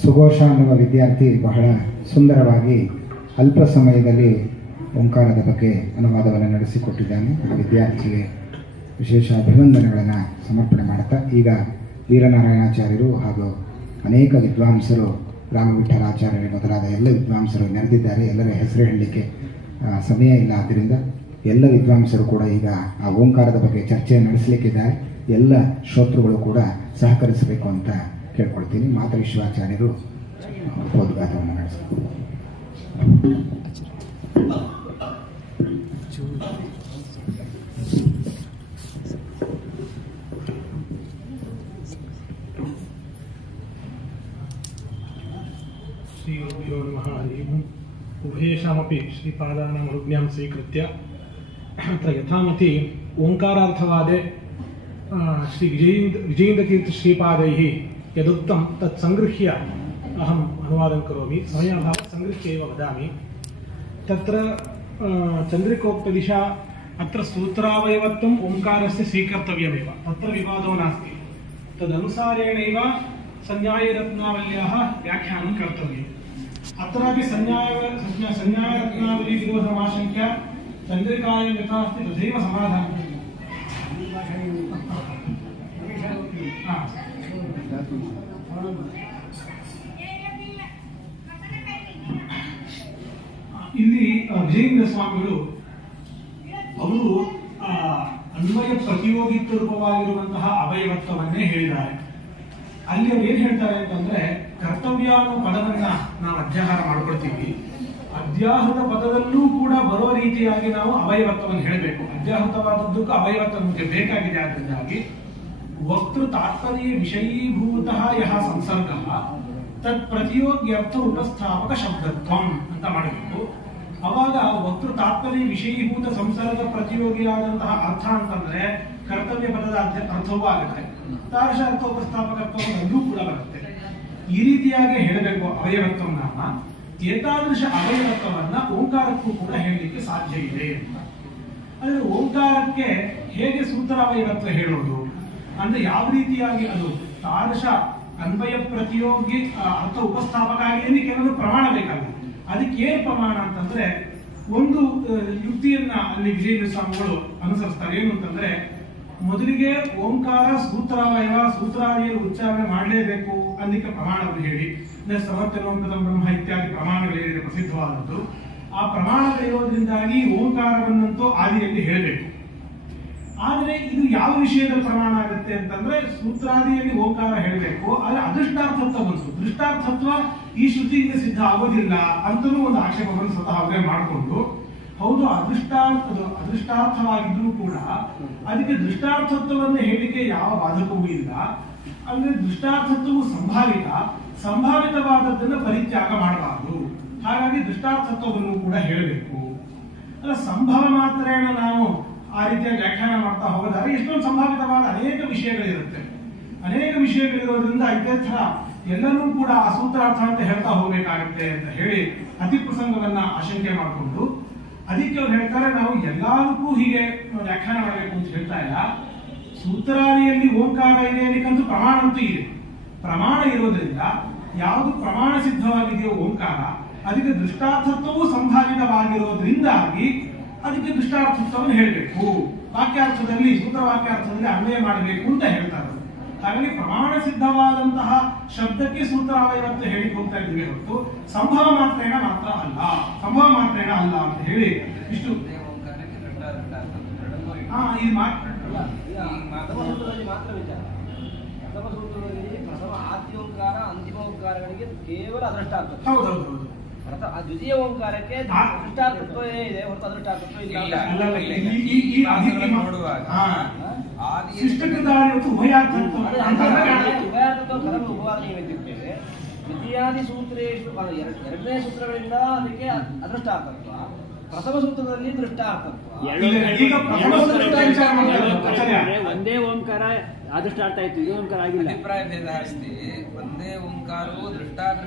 ಸುಘೋಷ ಅನ್ನುವ ವಿದ್ಯಾರ್ಥಿ ಬಹಳ ಸುಂದರವಾಗಿ ಅಲ್ಪ ಸಮಯದಲ್ಲಿ ಓಂಕಾರದ ಬಗ್ಗೆ ಅನುವಾದವನ್ನು ನಡೆಸಿಕೊಟ್ಟಿದ್ದಾನೆ. ಆ ವಿದ್ಯಾರ್ಥಿಗೆ ವಿಶೇಷ ಅಭಿನಂದನೆಗಳನ್ನು ಸಮರ್ಪಣೆ ಮಾಡ್ತಾ, ಈಗ ವೀರನಾರಾಯಣಾಚಾರ್ಯರು ಹಾಗೂ ಅನೇಕ ವಿದ್ವಾಂಸರು, ರಾಮವಿಠಲಾಚಾರ್ಯರು ಮೊದಲಾದ ಎಲ್ಲ ವಿದ್ವಾಂಸರು ನೆರೆದಿದ್ದಾರೆ. ಎಲ್ಲರ ಹೆಸರು ಹೇಳಲಿಕ್ಕೆ ಸಮಯ ಇಲ್ಲ, ಆದ್ದರಿಂದ ಎಲ್ಲ ವಿದ್ವಾಂಸರು ಕೂಡ ಈಗ ಆ ಓಂಕಾರದ ಬಗ್ಗೆ ಚರ್ಚೆ ನಡೆಸಲಿಕ್ಕಿದ್ದಾರೆ. ಎಲ್ಲ ಶ್ರೋತೃಗಳು ಕೂಡ ಸಹಕರಿಸಬೇಕು ಅಂತ ಕೇಳ್ಕೊಳ್ತೀನಿ. ಮಾತರಿಶ್ವಾಚಾರ್ಯರು ಉಪೋದ್ಘಾತವನ್ನು ನಡೆಸಬೇಕು. श्रीगुरुभ्यो नमः। हरिः ओम्। उभयेषामपि श्रीपादानाम् अनुज्ञां स्वीकृत्य अत्र यथामति ओङ्कारार्थवादे विजयेन्द्रतीर्थश्रीपादैः यदुक्तं तत् संगृह्य अहम् अनुवादं करोमि। समयाभावात् संगृह्य एव वदामि। तत्र चन्द्रिकोक्तदिशा अत्र सूत्रावयवत्वम् ओङ्कारस्य स्वीकर्तव्यमेव, तत्र विवादो नास्ति। तदनुसारेणैव संन्यायरत्नावल्याः व्याख्यानं कर्तव्यम्। अत्रापि संन्यायरत्नावली विरोधमाशङ्क्य चन्द्रिकायां यथा अस्ति तथैव समाधानं। ಇಲ್ಲಿ ವಿಜಯೇಂದ್ರ ಸ್ವಾಮಿಗಳು ಅವರು ಅನ್ವಯ ಪ್ರತಿಯೋಗಿತ್ವ ರೂಪವಾಗಿರುವಂತಹ ಅವಯವತ್ವವನ್ನೇ ಹೇಳಿದ್ದಾರೆ. ಅಲ್ಲಿ ಅವ್ರು ಏನ್ ಹೇಳ್ತಾರೆ ಅಂತಂದ್ರೆ, ಕರ್ತವ್ಯ ಅನ್ನೋ ಪದವನ್ನ ನಾವು ಅಧ್ಯಾಹಾರ ಮಾಡ್ಕೊಳ್ತೀವಿ, ಅಧ್ಯಾಹೃತ ಪದದಲ್ಲೂ ಕೂಡ ಬರೋ ರೀತಿಯಾಗಿ ನಾವು ಅವಯವತ್ವವನ್ನು ಹೇಳಬೇಕು. ಅಧ್ಯಾಹೃತವಾದದ್ದಕ್ಕೂ ಅವಯವತ್ವ ನಮಗೆ ಬೇಕಾಗಿದೆ. ಆದ್ದರಿಂದಾಗಿ ವಕ್ತೃ ತಾತ್ಪರ್ಯ ವಿಷಯೀಭೂತಃ ಯಹ ಸಂಸರ್ಗಃ ತತ್ ಪ್ರತಿಯೋಗ್ಯರ್ಥ ಉಪಸ್ಥಾಪಕ ಶಬ್ದತ್ವಂ ಅಂತ ಮಾಡಬೇಕು. ಅವಾಗ ವಕ್ತೃ ತಾತ್ಪರ್ಯ ವಿಷಯೀಭೂತ ಸಂಸಾರದ ಪ್ರತಿಯೋಗಿಯಾದಂತಹ ಅರ್ಥ ಅಂತಂದ್ರೆ ಕರ್ತವ್ಯ ಪದದ ಅರ್ಥವೂ ಆಗುತ್ತೆ, ತಾರಶ ಅರ್ಥೋಪಸ್ಥಾಪಕತ್ವವನ್ನು ಅಲ್ಲೂ ಕೂಡ ಬರುತ್ತೆ. ಈ ರೀತಿಯಾಗಿ ಹೇಳಬೇಕು ಅವಯವತ್ವ ನಾಮ. ಏತಾದೃಶ ಅವಯವತ್ವವನ್ನ ಓಂಕಾರಕ್ಕೂ ಕೂಡ ಹೇಳಲಿಕ್ಕೆ ಸಾಧ್ಯ ಇದೆ ಅಂತ. ಅಂದ್ರೆ ಓಂಕಾರಕ್ಕೆ ಹೇಗೆ ಸೂತ್ರ ಅವಯವತ್ವ ಹೇಳೋದು ಅಂದ್ರೆ ಯಾವ ರೀತಿಯಾಗಿ ಅದು ತಾದೃಶ ಅನ್ವಯ ಪ್ರತಿಯೋಗಿ ಅರ್ಥ ಉಪಸ್ಥಾಪಕ ಆಗಿ ಕೆಲವು ಪ್ರಮಾಣ ಬೇಕಾಗುತ್ತೆ. ಅದಕ್ಕೆ ಏನು ಪ್ರಮಾಣ ಅಂತಂದ್ರೆ ಒಂದು ಯುಕ್ತಿಯನ್ನ ಅಲ್ಲಿ ವಿಜಯೇಂದ್ರ ಸ್ವಾಮಿಗಳು ಅನುಸರಿಸ್ತಾರೆ. ಏನು ಅಂತಂದ್ರೆ ಮೊದಲಿಗೆ ಓಂಕಾರ ಸೂತ್ರಾವಯವ ಸೂತ್ರಾದಿಯಲ್ಲಿ ಉಚ್ಚಾರಣೆ ಮಾಡಲೇಬೇಕು ಅನ್ನಕ್ಕೆ ಪ್ರಮಾಣವನ್ನು ಹೇಳಿ, ಸಮರ್ಥನೋಂಕದ ಬ್ರಹ್ಮ ಇತ್ಯಾದಿ ಪ್ರಮಾಣಗಳಿದೆ ಪ್ರಸಿದ್ಧವಾದದ್ದು. ಆ ಪ್ರಮಾಣಗಳಿರೋದ್ರಿಂದಾಗಿ ಓಂಕಾರವನ್ನಂತೂ ಆದಿಯಲ್ಲಿ ಹೇಳಬೇಕು. ಆದ್ರೆ ಇದು ಯಾವ ವಿಷಯದ ಪ್ರಮಾಣ ಆಗುತ್ತೆ ಅಂತಂದ್ರೆ ಸೂತ್ರಾದಿಯಲ್ಲಿ ಓಂಕಾರ ಹೇಳಬೇಕು, ಆದ್ರೆ ಅದೃಷ್ಟಾರ್ಥತ್ವ ಬಂತು. ದೃಷ್ಟಾರ್ಥತ್ವ ಈ ಶ್ರುತಿಯಿಂದ ಸಿದ್ಧ ಆಗೋದಿಲ್ಲ ಅಂತಲೂ ಒಂದು ಆಕ್ಷೇಪವನ್ನು ಸ್ವತಃ ಅವರೇ ಮಾಡಿಕೊಂಡು, ಹೌದು ಅದೃಷ್ಟಾರ್ಥವಾಗಿದ್ರೂ ಕೂಡ ಅದಕ್ಕೆ ದೃಷ್ಟಾರ್ಥತ್ವವನ್ನು ಹೇಳಿಕೆ ಯಾವ ಬಾಧಕವೂ ಇಲ್ಲ. ಅಂದ್ರೆ ದೃಷ್ಟಾರ್ಥತ್ವವು ಸಂಭಾವಿತವಾದದ್ದನ್ನು ಪರಿತ್ಯಾಗ ಮಾಡಬಾರದು. ಹಾಗಾಗಿ ದೃಷ್ಟಾರ್ಥತ್ವವನ್ನು ಕೂಡ ಹೇಳಬೇಕು. ಅಲ್ಲ, ಸಂಭವ ಮಾತ್ರೇಣ ನಾವು ಆ ರೀತಿಯ ವ್ಯಾಖ್ಯಾನ ಮಾಡ್ತಾ ಹೋಗೋದಾದ್ರೆ ಎಷ್ಟೊಂದು ಸಂಭಾವಿತವಾದ ಅನೇಕ ವಿಷಯಗಳಿರುತ್ತೆ. ಅನೇಕ ವಿಷಯಗಳಿರೋದ್ರಿಂದ ಇದೇ ತರ ಎಲ್ಲರೂ ಕೂಡ ಆ ಸೂತ್ರಾರ್ಥ ಅಂತ ಹೇಳ್ತಾ ಹೋಗ್ಬೇಕಾಗುತ್ತೆ ಅಂತ ಹೇಳಿ ಅತಿ ಪ್ರಸಂಗವನ್ನ ಆಶಂಕೆ ಮಾಡಿಕೊಂಡು, ಅದಕ್ಕೆ ಅವ್ರು ಹೇಳ್ತಾರೆ ನಾವು ಎಲ್ಲದಕ್ಕೂ ಹೀಗೆ ವ್ಯಾಖ್ಯಾನ ಮಾಡಬೇಕು ಅಂತ ಹೇಳ್ತಾ ಇಲ್ಲ. ಸೂತ್ರಾದಿಯಲ್ಲಿ ಓಂಕಾರ ಇದೆ ಅನ್ನಕ್ಕಂತೂ ಪ್ರಮಾಣ ಅಂತೂ ಇದೆ. ಪ್ರಮಾಣ ಇರೋದ್ರಿಂದ ಯಾವುದು ಪ್ರಮಾಣ ಸಿದ್ಧವಾಗಿದೆಯೋ ಓಂಕಾರ, ಅದಕ್ಕೆ ದೃಷ್ಟಾರ್ಥತ್ವವು ಸಂಭಾವಿತವಾಗಿರೋದ್ರಿಂದಾಗಿ ಅದಕ್ಕೆ ದೃಷ್ಟಾರ್ಥತ್ವವನ್ನು ಹೇಳಬೇಕು. ವಾಕ್ಯಾರ್ಥದಲ್ಲಿ ಸೂತ್ರ ವಾಕ್ಯಾರ್ಥದಲ್ಲಿ ಅನ್ವಯ ಮಾಡಬೇಕು ಅಂತ ಹೇಳ್ತಾರೆ. ಹಾಗಾಗಿ ಪ್ರಮಾಣ ಸಿದ್ಧವಾದಂತಹ ಶಬ್ದಕ್ಕೆ ಸೂತ್ರಾವಯವತ್ತು ಹೇಳಿ ಹೋಗ್ತಾ ಇದ್ದೀವಿ ಹೊರತು ಸಂಭವ ಮಾತ್ರೇಣ ಮಾತ್ರ ಅಲ್ಲ ಅಂತ ಹೇಳಿ ಇಷ್ಟು ಪ್ರಥಮ ಆದ್ಯ ಓಂಕಾರ ಅಂತಿಮ ಓಂಕಾರಗಳಿಗೆ ಕೇವಲ ಅದೃಷ್ಟಾರ್ಥ. ಹೌದೌದು. ದ್ವಿತೀಯ ಓಂಕಾರಕ್ಕೆ ದೃಷ್ಟಾರ್ಥತ್ವ ಇದೆ ಹೊರತು ಅದೃಷ್ಟಾರ್ಥತ್ವ ಇಲ್ಲ. ಉಭಯಾರ್ಥತ್ವ ಕರ್ಮ ಉಪವಾದನೀಯ ಇತ್ಯುಕ್ತೆ ದ್ವಿತೀಯಾದಿ ಸೂತ್ರೇಶು ಎರಡನೇ ಸೂತ್ರಗಳಿಂದ ಅದಕ್ಕೆ ಅದೃಷ್ಟಾರ್ಥತ್ವ, ಪ್ರಥಮ ಸೂತ್ರದಲ್ಲಿ ದೃಷ್ಟಾರ್ಥತ್ವ. ಒಂದೇ ಓಂಕಾರ ಅದೃಷ್ಟಾರ್ಥ ಆಯ್ತು, ಇದು ಓಂಕಾರ ಆಗಿಲ್ಲ. ಅಭಿಪ್ರಾಯ ಭೇದ ಅಸ್ತಿ. ಒಂದೇ ಓಂಕಾರವು ದೃಷ್ಟಾರ್ಥ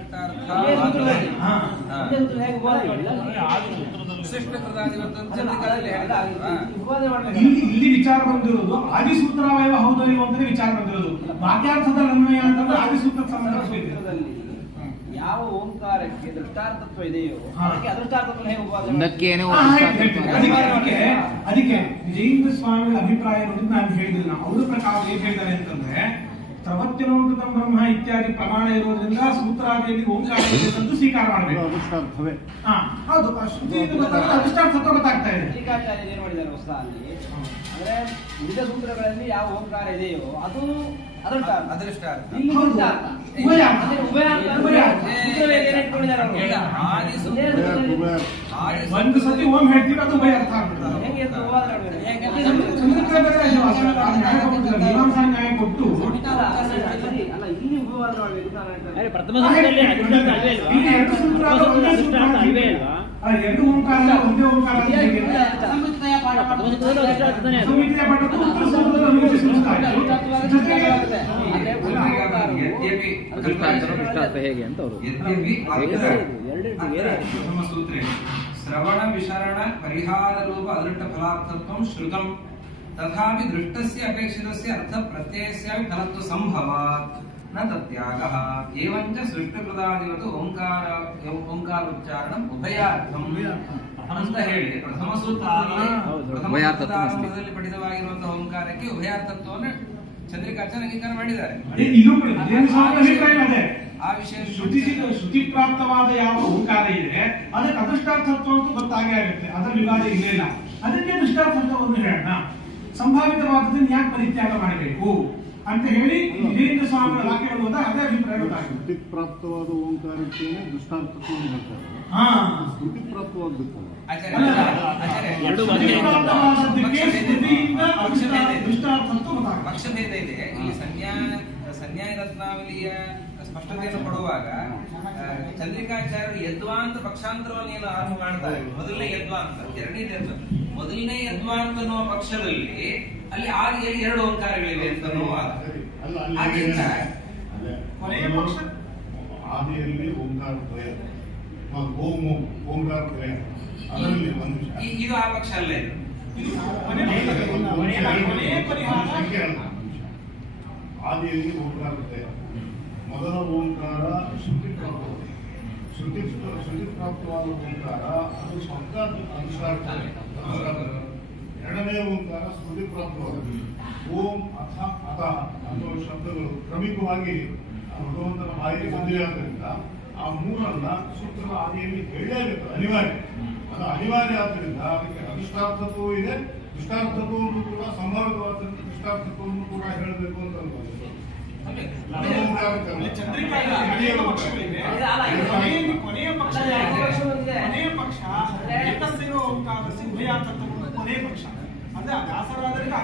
ಇಲ್ಲಿ ವಿಚಾರ ಬಂದಿರೋದು ಆದಿಸೂತ್ರಾವಯವ ಹೌದು ಇಲ್ಲ ಅಂತಲೇ ವಿಚಾರ ಬಂದಿರೋದು. ವಾಕ್ಯಾರ್ಥದ ಅನ್ವಯ ಅಂತಂದ್ರೆ ಆದಿಸೂತ್ರ ಸಂಬಂಧ ಯಾವ ಓಂಕಾರಕ್ಕೆ ದೃಷ್ಟಾರ್ಥತ್ವ ಇದೆಯೋ ಅದಕ್ಕೆ ಅದೃಷ್ಟಾರ್ಥತ್ವ ಹೇಗೆ ಅದಕ್ಕೆ ವಿಜಯೇಂದ್ರ ಸ್ವಾಮಿ ಅಭಿಪ್ರಾಯ ನೋಡಿ ನಾನು ಹೇಳಿದಿಲ್ಲ. ಅವರ ಪ್ರಕಾರ ಏನ್ ಹೇಳ್ತಾರೆ ಅಂತಂದ್ರೆ ಪ್ರವಚನೋಂಕೃತ ಬ್ರಹ್ಮ ಇತ್ಯಾದಿ ಪ್ರಮಾಣ ಇರೋದ್ರಿಂದ ಸೂತ್ರಾದಿಯಲ್ಲಿ ಓಂಕಾರ ಅಂತ ಸ್ವೀಕಾರ ಮಾಡಬೇಕು. ಹೌದು, ಅದೃಷ್ಟಾರ್ಥತ್ವ ಗೊತ್ತಾಗ್ತಾ ಇದೆ. ಟೀಕಾಚಾರ್ಯ ಏನ್ ಮಾಡಿದ್ದಾರೆ ಹೊಸ ಅಲ್ಲಿ ಅಂದ್ರೆ ಉಳಿದ ಸೂತ್ರಗಳಲ್ಲಿ ಯಾವ ಓಂಕಾರ ಇದೆಯೋ ಅದು ಅದೃಷ್ಟಾರ್ಥ. ಒಂದು ಸತಿ ಓಂ ಹೇಳ್ತೀವಿ ಅದು ಉಭಯ ಅರ್ಥ ನ್ಯಾಯ ಕೊಟ್ಟು ಪ್ರಥಮ ಸೂತ್ರದಲ್ಲಿ ಅದೃಷ್ಟಾರ್ಥ ಅಲ್ವೇ ಅಲ್ವಾ? ಎರಡು ಓಂಕಾರ ಒಂದೇ ಓಂಕಾರ ಹೇಗೆ ಅಂತ ಅವರು ಶ್ರವಣ ವಿಶರಣ ಪರಿಹಾರ ರೂಪ ಅದೃಷ್ಟ ಫಲಾರ್ಥತ್ವಂ ಶ್ರುತಂ ತಥಾಪಿ ದೃಷ್ಟಸ್ಯ ಅಪೇಕ್ಷಿತಸ್ಯ ಅರ್ಥ ಪ್ರತ್ಯಯಸ್ಯಾಪಿ ಫಲತ್ವ ಸಂಭವಾತ್ ನ ತತ್ಯಾಗಃ ಏವಂಚ ಸೃಷ್ಟಿಕೃತಾದಿವತ್ತು ಓಂಕಾರೋಚ್ಚಾರಣಂ ಉಭಯಾರ್ಥಂ ಅಂತ ಹೇಳಿ ಪ್ರಥಮ ಸೂತ್ರದಲ್ಲಿ ಪಠಿತವಾಗಿರುವಂತಹ ಓಂಕಾರಕ್ಕೆ ಉಭಯಾರ್ಥತ್ವವನ್ನು ಚಂದ್ರಿಕಾಚಾರ್ಯ ಅಂಗೀಕಾರ ಮಾಡಿದ್ದಾರೆ. ಆ ವಿಷಯ ಶ್ರುತಿ ಪ್ರಾಪ್ತವಾದ ಯಾವ ಓಂಕಾರ ಇದೆ ಅದಕ್ಕೆ ಅದೃಷ್ಟಾರ್ಥತ್ವ ಅಂತ ಗೊತ್ತಾಗೇ ಆಗುತ್ತೆ. ಅದರ ವಿವಾದ ಇಲ್ಲ. ಅದಕ್ಕೆ ದೃಷ್ಟಾರ್ಥತ್ವವನ್ನು ಹೇಳೋಣ. ಸಂಭಾವಿತವಾದದನ್ನು ಯಾಕೆ ಪರಿತ್ಯಾಗ ಮಾಡಬೇಕು ಅಂತ ಹೇಳಿ ವಿಜಯೇಂದ್ರ ಸ್ವಾಮಿಗಳ ವಾಕ್ಯಗಳು ಹೋದಾಗ ಅದೇ ಅಭಿಪ್ರಾಯ ಗೊತ್ತಾಗುತ್ತೆ. ಶ್ರುತಿ ಪ್ರಾಪ್ತವಾದ ಓಂಕಾರಕ್ಕೆ ದೃಷ್ಟಾರ್ಥತ್ವವನ್ನು ಹೇಳ್ತಾರೆ. ಶ್ರುತಿ ಪ್ರಾಪ್ತವಾಗಬೇಕಲ್ಲ, ಪಕ್ಷಭೇದ ಇದೆ. ಇಲ್ಲಿ ಸಂನ್ಯಾಯ ರತ್ನಾವಲಿಯ ಸ್ಪಷ್ಟತೆಯನ್ನು ಕೊಡುವಾಗ ಚಂದ್ರಿಕಾಚಾರ್ಯರು ಯದ್ವಾಂತ ಪಕ್ಷಾಂತರವನ್ನು ಏನು ಆರಂಭ ಮಾಡ್ತಾರೆ. ಮೊದಲನೇ ಯದ್ವಾಂತ, ಎರಡನೇ ಯದ್ವಾಂತ. ಮೊದಲನೇ ಯದ್ವಾಂತ ಅನ್ನುವ ಪಕ್ಷದಲ್ಲಿ ಅಲ್ಲಿ ಆದಿಯಲ್ಲಿ 2 ಓಂಕಾರಗಳಿವೆ ಅಂತ ವಾದ. ಆದ್ದರಿಂದ ಕೊನೆಯ ಪಕ್ಷ ಆದಿಯಲ್ಲಿ ಓಂಕಾರ ದ್ವಯ, ಓಂಕಾರ ದ್ವಯ, ಅದರಲ್ಲಿ ಇದು ಆ ಪಕ್ಷ ಅಲ್ಲ. ಆದಿಯಲ್ಲಿ ಓಂಕಾರ ದ್ವಯ. ಮೊದಲ ಓಂಕಾರ ಶ್ರುತಿ ಪ್ರಾಪ್ತವಾದ ಓಂಕಾರ ಅದು ಶಬ್ದ ಅನುಷ್ಠಾನ. ಎರಡನೇ ಓಂಕಾರ ಸ್ಮೃತಿ ಪ್ರಾಪ್ತವಾದ ಓಂ ಅಥ ಅಥ ಅಥವಾ ಶಬ್ದಗಳು ಕ್ರಮಿಕವಾಗಿ ಭಗವಂತನ ಬಾಯಿಗೆ ಬಂದಿರೋದ್ರಿಂದ ಆ ಮೂರನ್ನ ಸೂತ್ರದ ಆದಿಯಲ್ಲಿ ಹೇಳಲೇಬೇಕು, ಅನಿವಾರ್ಯ. ಅದು ಅನಿವಾರ್ಯ ಆದ್ದರಿಂದ ಅದಕ್ಕೆ ಅಧಿಷ್ಠಾರ್ಥತ್ವವೂ ಇದೆ, ದುಷ್ಟಾರ್ಥತ್ವವನ್ನು ಕೂಡ ಸಂಭಾವಿತವಾದ ದುಷ್ಟಾರ್ಥತ್ವವನ್ನು ಕೂಡ ಹೇಳಬೇಕು ಅಂತ ಅನ್ಬೋದು. ಕೊನೆಯ ಪಕ್ಷ ಕೊನೆಯ ಪಕ್ಷ ಅಂದ್ರೆ ವ್ಯಾಸರಾದರಿಗೆ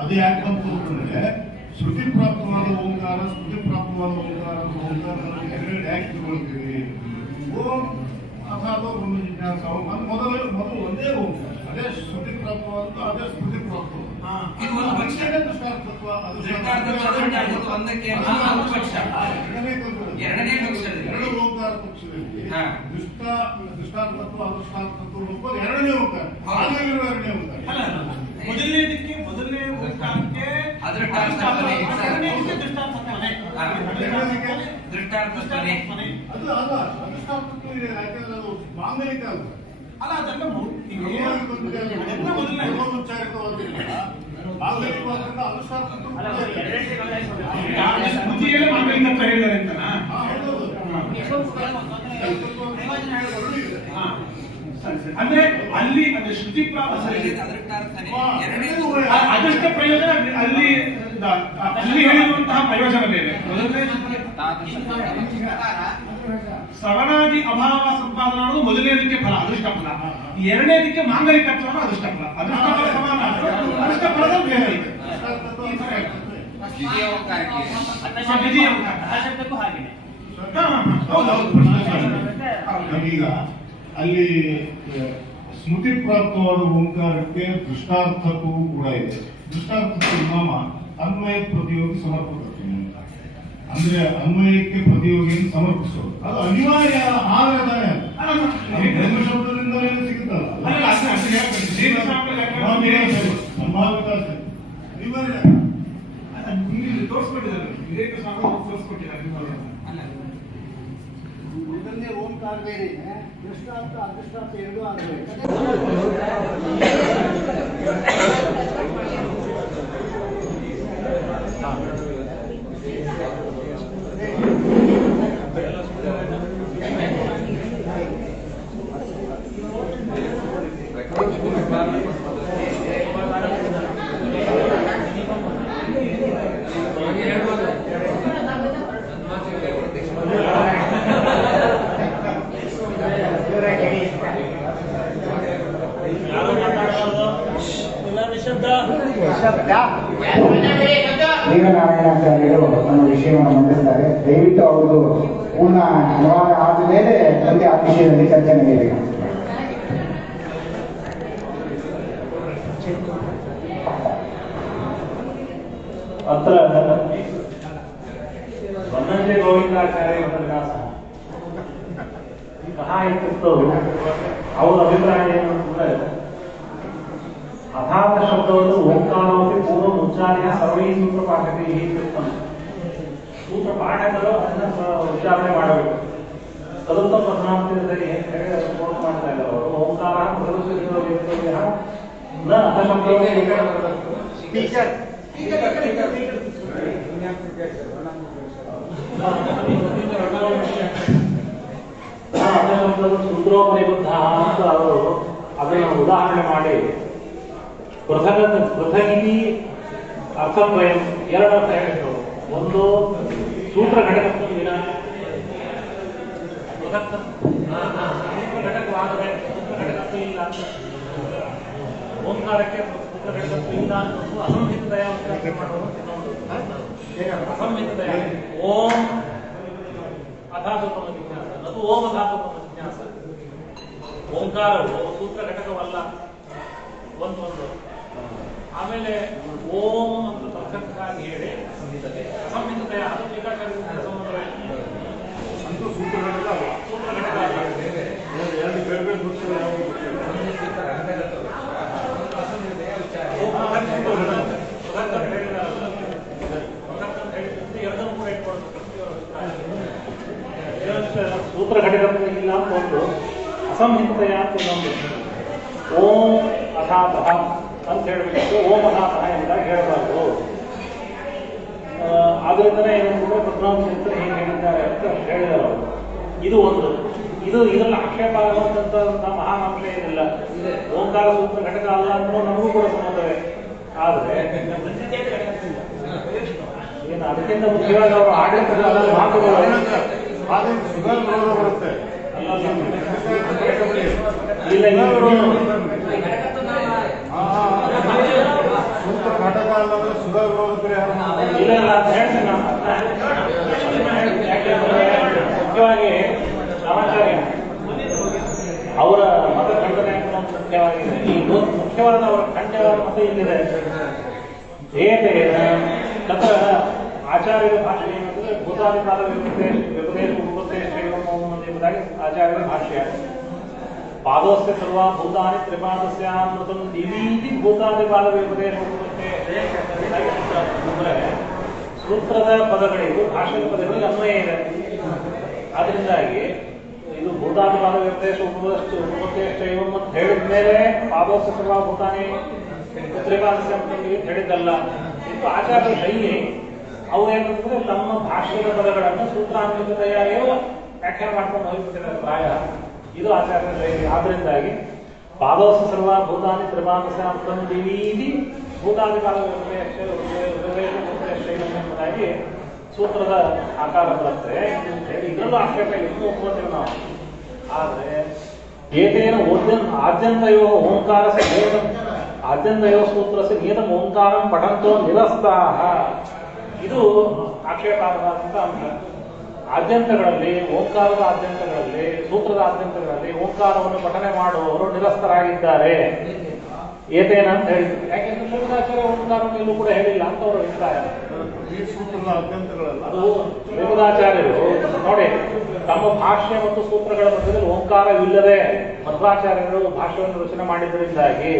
ಅದು ಯಾಕೆ ಬಂತು ಅಂತಂದ್ರೆ ಶ್ರುತಿ ಪ್ರಾಪ್ತವಾದ ಓಂಕಾರ, ಸ್ಮೃತಿ ಪ್ರಾಪ್ತವಾದ ಓಂಕಾರ ಎರಡು ಯಾಕೆ ತಗೊಳ್ತೀವಿ? ಓಂ ಅಥವಾ ಒಂದು ಜಿಜ್ಞಾಸ ಮೊದಲು ಒಂದೇ ಓಂಕಾರ, ಅದೇ ಶ್ರುತಿ ಪ್ರಾಪ್ತವಾದದ್ದು, ಅದೇ ಸ್ಮೃತಿ ಪ್ರಾಪ್ತವಾದ. ಎರಡನೇ ಪಕ್ಷದಲ್ಲಿ ಎರಡು ಓಂಕಾರ ಪಕ್ಷದಲ್ಲಿ ದುಷ್ಟಾರ್ಥತ್ವ ಅದೃಷ್ಟಾರ್ಥತ್ವ ಎರಡನೇ ಓಂಕಾರ, ಆದಿಯಲ್ಲಿರುವ ಎರಡನೇ ಓಂಕಾರ. ಮೊದಲನೇದಕ್ಕೆ ಮೊದಲನೇ ಓಂಕಾರಕ್ಕೆ ಅದೃಷ್ಟಾರ್ಥತ್ವನೇ, ಅದು ಅಲ್ಲ, ಅದೃಷ್ಟಾರ್ಥತ್ವ ಇದೆ. ಯಾಕಂದ್ರೆ ಅದು ಮಾಂಗಲಿಕ ಅಲ್ಲ. ಅಲ್ಲ ಅದೆಲ್ಲ ಉಚ್ಚಾರಿತವಾದ್ರಿಂದ ಮಾಂಗಲಿಕವಾದ್ರಿಂದ ಅದೃಷ್ಟಾರ್ಥತ್ವ ಅಂದ್ರೆ ಅಲ್ಲಿ ಅದು ಶ್ರುತಿ ಅದೃಷ್ಟ ಪ್ರಯೋಜನ ಅಲ್ಲಿ ಹೇಳಿರುವಂತಹ ಪ್ರಯೋಜನ ಬೇರೆ. ಶ್ರವಣಾದಿ ಅಭಾವ ಸಂಪಾದನೆ ಅನ್ನೋದು ಮೊದಲನೇದಕ್ಕೆ ಫಲ, ಅದೃಷ್ಟ ಫಲ. ಎರಡನೇದಕ್ಕೆ ಮಾಂಗಲಿಕತ್ವ ಅದೃಷ್ಟ ಫಲ. ಅದೃಷ್ಟ ಫಲ ಸಮಾನ, ಅದೃಷ್ಟ ಫಲದ ಬೇರೆ ಇದೆ. ಈಗ ಅಲ್ಲಿ ಸ್ಮೃತಿ ಪ್ರಾಪ್ತವಾದ ಓಂಕಾರಕ್ಕೆ ದೃಷ್ಟಾರ್ಥಕ್ಕೂ ಕೂಡ ಇದೆ. ದೃಷ್ಟಾರ್ಥಕ್ಕೆ ನಾಮ ಅನ್ವಯ ಪ್ರತಿಯೋಗಿ ಸಮರ್ಪಕ. ಅಂದ್ರೆ ಅನ್ವಯಕ್ಕೆ ಪ್ರತಿಯೋಗಿಯನ್ನು ಸಮರ್ಪಿಸೋದು ಅದು ಅನಿವಾರ್ಯ ಆಧಾರದಾನೆ. ಶಬ್ದದಿಂದಲೇ ಸಿಗುತ್ತಲ್ಲ, ಸಂಭಾವಿತ ಅನಿವಾರ್ಯ ತೋರಿಸ್ಕೊಟ್ಟಿದ್ದಾರೆ. ವಿವೇಕ ಸ್ವಾಮಿ ತೋರಿಸ್ಕೊಟ್ಟಿದ್ದಾರೆ. ಮೊದಲನೇ ಓಂಕಾರ ಬೇರೆ, ದೃಷ್ಟಾರ್ಥ ಅದೃಷ್ಟಾರ್ಥ ಎರಡೂ ಆಗಬೇಕು. ವೀರನಾರಾಯಣಾಚಾರ್ಯರು ನಮ್ಮ ವಿಷಯವನ್ನು ಮಂಡಿಸ್ತಾರೆ. ದಯವಿಟ್ಟು ಅವ್ರದ್ದು ಪೂರ್ಣ ಅನುವಾದ ಆದ ಮೇಲೆ ಮುಂದೆ ಆ ವಿಷಯದಲ್ಲಿ ಚರ್ಚೆ ನಡೆಯಬೇಕು. अत्र वन्दन्ते गोविन्दाचार्य उपन्यासः कः इत्युक्तौ ಅವರ ಅಭಿಪ್ರಾಯ ಏನು ಅಂದರೆ ಅಭಾತ ಶಬ್ದವನ್ನು ಓಂಕಾರಕ್ಕೆ ಪೂರ್ವ ಉಚ್ಚಾರ್ಯ ಸರ್ವೈ ಸೂತ್ರ ಪಾಠಕೈ ಇತ್ಯುಕ್ತಂ. ಸೂತ್ರ ಪಾಠಕರು ಅದನ್ನು ಉಚ್ಚಾರಣೆ ಮಾಡಬೇಕು. ತದಂತ ಪ್ರಧಾನದಲ್ಲಿ ರಿಪೋರ್ಟ್ ಮಾಡ್ತಾ ಇದ್ದಾರೆ ಅವರು. ಓಂಕಾರ ನ ಅಪಶಬ್ದವೇ ಟೀಚರ್ ಸೂತ್ರೋಪನಿಬದ್ಧ ಅಂತ ಅವರು ಅದನ್ನು ಉದಾಹರಣೆ ಮಾಡಿ ಪೃಥಗಿತಿ ಅರ್ಥದ್ವಯ ಎರಡು ಅರ್ಥ ಹೇಳಿದ್ರು. ಒಂದು ಸೂತ್ರ ಘಟಕತ್ವ ವಿನ ಘಟಕವಾದರೆ ಸೂತ್ರ ಘಟಕತ್ವ ಇಲ್ಲ ಅಂತ, ಓಂಕಾರಕ್ಕೆ ಸೂತ್ರ ಘಟಕತ್ವ ಇಲ್ಲ ಅನ್ನೋದು ಅಸಂಹಿತಯ ಮಾಡುವುದು. असंहितया ओम अथातो ब्रह्म ಜಿಜ್ಞಾಸ ಅದು ಓಂ ಅಥಾतो ಬ್ರಹ್ಮ ಜಿಜ್ಞಾಸ ಓಂಕಾರವು ಸೂತ್ರ ಘಟಕವಲ್ಲ ಒಂದು ಆಮೇಲೆ ಓಂ ಅಂತ ತರ್ಕಕ್ಕಾಗಿ ಹೇಳಿ ಅಸಂಹಿತತೆಯ ಅದು ಟೀಕಾಚಾರ್ಯರಿಂದ ಸಂಬಂಧವೇ ಅಂತೂ ಸೂತ್ರ ಘಟಕ ಅಲ್ಲ ಎರಡು ಬೇರೆ ಬೇರೆ ಬುಕ್ಸ್ಗಳು ಯಾವುವು ಸೂತ್ರ ಘಟಕದಲ್ಲಿ ಅಂತ ಒಂದು ಅಸಂಹಿತೆಯ ಅಂತ ಇನ್ನೊಂದು ಓಂ ಅಥಾತಃ ಅಂತ ಹೇಳಬೇಕು ಓಂ ಅಥಾತಃ ಅಂತ ಹೇಳಬಾರ್ದು. ಆದ್ರಿಂದನೇ ಏನಂದ್ರೆ ಪದ್ಮನಾಭ ಹೇಗೆ ಹೇಳಿದ್ದಾರೆ ಅಂತ ಹೇಳಿದರು ಅವರು. ಇದು ಒಂದು ಇದರಲ್ಲಿ ಆಕ್ಷೇಪ ಆಗುವಂತ ಮಹಾನ್ ಅಂಶ ಏನಿಲ್ಲ. ಓಂಕಾರ ಸೂತ್ರ ಘಟಕ ಅಲ್ಲ ಅನ್ನೋ ನಮಗೂ ಕೂಡ ಸಂಬಂಧವೇ. ಆದ್ರೆ ಏನು ಅದಕ್ಕಿಂತ ಮುಖ್ಯವಾಗಿ ಅವರು ಆಡಳಿತದ ಮಾತುಗಳು ಬರುತ್ತೆ ಇಲ್ಲ ಸೂತ್ರ ಘಟಕ ಅಲ್ಲಂದ್ರೆ ಸುಧಾ ವಿರೋಧ ಪರಿಹಾರ ಇಲ್ಲ ಅಂತ ಹೇಳ್ತೇನೆ ನಾನು. ಯಾಕೆಂದ್ರೆ ಮುಖ್ಯವಾಗಿ ರಾಮಾಚಾರ್ಯ ಅವರ ಮತ ಖಂಡನೆ ಮುಖ್ಯವಾಗಿದೆ. ಈ ಮುಖ್ಯವಾದ ಅವರ ಖಂಡವಾದ ಮತ ಇಲ್ಲಿದೆ. ತತ್ರ ಆಚಾರ್ಯರ ಭಾಷೆ ಏನಂದ್ರೆ ಭೂತಾದಿಪಾದ ವ್ಯಪದೇಶ ಎಂಬುದಾಗಿ ಆಚಾರ್ಯರ ಭಾಷ್ಯ. ಪಾದೋಸ್ಯ ಸರ್ವ ಭೂತಾನಿ ತ್ರಿಪಾದಸ್ಯಾಮೃತಂ ದಿವೀತಿ ಭೂತಾದಿಪಾದ ವ್ಯಪದೇಶ ಸೂತ್ರದ ಪದಗಳಿಗೂ ಭಾಷೆಯ ಪದಗಳಿಗೆ ಅನ್ವಯ ಇದೆ. ಅದರಿಂದಾಗಿ ಇದು ಭೂತಾದಿಪಾದ ವ್ಯಪದೇಶ ಉಪದೇಶ ಅಂತ ಹೇಳಿದ ಮೇಲೆ ಪಾದೋಸ್ಯ ಸರ್ವ ಭೂತಾನಿ ತ್ರಿಪಾದಸ್ಯ ಅಂತ ಹೇಳಿದ್ದಲ್ಲ. ಇದು ಆಚಾರ್ಯ ಶೈಲಿ. ಅವರೇನಂದ್ರೆ ತಮ್ಮ ಭಾಷೆಯ ಪದಗಳನ್ನು ಸೂತ್ರಾನ್ವಿತತೆಯಾಗಿ ವ್ಯಾಖ್ಯಾನ ಮಾಡ್ಕೊಂಡು ಹೋಗಿಬಿಟ್ಟಿದ್ದಾರೆ ಪ್ರಾಯ. ಇದು ಆಚಾರ್ಯ ಶೈಲಿ. ಆದ್ರಿಂದಾಗಿ ಪಾದೋಸ ಸರ್ವ ಭೂತಾನಿ ತ್ರಿಪಾದಸ್ಯಾಂ ದಿವೀತಿ ಭೂತಾದಿಪಾದ ಎಂಬುದಾಗಿ ಸೂತ್ರದ ಆಕಾರ ಬರುತ್ತೆ. ಇದರಲ್ಲೂ ಆಕ್ಷೇಪ ಇನ್ನೂ ಒಪ್ಕೋತೀವಿ ನಾವು. ಆದ್ರೆ ಏತೇನ ಆದ್ಯಂತಯೋ ಓಂಕಾರಸ್ಯ ಆದ್ಯಂತಯೋ ಸೂತ್ರಸ್ಯ ನಿಯತಂ ಓಂಕಾರಂ ಪಠಂತೋ ನಿರಸ್ತಾಹ. ಇದು ಆಕ್ಷೇಪಾರ್ಹವಾದಂತ ಅಂಶ. ಆದ್ಯಂತಗಳಲ್ಲಿ ಓಂಕಾರದ ಆದ್ಯಂತಗಳಲ್ಲಿ ಸೂತ್ರದ ಆದ್ಯಂತಗಳಲ್ಲಿ ಓಂಕಾರವನ್ನು ಪಠನೆ ಮಾಡುವವರು ನಿರಸ್ತರಾಗಿದ್ದಾರೆ. ಏತೇನ ಅಂತ ಹೇಳಿದ್ರು. ಯಾಕೆಂದ್ರೆ ಶ್ರೀಮದಾಚಾರ್ಯ ಓಂಕಾರವನ್ನು ಎಲ್ಲೂ ಕೂಡ ಹೇಳಿಲ್ಲ ಅಂತ ಅವರ ಅಭಿಪ್ರಾಯ. ಈ ಸೂತ್ರದ ಅಭ್ಯಂತರಗಳಲ್ಲ. ಅದು ಶ್ರೀಮದಾಚಾರ್ಯರು ನೋಡಿ ತಮ್ಮ ಭಾಷ್ಯ ಮತ್ತು ಸೂತ್ರಗಳ ಮಧ್ಯದಲ್ಲಿ ಓಂಕಾರವಿಲ್ಲದೆ ಮಧ್ವಾಚಾರ್ಯರು ಭಾಷ್ಯವನ್ನು ರಚನೆ ಮಾಡಿದ್ದರಿಂದಾಗಿ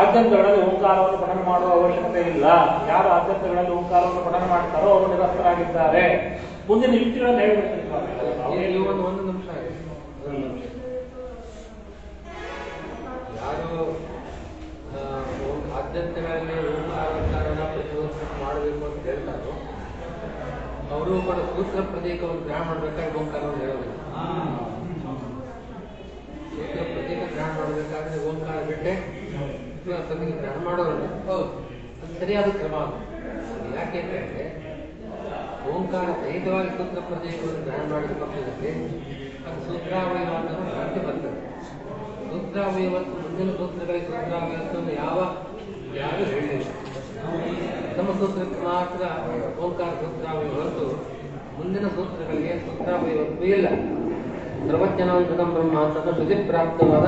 ಆದ್ಯಂತಗಳಲ್ಲಿ ಓಂಕಾರವನ್ನು ಪಠನೆ ಮಾಡುವ ಅವಶ್ಯಕತೆ ಇಲ್ಲ. ಯಾರು ಆದ್ಯಂತಗಳಲ್ಲಿ ಓಂಕಾರವನ್ನು ಪಠನೆ ಮಾಡ್ತಾರೋ ಅವರು ನಿರಸ್ತರಾಗಿದ್ದಾರೆ. ಮುಂದಿನ ಯುಕ್ತಿಗಳನ್ನು ಹೇಳ್ಬಿಡ್ತೀವಿ. ಒಂದು ನಿಮಿಷ ಯಾರು ಆದ್ಯಂತಗಳಲ್ಲಿ ಓಂಕಾರವನ್ನು ಮಾಡಬೇಕು ಅಂತ ಹೇಳ್ತಾರೋ ಅವರು ಕೂಡ ಸೂತ್ರ ಪ್ರತೀಕವನ್ನು ಗ್ರಹಣ ಮಾಡಬೇಕಾದ್ರೆ ಓಂಕಾರವನ್ನು ಹೇಳೋದಿಲ್ಲ. ಸೂತ್ರ ಪ್ರತೀಕ ಗ್ರಹಣ ಮಾಡಬೇಕಾದ್ರೆ ಓಂಕಾರ ಬಿಟ್ಟೆ ತಮಗೆ ಗ್ರಹಣ ಮಾಡೋದಿಲ್ಲ. ಹೌದು, ಅದು ಸರಿಯಾದ ಕ್ರಮ. ಯಾಕೆಂದ್ರೆ ಓಂಕಾರ ಸಹಿತವಾಗಿ ಸೂತ್ರ ಪ್ರತೀಕವನ್ನು ಗ್ರಹಣ ಮಾಡಿದ ಪಕ್ಷದಲ್ಲಿ ಅದು ಸೂತ್ರಾವಯವ ಅನ್ನೋದು ಭ್ರಾಂತಿ ಬರ್ತದೆ. ಸೂತ್ರಾವಯವತ್ತು ಮುಂದಿನ ಸೂತ್ರಗಳಿಗೆ ಸೂತ್ರಾವಯವತ್ತನ್ನು ಯಾರು ಹೇಳಿಲ್ಲ. ನಮ್ಮ ಸೂತ್ರಕ್ಕೆ ಮಾತ್ರ ಓಂಕಾರ ಸೂತ್ರಾವಯವ ಹೊರತು ಮುಂದಿನ ಸೂತ್ರಗಳಿಗೆ ಸೂತ್ರಾವಯವತ್ತು ಇಲ್ಲ. ಸರ್ವಜ್ಞಾನವಂತಂ ಬ್ರಹ್ಮ ಅಂತ ಶ್ರುತಿಪ್ರಾಪ್ತವಾದ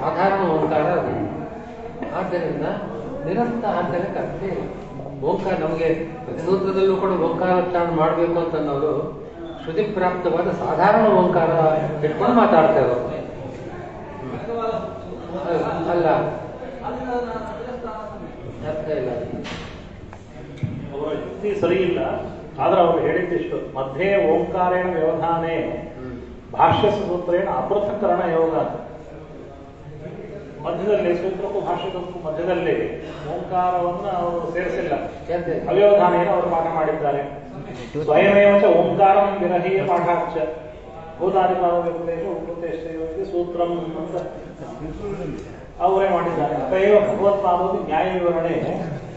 ಸಾಧಾರಣ ಓಂಕಾರ ಅದು. ಆದ್ದರಿಂದ ನಿರಸ್ತ ಅಂತಲೇ ಕರ್ತೇ ಓಂಕಾರ ನಮಗೆ ಪ್ರತಿ ಸೂತ್ರದಲ್ಲೂ ಕೂಡ ಓಂಕಾರೋಚ್ಚಾರಣ ಮಾಡಬೇಕು ಅಂತನ್ನೋರು ಶ್ರುತಿಪ್ರಾಪ್ತವಾದ ಸಾಧಾರಣ ಓಂಕಾರ ಇಟ್ಕೊಂಡು ಮಾತಾಡ್ತಾ ಇರೋದು ಅಲ್ಲ. ಅರ್ಥ ಇಲ್ಲ, ಅವರ ಯುಕ್ತಿ ಸರಿ ಇಲ್ಲ. ಆದ್ರೆ ಅವರು ಹೇಳಿದ್ದಿಷ್ಟು ಮಧ್ಯೆ ಓಂಕಾರೇಣ ವ್ಯವಧಾನೆ ಭಾಷ್ಯ ಸೂತ್ರೇಣ ಅಪೃಥಕರಣ ಯೋಗ. ಮಧ್ಯದಲ್ಲಿ ಸೂತ್ರಕ್ಕೂ ಭಾಷ್ಯಕ್ಕೂ ಮಧ್ಯದಲ್ಲಿ ಓಂಕಾರವನ್ನು ಅವರು ಸೇರಿಸಿಲ್ಲ. ಅವ್ಯವಧಾನೇನ ಅವರು ಪಾಠ ಮಾಡಿದ್ದಾರೆ. ಸ್ವಯಮೇವ ಚ ಓಂಕಾರಂ ವಿರಹೀಯ ಪಾಠಾಚ ಭೂತಾದಿಪಾದ ವ್ಯಪದೇಶ ಉಪದೇಶ ಸೂತ್ರಂ ಅಂತ ಅವರೇ ಮಾಡಿದ್ದಾರೆ. ಅತಯವ ಭಗವತ್ಪಾದೋದು ನ್ಯಾಯ ವಿವರಣೆ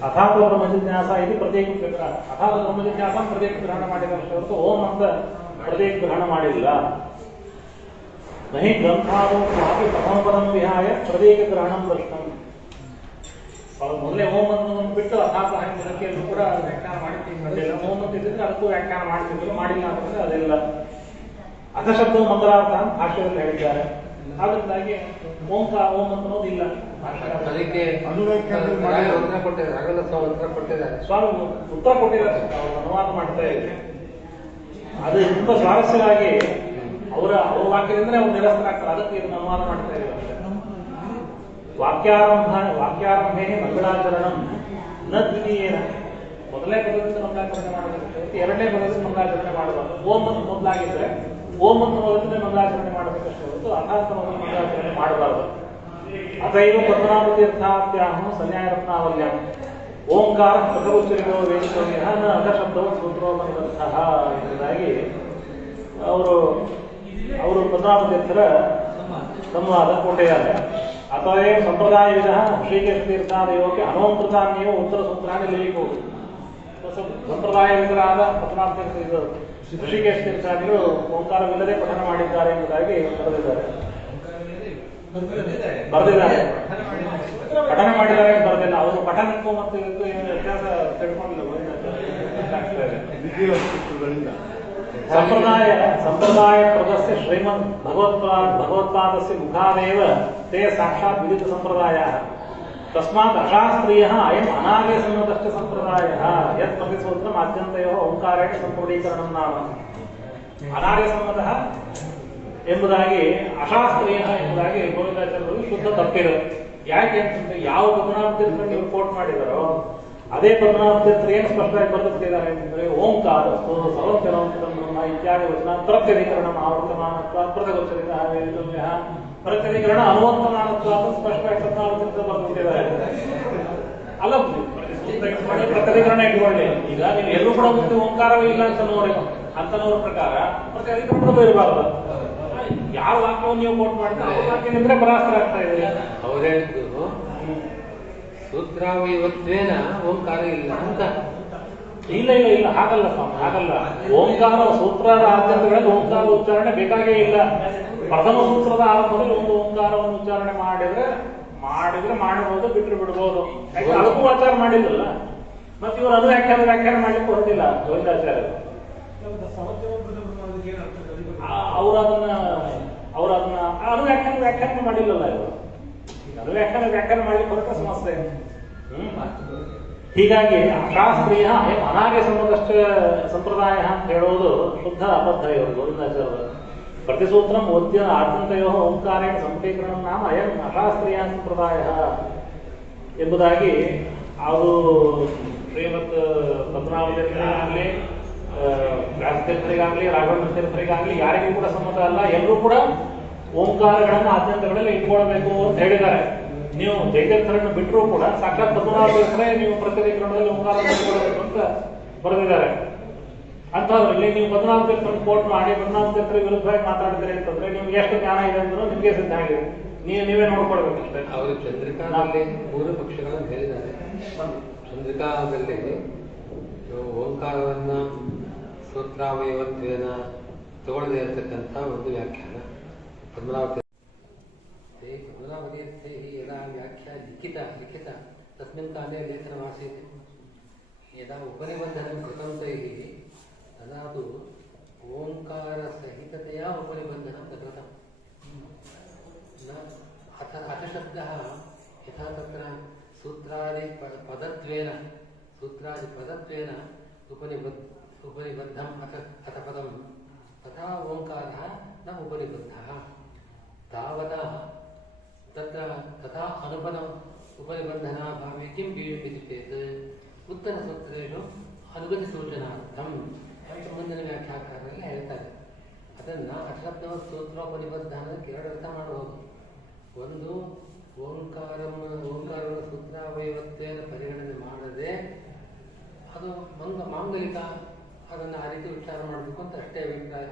ಅಥಾತ ಬ್ರಹ್ಮ ಜಿಜ್ಞಾಸ ಇದು ಪ್ರತ್ಯೇಕ ಗ್ರಹಣ. ಅಥಾತ ಬ್ರಹ್ಮ ಜಿಜ್ಞಾಸ ಪ್ರತ್ಯೇಕ ಗ್ರಹಣ ಮಾಡಿದಷ್ಟೇ ಹೊರತು ಓಂ ಅಂತ ಪ್ರತ್ಯೇಕ ಗ್ರಹಣ ಮಾಡಿಲ್ಲ. ನಹಿ ಗ್ರಂಥಾದೋ ಪ್ರಥಮ ಪದಂ ವಿಹಾಯ ಪ್ರತ್ಯೇಕ ಗ್ರಹಣಂ ದೃಷ್ಟಂ. ಮೊದಲೇ ಓಂ ಅನ್ನೋದನ್ನು ಬಿಟ್ಟು ಅಥಾಪ ಹಾಕಿದ್ದಕ್ಕೆ ಎಲ್ಲರೂ ಕೂಡ ವ್ಯಾಖ್ಯಾನ ಮಾಡಿಲ್ಲ. ಓಂ ಅಂತ ಇದ್ದರೆ ಅದಕ್ಕೂ ವ್ಯಾಖ್ಯಾನ ಮಾಡ್ತಿದ್ರು, ಮಾಡಿಲ್ಲ ಅಂತಂದ್ರೆ ಅದೆಲ್ಲ ಅಥಶಬ್ದ ಮಂಗಲಾರ್ಥ ಅಂತ ಭಾಷೆಯಲ್ಲಿ ಹೇಳಿದ್ದಾರೆ. ಆದ್ರಿಂದಾಗಿ ಓಂ ಅನ್ನೋದು ಇಲ್ಲ. ಅದಕ್ಕೆ ಕೊಟ್ಟಿದ್ದಾರೆ ಸ್ವಾಮಿ ಉತ್ತರ ಕೊಟ್ಟಿದ್ದಾರೆ, ಅನುವಾದ ಮಾಡ್ತಾ ಇದ್ದಾರೆ. ಅದು ತುಂಬಾ ಸ್ವಾರಸ್ಯವಾಗಿ ಅವರ ವಾಕ್ಯದಿಂದಲೇ ಅವ್ರು ನಿರಸ್ತರಾಗ್ತಾರೆ. ಅದಕ್ಕೆ ಇದನ್ನು ಅನುವಾದ ಮಾಡ್ತಾ ಇದ್ದಾರೆ. ವಾಕ್ಯಾರಂಭೇ ಮಂಗಳಾಚರಣಂ ನ ದ್ವಿತೀಯೇನ. ಮೊದಲನೇ ಪದದಿಂದ ಮಂಗಳಾಚರಣೆ ಮಾಡಬೇಕು, ಎರಡನೇ ಪದದಿಂದ ಮಂಗಳಾಚರಣೆ ಮಾಡಬಾರ್ದು. ಓಂ ಅಂತ ಮೊದಲಾಗಿದ್ರೆ ಓಂ ಅಂತ ಮೊದಲನೇ ಮಂಗಳಾಚರಣೆ ಮಾಡಬೇಕಷ್ಟೇ ಹೊರತು ಅನಾಥ ಮೊದಲು ಮಂಗಳಾಚರಣೆ ಮಾಡಬಾರದು. ಅಥೈವ ಪದ್ಮನಾಭತೀರ್ಥಾಭ್ಯಾಂ ಸಂನ್ಯಾಯರತ್ನಾವಲ್ಯಂ ಓಂಕಾರ ಪ್ರಕೃತಿರಿಗೋ ವೇದಿತವ್ಯ ನ ಅಧಶಬ್ದವ ಸೂತ್ರೋಪನಿಬದ್ಧಃ ಎಂಬುದಾಗಿ ಅವರು ಪದ್ಮನಾಭತೀರ್ಥರ ಸಂವಾದ ಕೊಟ್ಟಿದ್ದಾರೆ. ಅಥವಾ ಸಂಪ್ರದಾಯವಿಧ ಶ್ರೀಕೇಶ ತೀರ್ಥಾದಯೋಕ್ಕೆ ಅನೋಂತೃತಾನ್ಯವ ಉತ್ತರ ಸೂತ್ರಾన్ని ಲಿಖಿಬಹುದು. ಸಂಪ್ರದಾಯವಿಧರಾದ ಪದ್ಮನಾಭ ತೀರ್ಥ ಋಷಿಕೇಶ ತೀರ್ಥಾದಿಗಳು ಓಂಕಾರವಿಲ್ಲದೆ ಪಠನ ಮಾಡಿದ್ದಾರೆ ಎಂಬುದಾಗಿ ಬರೆದಿದ್ದಾರೆ. ಪಠನ ಮಾಡಿದ್ದಾರೆ ಬರೆದಿಲ್ಲ. ಅವರು ಪಠನಕ್ಕೂ ಮತ್ತು ಇದಕ್ಕೂ ಏನು ವ್ಯತ್ಯಾಸ ತಿಳ್ಕೊಂಡಿಲ್ಲ. ಸಂಪ್ರದಾಯ ಪ್ರದಸ್ಯ ಶ್ರೀಮದ್ ಭಗವತ್ಪಾದಸ್ಯ ಮುಖಾದೇವ ತೇ ಸಾಕ್ಷಾತ್ ವಿದಿತ ಸಂಪ್ರದಾಯ. ತಸ್ಮಾತ್ ಅಶಾಸ್ತ್ರೀಯಃ ಅಯಂ ಅನಾರ್ಯ ಸಮ್ಮತಶ್ಚ ಸಂಪ್ರದಾಯಃ ಯತ್ ಪ್ರತಿಸೂತ್ರಂ ಆದ್ಯಂತಯೋ ಓಂಕಾರೇಣ ಸಂಪ್ರದೀಕರಣಂ ನಾಮ. ಅನಾರ್ಯ ಸಮ್ಮತಃ ಎಂಬುದಾಗಿ ಅಶಾಸ್ತ್ರೀಯ ಎಂಬುದಾಗಿ ಗೋವಿಂದಾಚಾರ್ಯರು ಶುದ್ಧ ತಪ್ಪಿರು. ಯಾಕೆ ಅಂತಂದ್ರೆ ಯಾವ ಪದ್ಮನಾಭ ತೀರ್ಥರು ನೀವು ಕೋಟ್ ಮಾಡಿದಾರೋ ಅದೇ ಪದ್ಮನಾಭ ತೀರ್ಥರು ಏನು ಸ್ಪಷ್ಟವಾಗಿ ಬರೆದುಬಿಟ್ಟಿದ್ದಾರೆ ಅಂತಂದ್ರೆ ಓಂಕಾರ ಸರ್ವಚರಂ ಇತ್ಯಾದಿ ವಚನ ಪ್ರತ್ಯಧಿಕರಣ ಆವರ್ತಮಾನತ್ವ ಪ್ರತಿಗೋಚರಿತ ಪ್ರತ್ಯಧಿಕರಣ ಅನುವರ್ತಮಾನತ್ವ ಅಂತ ಸ್ಪಷ್ಟವಾಗಿ ಪದ್ಮನಾಭ ತೀರ್ಥರು ಬರೆದುಬಿಟ್ಟಿದ್ದಾರೆ. ಅಲ್ಲ ಪ್ರತ್ಯಧಿಕರಣ ಇಟ್ಕೊಳ್ಳಿ. ಈಗ ನೀವು ಎಲ್ಲರೂ ಕೂಡ ಮುಂದೆ ಓಂಕಾರವೇ ಇಲ್ಲ ಅಂತ ನೋಡಿ ಅಂತನವರ ಪ್ರಕಾರ ಪ್ರತ್ಯಧಿಕರಣದಲ್ಲೂ ಇರಬಾರ್ದು. ಯಾವ ವಾಕ್ಯವನ್ನು ನೀವು ಕೋಟ್ ಮಾಡ್ತಾರೆ ಆ ವಾಕ್ಯದಿಂದ್ರೆ ಪರಾಸ್ತರಾಗ್ತಾ ಇದೆ. ಅವರೇ ಸೂತ್ರಾವಯವತ್ವೇನ ಓಂಕಾರ ಇಲ್ಲ ಅಂತ. ಇಲ್ಲ ಹಾಗಲ್ಲ ಸ್ವಾಮಿ, ಹಾಗಲ್ಲ. ಓಂಕಾರ ಸೂತ್ರದ ಆದ್ಯಂತಗಳಲ್ಲಿ ಓಂಕಾರ ಉಚ್ಚಾರಣೆ ಬೇಕಾಗೇ ಇಲ್ಲ. ಪ್ರಥಮ ಸೂತ್ರದ ಆರಂಭದಲ್ಲಿ ಒಂದು ಓಂಕಾರವನ್ನು ಉಚ್ಚಾರಣೆ ಮಾಡಿದ್ರೆ ಮಾಡಬಹುದು, ಬಿಟ್ಟರು ಬಿಡ್ಬೋದು. ಯಾಕೆ ಅದಕ್ಕೂ ಆಚಾರ ಮಾಡಿಲ್ಲಲ್ಲ. ಮತ್ತೆ ಇವರು ಅದು ವ್ಯಾಖ್ಯಾನ ಮಾಡ್ಲಿಕ್ಕೆ ಹೊರಟಿಲ್ಲ ಗೋವಿಂದಾಚಾರ್ಯರು. ಅವರು ಅದನ್ನ ಅದು ವ್ಯಾಖ್ಯಾನ ಮಾಡಿಲ್ಲಲ್ಲ ಇವರು. ಅದು ವ್ಯಾಖ್ಯಾನ ಮಾಡ್ಲಿಕ್ಕೆ ಹೊರಟ ಸಮಸ್ಯೆ. ಹೀಗಾಗಿ ಅಶಾಸ್ತ್ರೀಯ ಅನಾರ್ಯ ಸಮ್ಮತಶ್ಚ ಸಂಪ್ರದಾಯ ಅಂತ ಹೇಳೋದು ಶುದ್ಧ ಅಬದ್ಧ. ಇವರು ಗೋವಿಂದಾಚಾರ್ಯರು ಪ್ರತಿಸೂತ್ರಂ ಓದ್ಯ ಆದ್ಯಂತಯೋ ಓಂಕಾರೇಣ ಸಂಪೀಕರಣ ನಾಮ ಅಯಂ ಅಶಾಸ್ತ್ರೀಯ ಸಂಪ್ರದಾಯ ಎಂಬುದಾಗಿ ಅದು ಶ್ರೀಮತ್ ಪದ್ಮನಾಭ ತೀರ್ಥರಿಗಾಗಲಿ ವ್ಯಾಸತೀರ್ಥರಿಗಾಗಲಿ ರಾಘವೇಂದ್ರ ತೀರ್ಥರಿಗಾಗಲಿ ಯಾರಿಗೂ ಕೂಡ ಸಮ್ಮತ ಅಲ್ಲ. ಎಲ್ಲರೂ ಕೂಡ ಓಂಕಾರಗಳನ್ನು ಆದ್ಯಂತಗಳಲ್ಲಿ ಇಟ್ಕೊಳ್ಬೇಕು ಅಂತ ಹೇಳಿದ್ದಾರೆ. ನೀವು ಜೈತೀರ್ಥರನ್ನು ಬಿಟ್ಟರೂ ಕೂಡ ಸಾಕ್ಷಾತ್ ಪದ್ಮನಾಭ ತೀರ್ಥರೇ ನೀವು ಪ್ರತ್ಯಧಿಕರಣದಲ್ಲಿ ಓಂಕಾರ ಇಟ್ಕೊಳ್ಬೇಕು ಅಂತ ಬರೆದಿದ್ದಾರೆ. ಅಂಥದ್ರಲ್ಲಿ ನೀವು ಪದ್ಮನಾಭ ತೀರ್ಥರನ್ನು ಕೋಟ್ ಮಾಡಿ ಪದ್ಮನಾಭ ತೀರ್ಥರ ವಿರುದ್ಧವಾಗಿ ಮಾತಾಡಿದ್ರೆ ಅಂತಂದ್ರೆ ನಿಮ್ಗೆ ಎಷ್ಟು ಜ್ಞಾನ ಇದೆ ಅಂದ್ರೂ ನಿಮ್ಗೆ ಸಿದ್ಧ ಆಗಿದೆ. ನೀವೇ ನೋಡ್ಕೊಳ್ಬೇಕಷ್ಟೇ. ಅವರು ಚಂದ್ರಿಕಾದಲ್ಲಿ 3 ಪಕ್ಷಗಳನ್ನು ಹೇಳಿದ್ದಾರೆ. ಚಂದ್ರಿಕಾದಲ್ಲಿ ಓಂಕಾರವನ್ನ ಸೂತ್ರಾವಯವತ್ವೇನ ತಗೊಳ್ಳದೆ ಇರತಕ್ಕಂಥ ಒಂದು ವ್ಯಾಖ್ಯಾನ ಪದ್ಮನಾಭ ಯದಾ ವ್ಯಾಖ್ಯಾ ಲಿಖಿತ ತಸ್ಮಿನ್ ಕಾಲೇ ಲೇಖನಮಾसीत् ಯದಾ ಉಪನಿಬಂಧನಂ ಕೃತಂ ತೈಃ ತದಾ ತು ಓಂಕಾರಸಹಿತತೆಯಾ ಉಪನಿಬಂಧನಂ ನ ಕೃತಂ. ಅಥಶಬ್ದಃ ಯಥಾ ತತ್ರ ಸೂತ್ರಾದಿ ಪದತ್ವೇನ ಉಪನಿಬದ್ಧಂ ಅಥ ಪದಂ ತಥಾ ಓಂಕಾರಃ ನ ಉಪನಿಬದ್ಧಃ. ತಾವತಾ ತತ್ರ ತಥಾ ಅನುಪದಂ ಉಪನಿಬಂಧನಾಭಾವೆ ಕಿಂ ಭೀಯತೆ ಚೇತ್ ಉತ್ತರಸೂತ್ರೇಷು ಅನುಗತಿ ಸೂಚನಾರ್ಥಂ ಅಂತ ಮುಂದಿನ ವ್ಯಾಖ್ಯಾಕಾರರಲ್ಲಿ ಹೇಳ್ತಾರೆ. ಅದನ್ನು ಅಶಬ್ದವ ಸೂತ್ರೋಪನಿಬದ್ಧ ಅನ್ನೋದಕ್ಕೆ 2 ಅರ್ಥ ಮಾಡಬಹುದು. ಒಂದು ಓಂಕಾರವನ್ನು ಸೂತ್ರಾವಯವತ್ವೇನ ಪರಿಗಣನೆ ಮಾಡದೆ ಅದು ಮಾಂಗಲಿಕ, ಅದನ್ನು ಆ ರೀತಿ ಉಚ್ಚಾರ ಮಾಡಬೇಕು ಅಂತ ಅಷ್ಟೇ ಅಭಿಪ್ರಾಯ.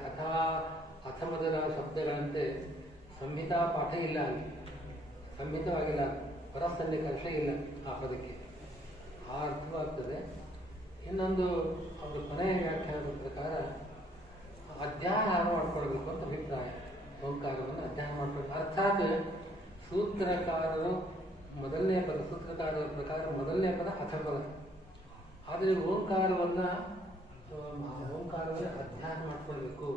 ಅಥಮದರ ಶಬ್ದಗಳಂತೆ ಸಂಹಿತಾ ಪಾಠ ಇಲ್ಲ, ಅಲ್ಲಿ ಸಂಹಿತವಾಗಿಲ್ಲ, ಪರಸನ್ನಿಕರ್ಷ ಇಲ್ಲ ಆ ಪದಕ್ಕೆ, ಆ ಅರ್ಥವಾಗ್ತದೆ. ಇನ್ನೊಂದು ಅವರು ಕೊನೆಯ ವ್ಯಾಖ್ಯಾನದ ಪ್ರಕಾರ ಅಧ್ಯಯನ ಮಾಡ್ಕೊಳ್ಬೇಕು ಅಂತ ಅಭಿಪ್ರಾಯ. ಓಂಕಾರವನ್ನು ಅಧ್ಯಯನ ಮಾಡ್ಕೊಳ್ಬೇಕು. ಅರ್ಥಾತ್ ಸೂತ್ರಕಾರರು ಮೊದಲನೇ ಪದ ಸೂತ್ರಕಾರರ ಪ್ರಕಾರ ಮೊದಲನೇ ಪದ ಅಥಪದ. ಆದರೆ ಓಂಕಾರವನ್ನು ಅಧ್ಯಾಹಾರ ಮಾಡ್ಕೊಳ್ಬೇಕು.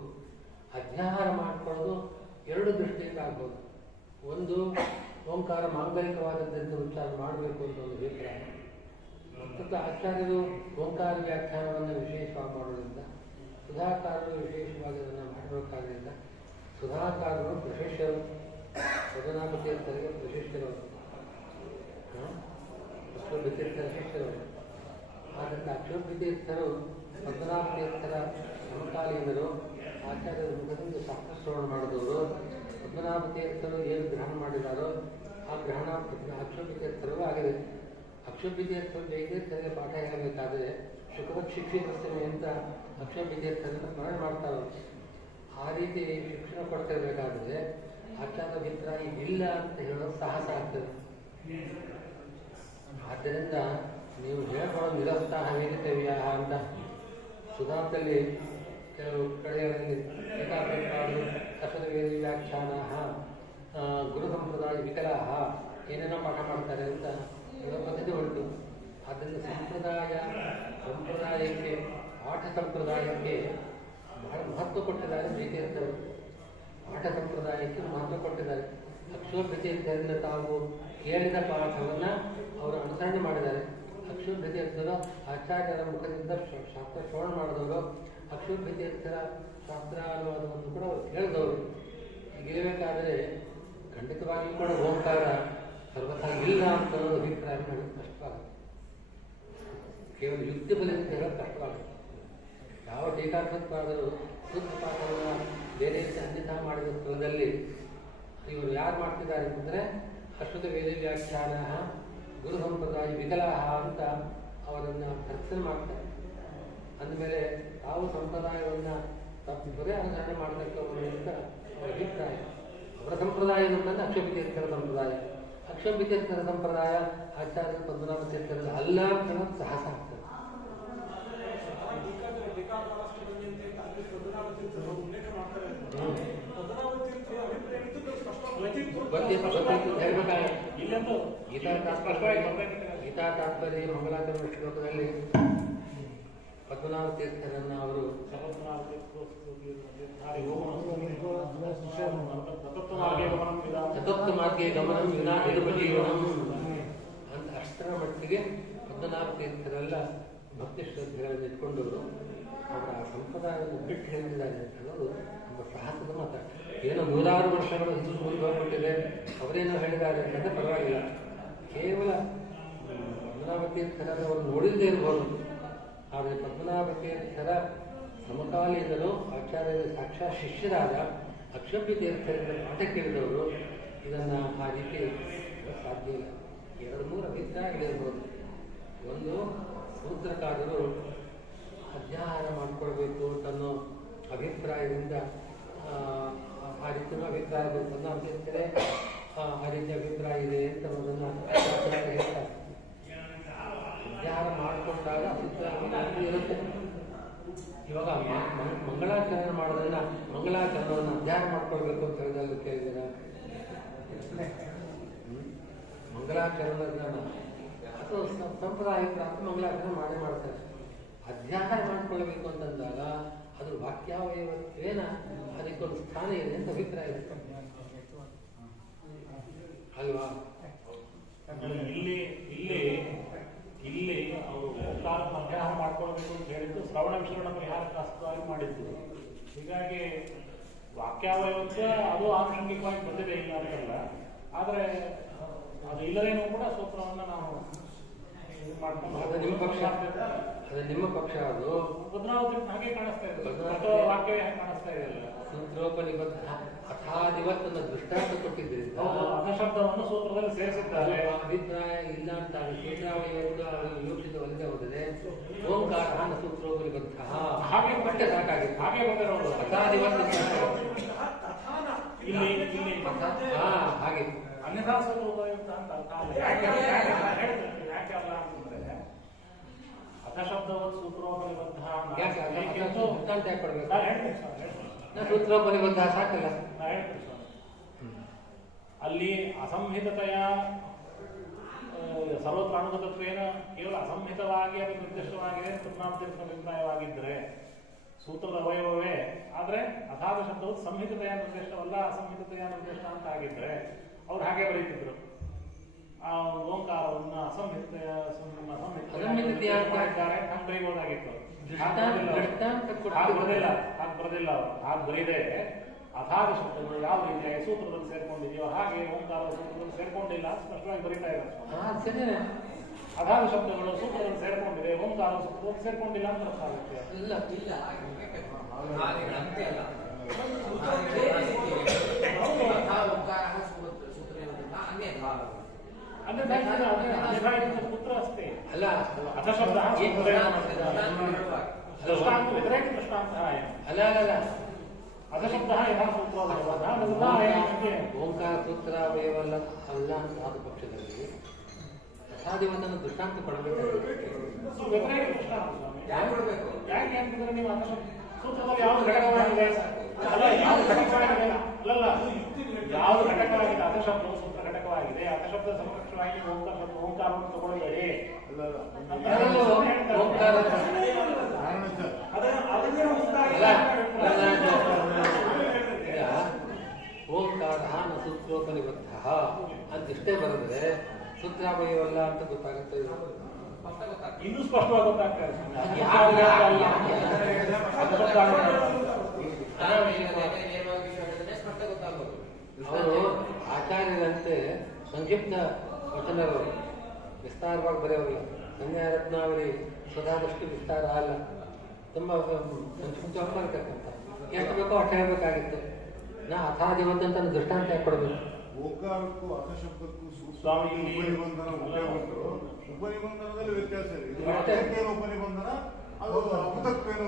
ಅಧ್ಯಾಹಾರ ಮಾಡ್ಕೊಳ್ಳೋದು ಎರಡು ದೃಷ್ಟಿಯಿಂದ ಆಗ್ಬೋದು. ಒಂದು, ಓಂಕಾರ ಮಾಂಗಲಿಕವಾದದ್ದನ್ನು ಉಚ್ಚಾರ ಮಾಡಬೇಕು ಅಂತ ಒಂದು ಅಭಿಪ್ರಾಯ. ಮತ್ತು ಆಚಾರ್ಯರು ಓಂಕಾರ ವ್ಯಾಖ್ಯಾನವನ್ನು ವಿಶೇಷವಾಗಿ ಮಾಡೋದ್ರಿಂದ, ಸುಧಾಕಾರರು ವಿಶೇಷವಾಗಿ ಅದನ್ನು ಮಾಡಬೇಕಾದ್ರಿಂದ, ಸುಧಾಕಾರರು ಪ್ರಶಿಷ್ಯರು, ಪದ್ಮನಾಭತೀರ್ಥರಿಗೆ ಪ್ರಶಿಷ್ಯರು, ಅಕ್ಷೋಭ್ಯತೀರ್ಥರ ಶಿಷ್ಯರು. ಆದ್ದರಿಂದ ಅಕ್ಷೋಭ್ಯತೀರ್ಥರು ಪದ್ಮನಾಭತೀರ್ಥರ ಸಮಕಾಲೀನರು, ಆಚಾರ್ಯರ ಮುಖದಿಂದ ಶಾಸ್ತ್ರಶ್ರವಣ ಮಾಡಿದವರು. ಪದ್ಮನಾಭತೀರ್ಥರು ಏನು ಗ್ರಹಣ ಮಾಡಿದಾರೋ ಆ ಗ್ರಹಣ ಅಕ್ಷೋಭ್ಯತೀರ್ಥರಿಗೂ ಆಗಿದೆ. ಅಕ್ಷೋಭ್ಯತೀರ್ಥರು ಜಯತೀರ್ಥರಿಗೆ ಪಾಠ ಹೇಳಬೇಕಾದರೆ ಶುಕವತ್ ಶಿಕ್ಷಿತಸ್ತೇವೆ ಅಂತ ಅಕ್ಷೋಭ್ಯತೀರ್ಥರನ್ನು ಸ್ಮರಣೆ ಮಾಡ್ತಾರೆ. ಆ ರೀತಿ ಶಿಕ್ಷಣ ಕೊಡ್ತಿರ್ಬೇಕಾದ್ರೆ ಆಚಾರ್ಯ ಅಭಿಪ್ರಾಯ ಇಲ್ಲ ಅಂತ ಹೇಳೋದು ಸಾಹಸ ಆಗ್ತದೆ. ಆದ್ದರಿಂದ ನೀವು ಹೇಳ್ಕೊಳ್ಳೋ ನಿರಸ್ತಾಹ ವೇದಿತವ್ಯಾಹ ಅಂತ ಸುಧಾಂತಲ್ಲಿ ಕೆಲವು ಕಡೆಗಳಲ್ಲಿ ಕಸದ ವೇದ ವ್ಯಾಖ್ಯಾನ ಗುರು ಸಂಪ್ರದಾಯ ವಿಕಲಾಹ ಏನೇನೋ ಪಾಠ ಮಾಡ್ತಾರೆ ಅಂತ ಪದ್ಧತಿ ಉಂಟು. ಆದ್ದರಿಂದ ಸಂಪ್ರದಾಯಕ್ಕೆ ಪಾಠ ಸಂಪ್ರದಾಯಕ್ಕೆ ಬಹಳ ಮಹತ್ವ ಕೊಟ್ಟಿದ್ದಾರೆ ಜಯತೀರ್ಥರು. ಪಾಠ ಸಂಪ್ರದಾಯಕ್ಕೆ ಮಹತ್ವ ಕೊಟ್ಟಿದ್ದಾರೆ. ಅಕ್ಷೋಭ್ಯತೀರ್ಥರಿಂದ ತಾವು ಕೇಳಿದ ಪಾಠವನ್ನು ಅವರು ಅನುಸರಣೆ ಮಾಡಿದ್ದಾರೆ. ಅಕ್ಷೋಭ್ಯತೀರ್ಥರು ಆಚಾರ್ಯರ ಮುಖದಿಂದ ಶಾಸ್ತ್ರ ಶ್ರವಣ ಮಾಡಿದವರು, ಅಕ್ಷೋಭ್ಯತೀರ್ಥರ ಶಾಸ್ತ್ರಾನುವಾದವನ್ನು ಕೂಡ ಅವರು ಕೇಳಿದವರು. ಹೀಗಿರಬೇಕಾದರೆ ಖಂಡಿತವಾಗಿಯೂ ಕೂಡ ಓಂಕಾರ ಸರ್ವಥಾ ಇಲ್ಲ ಅಂತ ಅನ್ನೋದು ಅಭಿಪ್ರಾಯ ಹೇಳೋದು ಕಷ್ಟವಾಗುತ್ತೆ. ಕೇವಲ ಯುಕ್ತಿ ಬಲಿಂದ ಹೇಳೋದು ಕಷ್ಟವಾಗುತ್ತೆ. ಯಾವ ಟೀಕಾಕೃತ್ವಾದರೂ ಸೂತ್ರ ಪಾಠವನ್ನು ಬೇರೆ ಅನ್ಯತಾ ಮಾಡಿದ ಸ್ಥಳದಲ್ಲಿ ಇವರು ಯಾರು ಮಾಡ್ತಿದ್ದಾರೆ ಅಂತಂದರೆ ಅಶ್ವತ ವೇದ ವ್ಯಾಖ್ಯಾನ ಗುರು ಸಂಪ್ರದಾಯ ವಿಕಲಾಹ ಅಂತ ಅವರನ್ನು ಭರ್ಸನೆ ಮಾಡ್ತಾರೆ. ಅಂದಮೇಲೆ ತಾವು ಸಂಪ್ರದಾಯವನ್ನು ತಪ್ಪಿಸದೆ ಅನುಸರಣೆ ಮಾಡತಕ್ಕವರು ಅಂತ ಅವರ ಅಭಿಪ್ರಾಯ. ಅವರ ಸಂಪ್ರದಾಯ ಅಂತಂದ್ರೆ ಅಕ್ಷೋಭ್ಯತೀರ್ಥರ ಸಂಪ್ರದಾಯ. ಅಕ್ಷೋಭ್ಯತೀರ್ಥರ ಸಂಪ್ರದಾಯ ಆಚಾರ್ಯ ಪದ್ಮನಾಭತೀರ್ಥರ ಅಲ್ಲ ಅಂತ ಹೇಳೋದು ಸಾಹಸ ಆಗ್ತದೆ. ಗೀತಾ ತಾತ್ಪರ್ಯ ಮಂಗಲಾಚರಣ ಶ್ಲೋಕದಲ್ಲಿ ಪದ್ಮನಾಭ ತೀರ್ಥರನ್ನು ಅವರು ತತ್ವ ಮಾರ್ಗೇ ಗಮನಂ ವಿನಾ ನಿರುಪಜೀವನಂ ಅಂತ ಅಷ್ಟರ ಮಟ್ಟಿಗೆ ಪದ್ಮನಾಭ ತೀರ್ಥರೆಲ್ಲ ಭಕ್ತಿ ಶ್ರದ್ಧೆಗಳನ್ನು ಇಟ್ಕೊಂಡವರು ಅವರ ಸಂಪ್ರದಾಯವನ್ನು ಬಿಟ್ಟು ಹೇಳಿದ್ದಾರೆ ಅಂತ ಹೇಳೋದು ನಮ್ಮ ಸಾಹಸದ ಮಾತು. ಏನೋ 100 ವರ್ಷಗಳು ಹಿಂದೆ ಮುಂದೆ ಹೋಗ್ಬಿಟ್ಟಿದೆ, ಅವರೇನೋ ಹೇಳಿದ್ದಾರೆ ಅಂತಂದ್ರೆ ಪರವಾಗಿಲ್ಲ. ಕೇವಲ ಪದ್ಮನಾಭ ತೀರ್ಥರವರು ನೋಡಿಲ್ಲದೆ ಇರ್ಬೋದು, ಆದರೆ ಪದ್ಮನಾಭ ತೀರ್ಥರ ಸಮಕಾಲೀನರು ಆಚಾರ್ಯರ ಸಾಕ್ಷಾತ್ ಶಿಷ್ಯರಾದ ಅಕ್ಷೋಭ್ಯ ತೀರ್ಥರಿಂದ ಪಾಠ ಕೇಳಿದವರು ಇದನ್ನು ಆ ರೀತಿ ಸಾಧ್ಯ ಇಲ್ಲ. 2-3 ಅಭಿಪ್ರಾಯಗಳಿರ್ಬೋದು. ಒಂದು, ಸೂತ್ರಕಾರರು ಅಧ್ಯಾಹಾರ ಮಾಡಿಕೊಳ್ಬೇಕು ಅನ್ನೋ ಅಭಿಪ್ರಾಯದಿಂದ ಆ ರೀತಿಯ ಅಭಿಪ್ರಾಯ ಪದ್ಮನಾಭತೀರ್ಥರೇ ಆ ರೀತಿ ಅಭಿಪ್ರಾಯ ಇದೆ ಅಂತ ಅನ್ನೋದನ್ನು ಹೇಳ್ತಾರೆ. ಅಧ್ಯಾಹಾರ ಮಾಡಿಕೊಂಡಾಗ ಅಭಿಪ್ರಾಯ ಇರುತ್ತೆ. ಇವಾಗ ಮಂಗಳಾಚರಣೆ ಮಾಡೋದನ್ನ ಮಂಗಳಾಚರಣವನ್ನು ಅಧ್ಯಾಹಾರ ಮಾಡ್ಕೊಳ್ಬೇಕು ಅಂತ ಹೇಳಿದಾಗ ಕೇಳಿದಾರ? ಮಂಗಳಾಚರಣೆಗಳನ್ನ ಅಥವಾ ಸಂಪ್ರದಾಯ ಪ್ರಾಪ್ತ ಮಂಗಳಾಚರಣೆ ಮಾಡ್ತಾರೆ. ಅಧ್ಯಾಹಾರ ಮಾಡ್ಕೊಳ್ಬೇಕು ಅಂತಂದಾಗ ಅದು ವಾಕ್ಯಾವಯವತ್ವೇನ ಅದಕ್ಕೊಂದು ಸ್ಥಾನ ಇದೆ ಅಂತ ಅಭಿಪ್ರಾಯ ಇರುತ್ತೆ ಅಲ್ವಾ? ಇಲ್ಲಿ ಅವರು ಓಂಕಾರವನ್ನು ಅಧ್ಯಾಹಾರ ಮಾಡ್ಕೊಳ್ಬೇಕು ಅಂತ ಹೇಳಿದ್ದು ಶ್ರವಣ ವಿಶ್ರವಣ ಪರಿಹಾರ ಶಾಸ್ತ್ರವಾಗಿ ಮಾಡಿದ್ದು. ಹೀಗಾಗಿ ವಾಕ್ಯಾವಯವತ್ವ ಅದು ಆನುಷಂಗಿಕವಾಗಿ ಬಂದಿದೆ, ಇಲ್ಲ ಅಂತಲ್ಲ. ಆದರೆ ಅದು ಇಲ್ಲದೇನೂ ಕೂಡ ಸೂತ್ರವನ್ನು ನಾವು ನಿಮ್ಮ ಪಕ್ಷ ಅದು ಪದ್ಮನಾಭತೀರ್ಥ ಹಾಗೆ ಕಾಣಿಸ್ತಾ ಇದೆ, ವಾಕ್ಯವೇ ಹಾಗೆ ಕಾಣಿಸ್ತಾ ಇದೆಯಲ್ಲ. ಸೂತ್ರೋಪನಿಬದ್ಧ ಅಥಾದಿವತ್ ಅನ್ನೋ ದೃಷ್ಟಾಂತ ಕೊಟ್ಟಿದ್ದರಿಂದ ಅಧಶಬ್ದವನ್ನು ಸೂತ್ರದಲ್ಲಿ ಸೇರಿಸಿದ್ದಾರೆ. ಅಭಿಪ್ರಾಯ ಇಲ್ಲ ಅಂತ ಸೂತ್ರಾವಯವತ್ತು ವಿವಕ್ಷಿತವಲ್ಲದೆ ಹೋದರೆ ಓಂಕಾರ ಸೂತ್ರೋಪನಿಬದ್ಧ ಹಾಗೆ ಪಟ್ಟೆ ಸಾಕಾಗಿದೆ. ಹಾಗೆ ಬಂದಿರೋದು ಅಥಾದಿವತ್ ಇಲ್ಲಿ ಹಾಗೆ ಅನ್ಯಥಾ ಸೂತ್ರೋಪಯುಕ್ತ ಅಂತ ಅರ್ಥ. ಯಾಕೆ ಅಲ್ಲ ಅಂತಂದ್ರೆ ಅಥಶಬ್ದವತ್ ಸೂತ್ರೋಪನಿಬದ್ಧ ಸೂತ್ರೋಪನಿಬದ್ಧ ಸಾಕಲ್ಲ. ಅಲ್ಲಿ ಅಸಂಹಿತತೆಯ ಸರ್ವತ್ರ ಅನುಗತತ್ವೇನ ಕೇವಲ ಅಸಂಹಿತವಾಗಿ ಅದು ನಿರ್ದಿಷ್ಟವಾಗಿದೆ ಪದ್ಮಾವತೀರ್ಥ ಅಭಿಪ್ರಾಯವಾಗಿದ್ದರೆ ಸೂತ್ರದ ಅವಯವವೇ ಆದರೆ ಅಥಾದ ಶಬ್ದವು ಸಂಹಿತೆಯ ನಿರ್ದಿಷ್ಟವಲ್ಲ ಅಸಂಹಿತೆಯ ನಿರ್ದಿಷ್ಟ ಅಂತ ಆಗಿದ್ರೆ ಅವ್ರು ಹಾಗೆ ಬರೀತಿದ್ರು. ಆ ಓಂಕಾರವನ್ನ ಅಸಂಹಿತೆಯ ಹಂಗೆ ಬರೀಬಹುದಾಗಿತ್ತು. ಹಾಗೆ ಬರೆದಿಲ್ಲ ಅವರು. ಹಾಗೆ ಬರೀದೆ ಅಥಾದ ಶಬ್ದಗಳು ಯಾವ ರೀತಿಯಾಗಿ ಸೂತ್ರದಲ್ಲಿ ಸೇರ್ಕೊಂಡಿದೆಯೋ ಹಾಗೆ ಓಂಕಾರ ಸೂತ್ರದಲ್ಲಿ ಸೇರ್ಕೊಂಡಿಲ್ಲ ಸ್ಪಷ್ಟವಾಗಿ ಬರೀತಾ ಇದ್ದಾರೆ. ಅಗಾಧ ಶಬ್ದಗಳು ಸೂತ್ರದಲ್ಲಿ ಸೇರ್ಕೊಂಡಿದೆ, ಓಂಕಾರ ಸೂತ್ರದಲ್ಲಿ ಸೇರ್ಕೊಂಡಿಲ್ಲ ಅಂತ ಅರ್ಥ ಆಗುತ್ತೆ. ಸೂತ್ರ ಅಷ್ಟೇ ಅಲ್ಲ. ಅಥ ಶಬ್ದ ದೃಷ್ಟಾಂತ ವ್ಯತಿರೇಕ ದೃಷ್ಟಾಂತ ಅಲ್ಲ ಅಲ್ಲ ಅಥ ಶಬ್ದ ಯಥಾ ಸೂತ್ರ ಓಂಕಾರ ಸೂತ್ರ ಅವಯವಲ್ಲ ಅಲ್ಲ ಅಂತ ಆದ ಪಕ್ಷದಲ್ಲಿ ಅಸಾಧ್ಯವನ್ನ ದೃಷ್ಟಾಂತ ಕೊಡಬೇಕಾಗುತ್ತೆ. ಯಾಕೆ ಅಂತಂದ್ರೆ ನೀವು ಅಥ ಸೂತ್ರದಲ್ಲಿ ಯಾವ್ದು ಘಟಕವಾಗಿದೆ ಯಾವ್ದು ಘಟಕವಾಗಿದೆ ಅಥ ಶಬ್ದ ಸೂತ್ರ ಘಟಕವಾಗಿದೆ. ಅಥ ಶಬ್ದ ಸಮಕಕ್ಷವಾಗಿ ಓಂಕಾರವನ್ನು ತಗೊಳ್ಳಬೇಡಿ. ಓಂಕಾರ ಸೂತ್ರೋಪನಿಬದ್ಧ ಅಂತ ಇಷ್ಟೇ ಬರೆದ್ರೆ ಸೂತ್ರಾವಯವಲ್ಲ ಅಂತ ಗೊತ್ತಾಗುತ್ತೆ. ಇನ್ನೂ ಸ್ಪಷ್ಟವಾಗಿ ಗೊತ್ತಾಗ್ತದೆ. ಅವರು ಆಚಾರ್ಯರಂತೆ ಸಂಕ್ಷಿಪ್ತ ವಚನಗಳು ವಿಸ್ತಾರವಾಗಿ ಬರೆಯೋಲ್ಲ. ಸಂಜ್ಞಾರತ್ನಾವಳಿ ಸ್ವದಾದಷ್ಟು ವಿಸ್ತಾರ ಅಲ್ಲ, ತುಂಬಾ ಸಂಕ್ಷಿಪ್ತವಾಗಿ ಬರತಕ್ಕಂಥ ಎಷ್ಟು ಬೇಕೋ ಅಷ್ಟು ಹೇಳಬೇಕಾಗಿತ್ತು. ನಾ ಅಥಾದಿವತ್ತಂತ ದೃಷ್ಟಾಂತ ಯಾಕೆ ಕೊಡಬೇಕು? ಓಂಕಾರಕ್ಕೂ ಅರ್ಥಶಬ್ದಕ್ಕೂ ಉಪನಿಬಂಧನ ಉಪನಿಬಂಧನದಲ್ಲಿ ವ್ಯತ್ಯಾಸ ಇದೆ. ಉಪನಿಬಂಧನ ಅದು ಅಮೃತತ್ವೇನೋ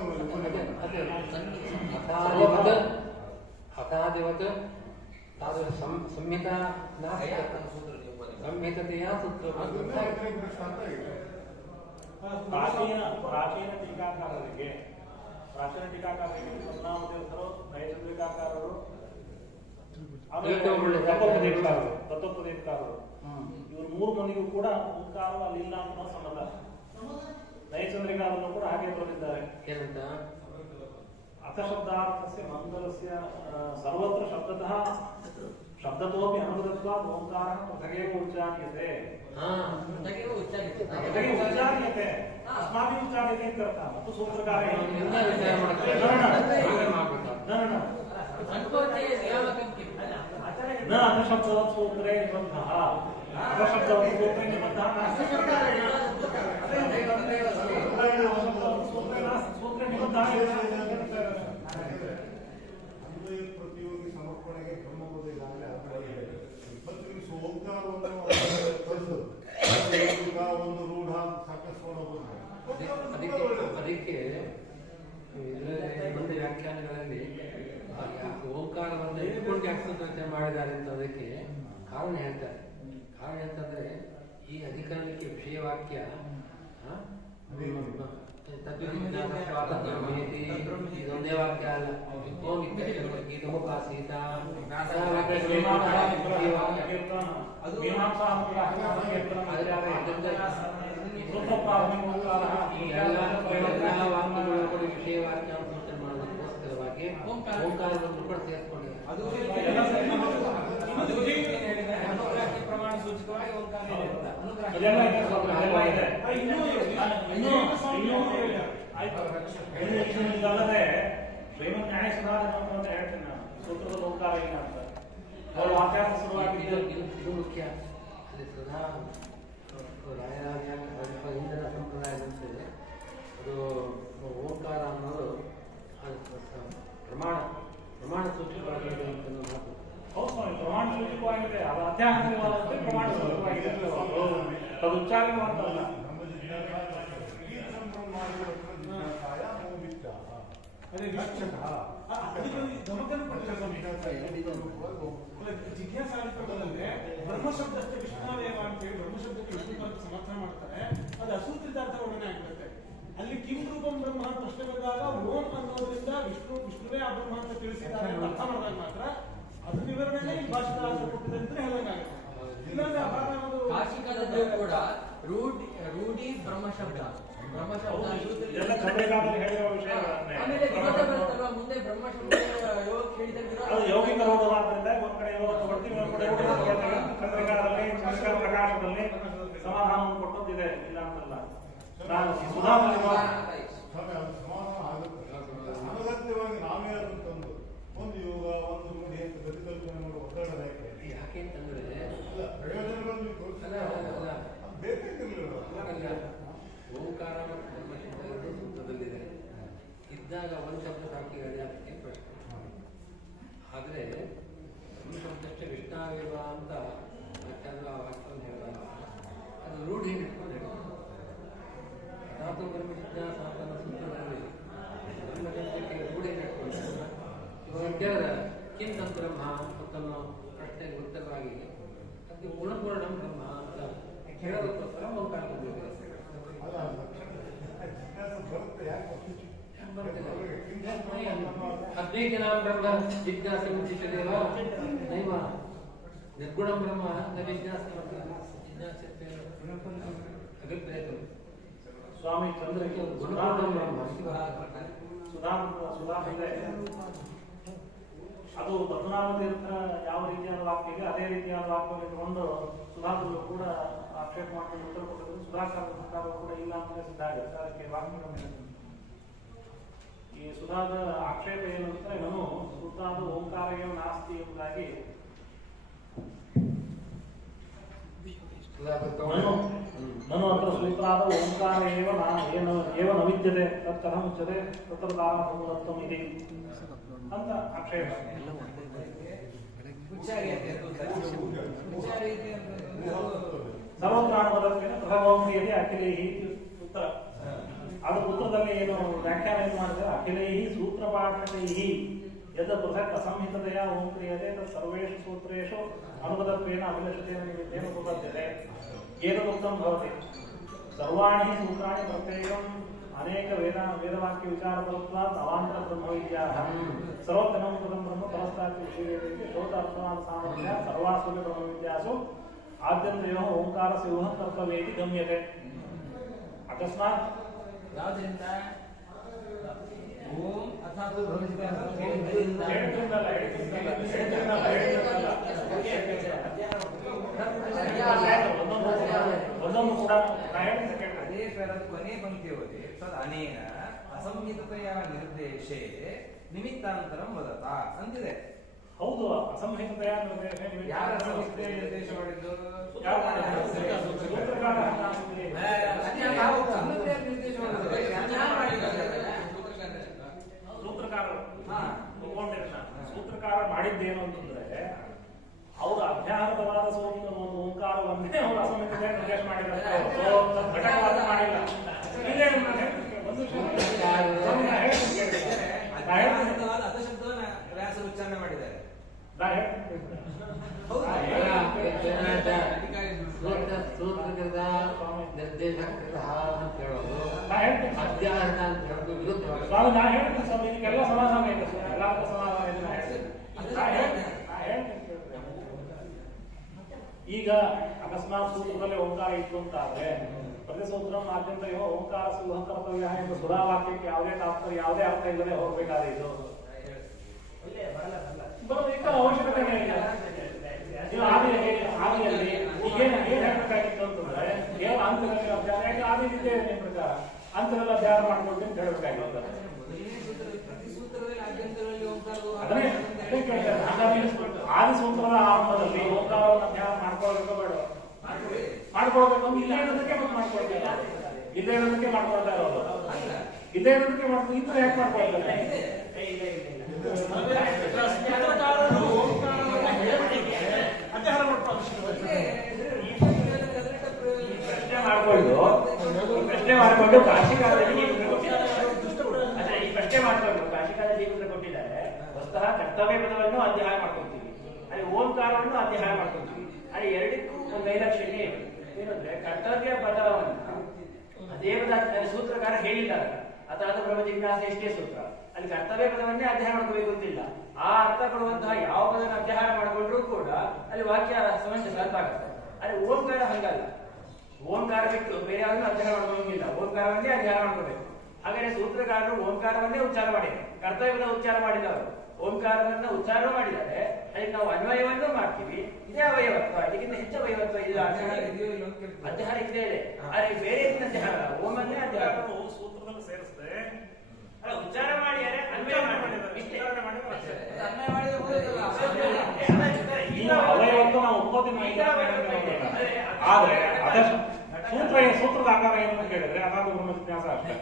ಅಥಾದಿವತ್ ಸಂಹಿತಾ ಸಂಹಿತೆಯ ಸೂತ್ರ. ಪ್ರಾಚೀನ ಟೀಕಾಕಾರರಿಗೆ ಪದ್ಮಾವತೀರ್ಥರು, ನೈಸರ್ಗಿಕಾಕಾರರು, ತತ್ವೋಪದೇಶಕಾರರು ಇವರು ಮೂರು ಮಂದಿಗೂ ಕೂಡ ಓಂಕಾರ ಅಲ್ಲಿಲ್ಲ ಅಂತ ಸಂಬಂಧ. ನೈಸರ್ಗಿಕಾರರು ಕೂಡ ಹಾಗೆ ಬರೆದಿದ್ದಾರೆ. ಏನಂತ ಅಥ ಶಬ್ದಾರ್ಥಸ್ಯ ಮಂಗಲಸ್ಯ ಸರ್ವತ್ರ ಶಬ್ದತಃ ಶಬ್ದತೋಪಿ ಅನುಗತತ್ವಾತ್ ಓಂಕಾರ ಪೃಥಗೇವ ಉಚ್ಚಾರ್ಯತೆ. ಉಚ್ಚಾರ್ಯತೆ ಅಸ್ಮಾಭಿः ಉಚ್ಚಾರ್ಯತೆ ಇತ್ಯರ್ಥ. ಮತ್ತು ಸೂತ್ರಕಾರ ನ ಅಥ ಶಬ್ದದ ಸೂತ್ರೇ ನಿಬದ್ಧಃ. ಅಥ ಶಬ್ದದ ಸೂತ್ರೇ ನಿಬದ್ಧಃ ಸೂತ್ರೇ ನಿಬದ್ಧಃ. ಅನ್ವಯ ಪ್ರತಿಯೋಗಿ ಸಮರ್ಪಣೆಗೆ ಬ್ರಹ್ಮಬೋಧ ಈಗಾಗಲೇ ಮತ್ತು ಓಂಕಾರವನ್ನು ಒಂದು ರೂಢ ಸಾಕಷ್ಟು ಅದಕ್ಕೆ ಮುಂದೆ ವ್ಯಾಖ್ಯಾನಗಳಲ್ಲಿ ಓಂಕಾರವನ್ನು ಇಟ್ಕೊಂಡು ವ್ಯಾಖ್ಯಾನ ಮಾಡಿದ್ದಾರೆ ಅಂತ ಅದಕ್ಕೆ ಕಾರಣ ಹೇಳ್ತಾರೆ. ಕಾರಣ ಅಂತಂದ್ರೆ ಈ ಅಧಿಕರಣಕ್ಕೆ ವಿಷಯವಾಕ್ಯ ಇದೊಂದೇ ವಾಕ್ಯ ಅಲ್ಲ. ಗೀತೋಪಾಸೀತ ವಿಷಯವಾಕ್ಯ ಸೂಚನೆ ಮಾಡೋದಕ್ಕೋಸ್ಕರವಾಗಿ ಓಂಕಾರವನ್ನು ಕೂಡ ಪ್ರಮಾಣ ಸೂಚಕವಾಗಿ ಇದಲ್ಲದೆ ಶ್ರೀಮದ್ ನ್ಯಾಯ ಸುಧಾರಣೆ ಅಂತ ಹೇಳ್ತೀನಿ ನಾನು. ಸೂತ್ರದ ಓಂಕಾರ ಇಲ್ಲ ಅಂತ ವಾಕ್ಯಾರ್ಥ ಶುರುವಾಗಿದ್ದು ಇದು ಮುಖ್ಯ. ಅಲ್ಲಿ ಸದಾ ರಾಯರಾಜ ಹಿಂದಿನ ಸಂಪ್ರದಾಯದಂತೆ ಅದು ಓಂಕಾರ ಅನ್ನೋದು ಪ್ರಮಾಣ ಸೂಚಕವಾಗಿದೆ ಅಂತ ಮಾತು. ಹೌದು ಸ್ವಾಮಿ, ಪ್ರಮಾಣ ಸೂಚಕವಾಗಿದೆ. ಅದು ಅಧ್ಯಾತ್ಮಿಕವಾದಂತೆ ಪ್ರಮಾಣ ಸೂಚಕವಾಗಿದೆ. ಅದು ಉಚ್ಚಾರಣವಾದಲ್ಲ. ಜಿಜ್ಞಾಸ ಬ್ರಹ್ಮಶಬ್ದಕ್ಕೆ ವಿಷ್ಣುವೇವ ಅಂತೇಳಿ ಬ್ರಹ್ಮಶಬ್ದಕ್ಕೆ ವಿಷ್ಣು ಅಂತ ಸಮರ್ಥನೆ ಮಾಡ್ತಾರೆ. ಅದು ಅಸೂತ್ರಿತಾರ್ಥ ವರ್ಣನೆ ಆಗ್ತದೆ. ಅಲ್ಲಿ ಕಿಂ ರೂಪಂ ಬ್ರಹ್ಮ ಅಂತ ಪ್ರಶ್ನೆ ಬಂದಾಗ ಓಂ ಅನ್ನೋದ್ರಿಂದ ವಿಷ್ಣುವೇ ಆ ಬ್ರಹ್ಮ ಅಂತ ತಿಳಿಸಿದ್ದಾರೆ ಅಂತ ಅರ್ಥ ಮಾಡಿದಾಗ ಮಾತ್ರ ಅದು ವಿವರಣೆನೇ ಭಾಷೆದ ಕೊಟ್ಟಿದೆ ಅಂತ ಹೇಳಂಗಾಗುತ್ತೆ. ಇಲ್ಲಾಂದ್ರೆ ಕಾಶಿಕದಲ್ಲೂ ಕೂಡ ಬ್ರಹ್ಮಶಬ್ದ ಎಲ್ಲ ಚಂದ್ರಿಕಾದಲ್ಲಿ ಹೇಳಿರುವ ವಿಷಯಗಳನ್ನೇ ಆಮೇಲೆ ವಿರೋಧ ಬರುತ್ತಲ್ವಾ ಮುಂದೆ ಬ್ರಹ್ಮಶಬ್ದ ಯೋಗ ಹೇಳಿದಾಗ ಅದು ಯೌಗಿಕ ರೋಧವಾದ್ರಿಂದ ಒಂದ್ ಕಡೆ ಯೋಗ ತಗೊಳ್ತೀವಿ ಒಂದ್ ಕಡೆ ಯೋಗ ತಗೊಳ್ತೀವಿ. ಚಂದ್ರಿಕಾದಲ್ಲಿ ಚಂದ್ರಿಕಾ ಪ್ರಕಾಶದಲ್ಲಿ ಸಮಾಧಾನವನ್ನು ಕೊಟ್ಟದ್ದಿದೆ, ಇಲ್ಲ ಅಂತಲ್ಲ. ನಾನು ಸುಧಾಮಣಿ ಸಮಾಧಾನ ಆಗುತ್ತೆ. ಅನಗತ್ಯವಾಗಿ ನಾವೇ ಅದೊಂದು ಒಂದು ಯೋಗ ಒಂದು ರೂಢಿ ಅಂತ ಗತಿಕಲ್ಪನೆ ಮಾಡುವ ಒತ್ತಡ ಯಾಕೆ ಅಂತಂದ್ರೆ ಅಲ್ಲ ಪ್ರಯೋಜನಗಳನ್ನು ತೋರಿಸಿಲ್ಲ ಬೇಕಾಗಿರಲಿಲ್ಲ. ಓಂಕಾರ ಮತ್ತು ಬ್ರಹ್ಮಶಬ್ದ ಎರಡು ಸೂತ್ರದಲ್ಲಿದೆ. ಇದ್ದಾಗ ಒಂದು ಶಬ್ದ ಸಾಕಿ ಅದಕ್ಕೆ ಪ್ರಶ್ನೆ. ಆದರೆ ಬ್ರಹ್ಮಶಬ್ದಷ್ಟೇ ವಿಷ್ಣಾವೇವ ಅಂತ ಯಾಕಂದ್ರೆ ಆ ವಾಕ್ಯವನ್ನು ಹೇಳಿದಾಗ ಅದು ರೂಢಿ ಇಟ್ಕೊಂಡು ಹೇಳ್ತಾರೆ. ಧಾತು ಬ್ರಹ್ಮಜಿಜ್ಞಾಸ ಅಂತ ಸೂತ್ರದಲ್ಲಿ ಬ್ರಹ್ಮಶಬ್ದಕ್ಕೆ ರೂಢಿ ಇಟ್ಕೊಂಡು ಇವಾಗ ಕೇಳಿದ್ರೆ ಕಿಂತ ಬ್ರಹ್ಮ ಅಂತನ್ನೋ ಪ್ರಶ್ನೆಗೆ ಉತ್ತರವಾಗಿ ಅದಕ್ಕೆ ಗುಣಪೂರ್ಣ ಬ್ರಹ್ಮ ಅಂತ ಕೇಳೋದಕ್ಕೋಸ್ಕರ ಓಂಕಾರ ಬಂದಿದೆ. ಅದ್ವೈತನ ಬ್ರಹ್ಮ ಜಿಜ್ಞಾಸ ಮುಚ್ಚಿದ್ದೇವ ನೈವ ನಿರ್ಗುಣ ಬ್ರಹ್ಮ ನ ಜಿಜ್ಞಾಸ ಅಭಿಪ್ರಾಯ ಸ್ವಾಮಿ ಚಂದ್ರಕ್ಕೆ ಗುಣಪೂರ್ಣ ಬ್ರಹ್ಮ ಸುಧಾಮಂದ್ರೆ ಅದು ಪದ್ಮನಾಭ ತೀರ್ಥ ಯಾವ ರೀತಿಯಾದ ವಾಕ್ಯ ಇದೆ ಅದೇ ರೀತಿಯಾದ ವಾಕ್ಯವನ್ನು ಇಟ್ಟುಕೊಂಡು ಸುಧಾಕರು ಕೂಡ ಆಕ್ಷೇಪ ಮಾಡ್ಕೊಂಡು ಉತ್ತರ ಕೊಟ್ಟಿದ್ರು. ಸುಧಾಕರ್ ಕೂಡ ಇಲ್ಲ ಅಂತ ಸಿದ್ಧ ಆಗುತ್ತೆ. ಅದಕ್ಕೆ ವಾಕ್ಯ ಈ ಸುಧಾದ ಆಕ್ಷೇಪ ಏನು ಅಂದ್ರೆ ನಾನು ಸುಧಾದ ಓಂಕಾರವೇ ನಾಸ್ತಿ ಎಂಬುದಾಗಿ ನಾನು ಅತ್ರ ಸೂತ್ರಾದ ಓಂಕಾರ ಏವ ನವಿದ್ಯತೆ ತತ್ಕಥಂ ಉಚ್ಯತೆ ತತ್ರ ಧಾರಣತ್ವಂ ಇದೆ ಅಂತ ಆಕ್ಷೇಪ. ಸರ್ವತ್ರಾಣವದತ್ವೇನ ಪ್ರಭವೋಕ್ತಿಯಲ್ಲಿ ಅಖಿಲೈಹಿ ಉತ್ತರ. ಅದು ಉತ್ತರದಲ್ಲಿ ಏನು ವ್ಯಾಖ್ಯಾನ ಏನು ಮಾಡಿದ್ರೆ ಅಖಿಲೈಹಿ ಸೂತ್ರಪಾಠಕೈಹಿ ಯದ ಪೃಥಕ್ ಅಸಂಹಿತತೆಯ ಓಂ ಕ್ರಿಯತೆ ತತ್ ಸರ್ವೇಷು ಸೂತ್ರೇಷು ಅನುಪದತ್ವೇನ ಅಭಿಲಷಿತೇನ ನಿಮಿತ್ತೇನ ಉಪಪದ್ಯತೆ ಏತದುಕ್ತಂ ಭವತಿ. ಸರ್ವಾಣಿ ಸೂತ್ರಾಣಿ ಪ್ರತ್ಯೇಕಂ ಅನೇಕ ವೇದವಾಕ್ಯ ವಿಚಾರಪರತ್ವಾತ್ ಅವಾಂತರ ಬ್ರಹ್ಮವಿದ್ಯಾಃ ಸರ್ವೋತ್ತಮಂ ಪದಂ ಬ್ರಹ್ಮ ಪರಸ್ತಾತ್ ವಿಷಯೇತಿ ಶ್ರೋತ ಅರ್ಥವಾದ ಸಾಮರ್ಥ್ಯ ಸರ್ವಾಸು ಬ್ರಹ್ಮವಿದ್ಯಾಸು ಆದ್ಯಂತಯೋ ಓಂಕಾರಸ್ಯ ಊಹಂ ಕರ್ತವ್ಯೇತಿ ಗಮ್ಯತೆ. ಅಕಸ್ಮಾತ್ ಯಾವುದರಿಂದ ಓಂ ಅಥವಾ ಒಂದೊಂದು ಕೂಡ ಅದೇ ಕೊನೆ ಪಂಕ್ತಿ ಓದಿ ಅನೇನ ಅಸಂಹಿತತೆಯ ನಿರ್ದೇಶೇ ನಿಮಿತ್ತಾಂತರಂ ವದತ ಅಂತಿದೆ. ಹೌದು, ಅಸಂಹಿತತೆಯ ನಿರ್ದೇಶ ಯಾರ ಅಸಂಹಿತತೆಯ ನಿರ್ದೇಶ ಮಾಡಿದ್ದು? ಸೂತ್ರಕಾರ ಮಾಡಿದ್ದೇನು ಅಂತಂದ್ರೆ ಅವರು ಅಭ್ಯಾಸವಾದ ಒಂದು ಓಂಕಾರವನ್ನೇ ಅವರು ಅಸಂಹಿತತೆಯ ನಿರ್ದೇಶ ಮಾಡಿದ್ದಾರೆ, ಘಟಕವಾದ ಮಾಡಿಲ್ಲ. ಅಪಶಬ್ದವನ್ನ ವ್ಯಾಸರು ಉಚ್ಚಾರಣೆ ಮಾಡಿದ್ದಾರೆ. ಸೂತ್ರಕೃತ ನಿರ್ದೇಶಕೃತ ಅಂತ ಹೇಳೋದು ಅಧ್ಯಾಹರಣ ಅಂತ ಹೇಳೋದು ವಿರುದ್ಧವಾಗಿ. ಸ್ವಾಮಿ ನಾ ಹೇಳ್ತೀನಿ ಸ್ವಾಮಿ, ನಿಮಗೆಲ್ಲ ಸಮಾಧಾನ ಇದೆ, ಎಲ್ಲರಿಗೂ ಸಮಾಧಾನ ಇದೆ. ನಾ ಹೇಳ್ತೀನಿ ಈಗ ಅಕಸ್ಮಾತ್ ಸೂತ್ರದಲ್ಲಿ ಓಂಕಾರ ಇತ್ತು ಅಂತಾದ್ರೆ ಪ್ರತಿಸೂತ್ರ ಆದ್ಯಂತ ಓಂಕಾರ ಸುಹಕರ್ತವ್ಯ ಎಂಬ ಸುಧಾವಾಕ್ಯಕ್ಕೆ ಯಾವುದೇ ತಾತ್ಪರ್ಯ ಯಾವುದೇ ಅರ್ಥ ಇಲ್ಲದೆ ಹೋಗ್ಬೇಕಾದ್ರೆ ಇದು ಬರೋದಕ್ಕೆ ಅವಶ್ಯಕತೆ ಇಲ್ಲ. ಆದಿಯಲ್ಲಿ ಏನ್ ಹೇಳ್ಬೇಕಾಗಿತ್ತು ಅಂತಂದ್ರೆ ಕೇವಲ ಅಂತರಲ್ಲಿ ಅಭ್ಯಾಸ, ಯಾಕೆ ಆದಿದ್ದೇ ನಿಮ್ಮ ಪ್ರಕಾರ ಅಂತರೆಲ್ಲ ಧ್ಯಾನ ಮಾಡ್ಕೊಳ್ತೀನಿ ಅಂತ ಹೇಳ್ಬೇಕಾಗಿತ್ತು. ಅದನ್ನೇ ಕೇಳ್ತಾರೆ. ಹಾಗಾಗಿ ಆದಿಸೂತ್ರದ ಆರಂಭದಲ್ಲಿ ಓಂಕಾರವನ್ನು ಧ್ಯಾನ ಮಾಡ್ಕೊಳ್ಬೇಕೋ ಬೇಡ? ಮಾಡ್ಕೊಳ್ಬೇಕು. ಇಲ್ಲೇ ಇರೋದಕ್ಕೆ ಮತ್ತೆ ಮಾಡ್ಕೊಳ್ಬೇಕು, ಇಲ್ಲೇ ಇರೋದಕ್ಕೆ ಮಾಡ್ಕೊಳ್ತಾ ಇರೋದು, ಇಲ್ಲೇ ಇರೋದಕ್ಕೆ ಮಾಡ್ಕೊಂಡು ಇತರ ಯಾಕೆ ಮಾಡ್ಕೊಳ್ತಾರೆ? ಪ್ರಶ್ನೆ ಮಾಡಿಕೊಂಡು ಕಾಶಿಕಾಲದಲ್ಲಿ ಈ ಪ್ರಶ್ನೆ ಮಾಡಿಕೊಂಡು ಕಾಶಿಕಾಲದಲ್ಲಿ ಕೊಟ್ಟಿದ್ದಾರೆ. ವಸ್ತಃ ಕರ್ತವ್ಯ ಪದವನ್ನು ಅಧ್ಯಾಯ ಮಾಡ್ಕೊಳ್ತೀವಿ, ಅಲ್ಲಿ ಓಂಕಾರವನ್ನು ಅಧ್ಯಾಯ ಮಾಡ್ಕೊಳ್ತೀವಿ. ಅಲ್ಲಿ ಎರಡಕ್ಕೂ ಒಂದು ವೈಲಕ್ಷಣ್ಯ ಇದೆ. ಏನಂದ್ರೆ ಕರ್ತವ್ಯ ಪದವನ್ನು ಅದೇ ಪದ ಸೂತ್ರಕಾರ ಹೇಳಿದ್ದಾರೆ, ಅದಾದ ಬ್ರಹ್ಮ ಜಿಜ್ಞಾಸ ಎಷ್ಟೇ ಸೂತ್ರ, ಅಲ್ಲಿ ಕರ್ತವ್ಯ ಪದವನ್ನೇ ಅಧ್ಯಯನ ಮಾಡ್ಕೋಬೇಕು ಅಂತಿಲ್ಲ. ಆ ಅರ್ಥ ಕೊಡುವಂತಹ ಯಾವ ಪದನ ಅಧ್ಯಯನ ಮಾಡಿಕೊಂಡ್ರೂ ಕೂಡ ಅಲ್ಲಿ ವಾಕ್ಯ ಸಮಂಜಸ ಅರ್ಥ ಆಗುತ್ತೆ. ಅಲ್ಲಿ ಓಂಕಾರ ಹಂಗಲ್ಲ. ಓಂಕಾರ ಬಿಟ್ಟು ಬೇರೆ ಯಾವ್ದನ್ನು ಅಧ್ಯಯನ ಮಾಡೋಂಗಿಲ್ಲ, ಓಂಕಾರವನ್ನೇ ಅಧ್ಯಯನ ಮಾಡ್ಕೋಬೇಕು. ಹಾಗಾದ್ರೆ ಸೂತ್ರಕಾರರು ಓಂಕಾರವನ್ನೇ ಉಚ್ಚಾರ ಮಾಡಿದ್ದಾರೆ, ಕರ್ತವ್ಯದ ಉಚ್ಚಾರ ಮಾಡಿಲ್ಲ ಅವರು, ಓಂಕಾರವನ್ನ ಉಚ್ಚಾರ ಮಾಡಿದ್ದಾರೆ. ಅದಕ್ಕೆ ನಾವು ಅನ್ವಯವನ್ನು ಮಾಡ್ತೀವಿ, ಇದೇ ಅವಯವತ್ವ, ಇದಕ್ಕಿಂತ ಹೆಚ್ಚು ಅವಯವತ್ವ ಇಲ್ಲ, ಅಧ್ಯಯನ ಇದ್ದೇ ಇದೆ. ಆದ್ರೆ ಬೇರೆ ಅಧ್ಯಯನ ಅಲ್ಲ, ಓಮನ್ನೇ ಅಧ್ಯಯನ ಸೂತ್ರದಲ್ಲಿ ಸೇರಿಸಿದೆ ಅಲ್ಲ, ಉಚ್ಚಾರ ಮಾಡಿದರೆ ಅನ್ವಯ ಮಾಡಿದ್ದಾರೆ, ಇಷ್ಟೇ ಅನ್ವಯ ಮಾಡಿದ್ರೆ ಅವಯವತ್ತು ನಾವು ಒಪ್ಪೋದಿಲ್ಲ. ಆದ್ರೆ ಸೂತ್ರದ ಆಕಾರ ಏನು ಅಂತ ಕೇಳಿದ್ರೆ ಅದಾದ ಬ್ರಹ್ಮ ಜಿಜ್ಞಾಸ ಅಷ್ಟೇ.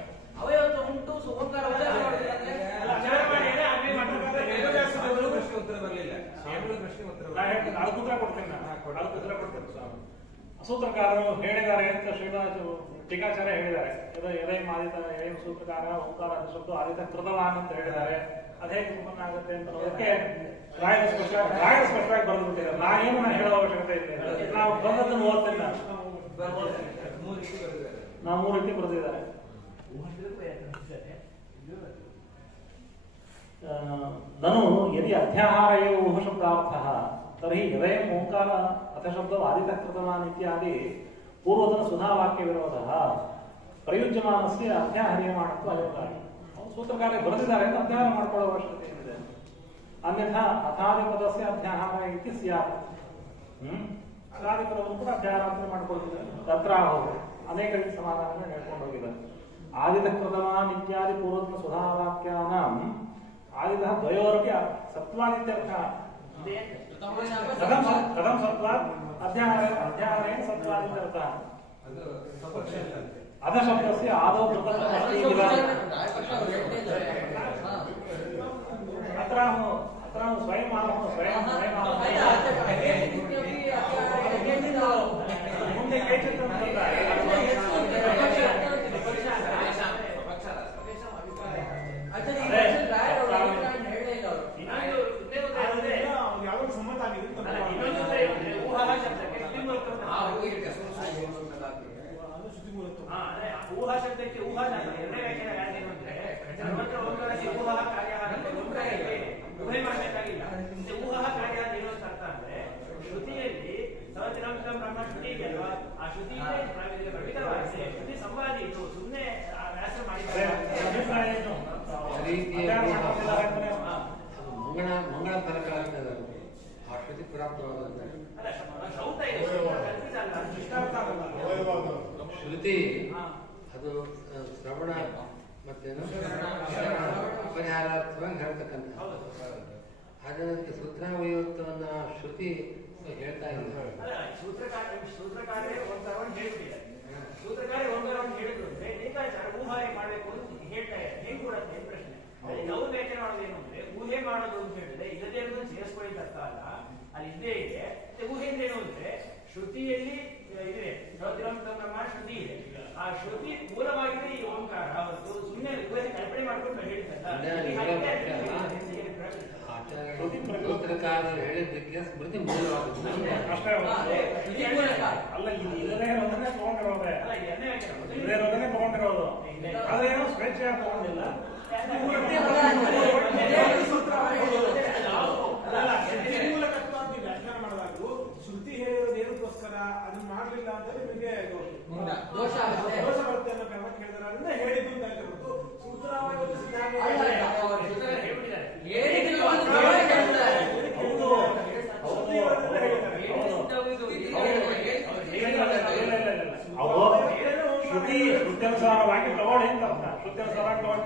ಅವಯವತ್ತು ಉಂಟು, ಓಂಕಾರ ಉಚ್ಚಾರ ಅದಕ್ಕೆ ಉತ್ತರ ಕೊಡ್ತೇನೆ. ಸೂತ್ರಕಾರರು ಹೇಳಿದ್ದಾರೆ ಅಂತ ಶ್ರೀನಿವಾಸ ಟೀಕಾಚಾರ್ಯ ಹೇಳಿದ್ದಾರೆ. ಏನು ಸೂತ್ರಕಾರ ಓಂಕಾರ ಶಬ್ದ ಆದಿತ ಕೃತವಾನ್ ಅಂತ ಹೇಳಿದ್ದಾರೆ. ಅದೇ ಉತ್ಪನ್ನ ಆಗುತ್ತೆ ಅಂತ ನೋಡೋದಕ್ಕೆ ರಾಯರು ಸ್ಪಷ್ಟವಾಗಿ ಬರೆದು ಬಿಟ್ಟಿದ್ದಾರೆ. ನಾನೇನು ಹೇಳೋ ಅವಶ್ಯಕತೆ ಇಲ್ಲ, ನಾವು ಬಂದದ್ದನ್ನು ಓದ್ತಿಲ್ಲ. ನಾವು 3 ರೀತಿ ಬರೆದಿದ್ದಾರೆ. ननु यदि अध्याहारयोः शब्दार्थः तर्हि यदयम् ओंकार अथशब्दो आदितः कृतवान् इत्यादि पूर्वतन सुधावाक्यविरोधः प्रयुज्यमानस्य अध्याहार्यमाणत्व अयोगारि. सूत्रकारे बರೆದಿದ್ದಾರೆ ಅಂತ ಅಧ್ಯಯನ ಮಾಡಿಕೊಳ್ಳುವ ಅವಶ್ಯಕತೆ ಇದೆ. अन्यथा अथादिपदस्य अध्याहार इति स्यात्. अथादिपदವನ್ನು ಕೂಡ ಅಧ್ಯಯನ ಮಾಡಿಕೊಳ್ಳುತ್ತಾರೆ. ತತ್ರಾಹೋ ಅನೇಕ ರೀತಿಯ ಸಮಾಧಾನಗಳನ್ನು ಹೇಳ್ಕೊಂಡು ಹೋಗಿದ್ದಾರೆ. आदितः कृतवान् इत्यादि पूर्वतन सुधावाक्यानां आदितः द्वयोरपि सत्त्वादित्यर्थः. कथं सत्त्वात्? अध्याहारेण सत्त्वादित्यर्थः. अधशब्दस्य आदौ कृतत्वमस्ति किल? अत्र स्वयं ಮುಂದೆ ಕೇಚಿತ್ ಊಹಾ ಶಬ್ದಕ್ಕೆ ಊಹಾ ಎರಡನೇ ವ್ಯಾಖ್ಯಾನ ಅಂದ್ರೆ ಊಹಾ ಕಾರ್ಯ ಊಹೆ ಮಾಡಬೇಕಾಗಿಲ್ಲ. ಊಹಾ ಕಾರ್ಯ ಏನು ಅಂತ ಅರ್ಥ ಅಂದ್ರೆ ಶ್ರುತಿಯಲ್ಲಿ ಬ್ರಹ್ಮ ಶ್ರುತಿ ಇದೆಯಲ್ವಾ, ಆ ಶ್ರುತಿ ಪ್ರವಿತವಾಗಿದೆ, ಶ್ರುತಿ ಸಂವಾದಿ ಇದು, ಸುಮ್ಮನೆ ವ್ಯಾಸ ಮಾಡಿದ್ದಾರೆ. ಮಂಗಳ ತನಕ ಆ ಶ್ರುತಿ ಪ್ರಾಪ್ತವಾದಂತ ಶ್ರುತಿ ಅದು ಶ್ರವಣ ಮತ್ತೇನು ಪರಿಹಾರಾರ್ಥವಾಗಿ ಹೇಳ್ತಕ್ಕಂಥ ಅದರಂತೆ ಸೂತ್ರಾವಯವತ್ವವನ್ನ ಶ್ರುತಿ ಹೇಳ್ತಾ ಇಲ್ಲ. ಸೂತ್ರಕಾರೇ ಓಂಕಾರವನ್ನು ಹೇಳ್ತಿದ್ದಾರೆ. ಸೂತ್ರಕಾರೇ ಓಂಕಾರವನ್ನು ಹೇಳಿದ್ರು ಅಂದ್ರೆ ಟೀಕಾಚಾರ ಊಹೆ ಮಾಡಬೇಕು ಅಂತ ಹೇಳ್ತಾ ಇದ್ದಾರೆ. ಹೇಗೆ ಕೊಡುತ್ತೆ ಏನ್ ಪ್ರಶ್ನೆ? ನಾವು ವ್ಯಾಖ್ಯಾನ ಮಾಡೋದೇನು ಅಂದ್ರೆ ಊಹೆ ಮಾಡೋದು ಅಂತ ಹೇಳಿದ್ರೆ ಇಲ್ಲದೇ ಇರೋದನ್ನು ಸೇರಿಸ್ಕೊಳ್ಳಿ ಅರ್ಥ ಅಲ್ಲ, ಅಲ್ಲಿ ಇದ್ದೇ ಇದೆ. ಊಹೆ ಏನು ಅಂದ್ರೆ ಶ್ರುತಿಯಲ್ಲಿ ಇದೆ, ಬ್ರಹ್ಮ ಶ್ರುತಿ ಇದೆ, ಆ ಶ್ರುತಿ ಮೂಲವಾಗಿದೆ ಈ ಓಂಕಾರ. ಅವತ್ತು ಸುಮ್ಮನೆ ಊಹೆ ಕಲ್ಪನೆ ಮಾಡ್ಕೊಂಡು ಸೂತ್ರಕಾರರು ಹೇಳಿದ್ದಕ್ಕೆ ಸ್ಮೃತಿ ಮೂಲವಾಗುತ್ತೆ ಅಲ್ಲ. ಇಲ್ಲದೇ ತಗೊಂಡಿರೋದು ಆದ್ರೆ ಏನೋ ಸ್ವೇಚ್ಛೆಯಾಗಿ ತಗೊಂಡಿಲ್ಲ. ವ್ಯಾಖ್ಯಾನ ಮಾಡಿದಾಗಲೂ ಶ್ರುತಿ ಹೇಳಿರೋದು ಏನಕ್ಕೋಸ್ಕರ ಅದನ್ನ ಮಾಡ್ಲಿಲ್ಲ ಅಂತ ನಿಮಗೆ ದೋಷ ಬರುತ್ತೆ ಅನ್ನೋ ಕಾರಣಕ್ಕೆ ಹೇಳಿದಾರೆ. ಅದನ್ನ ಹೇಳಿದ್ದು ಅಂತ ಹೇಳ್ಬಿಟ್ಟು ಸೂತ್ರಾವಯವತ್ತು ಸಿದ್ಧಾಂತ ಶ್ರುತಿ ಶ್ರುತ್ಯನುಸಾರವಾಗಿ ತಗೊಳ್ಳಿ ಅಂತ ಅರ್ಥ. ಶ್ರುತ್ಯನುಸಾರವಾಗಿ ತಗೊಳ್ಳಿ.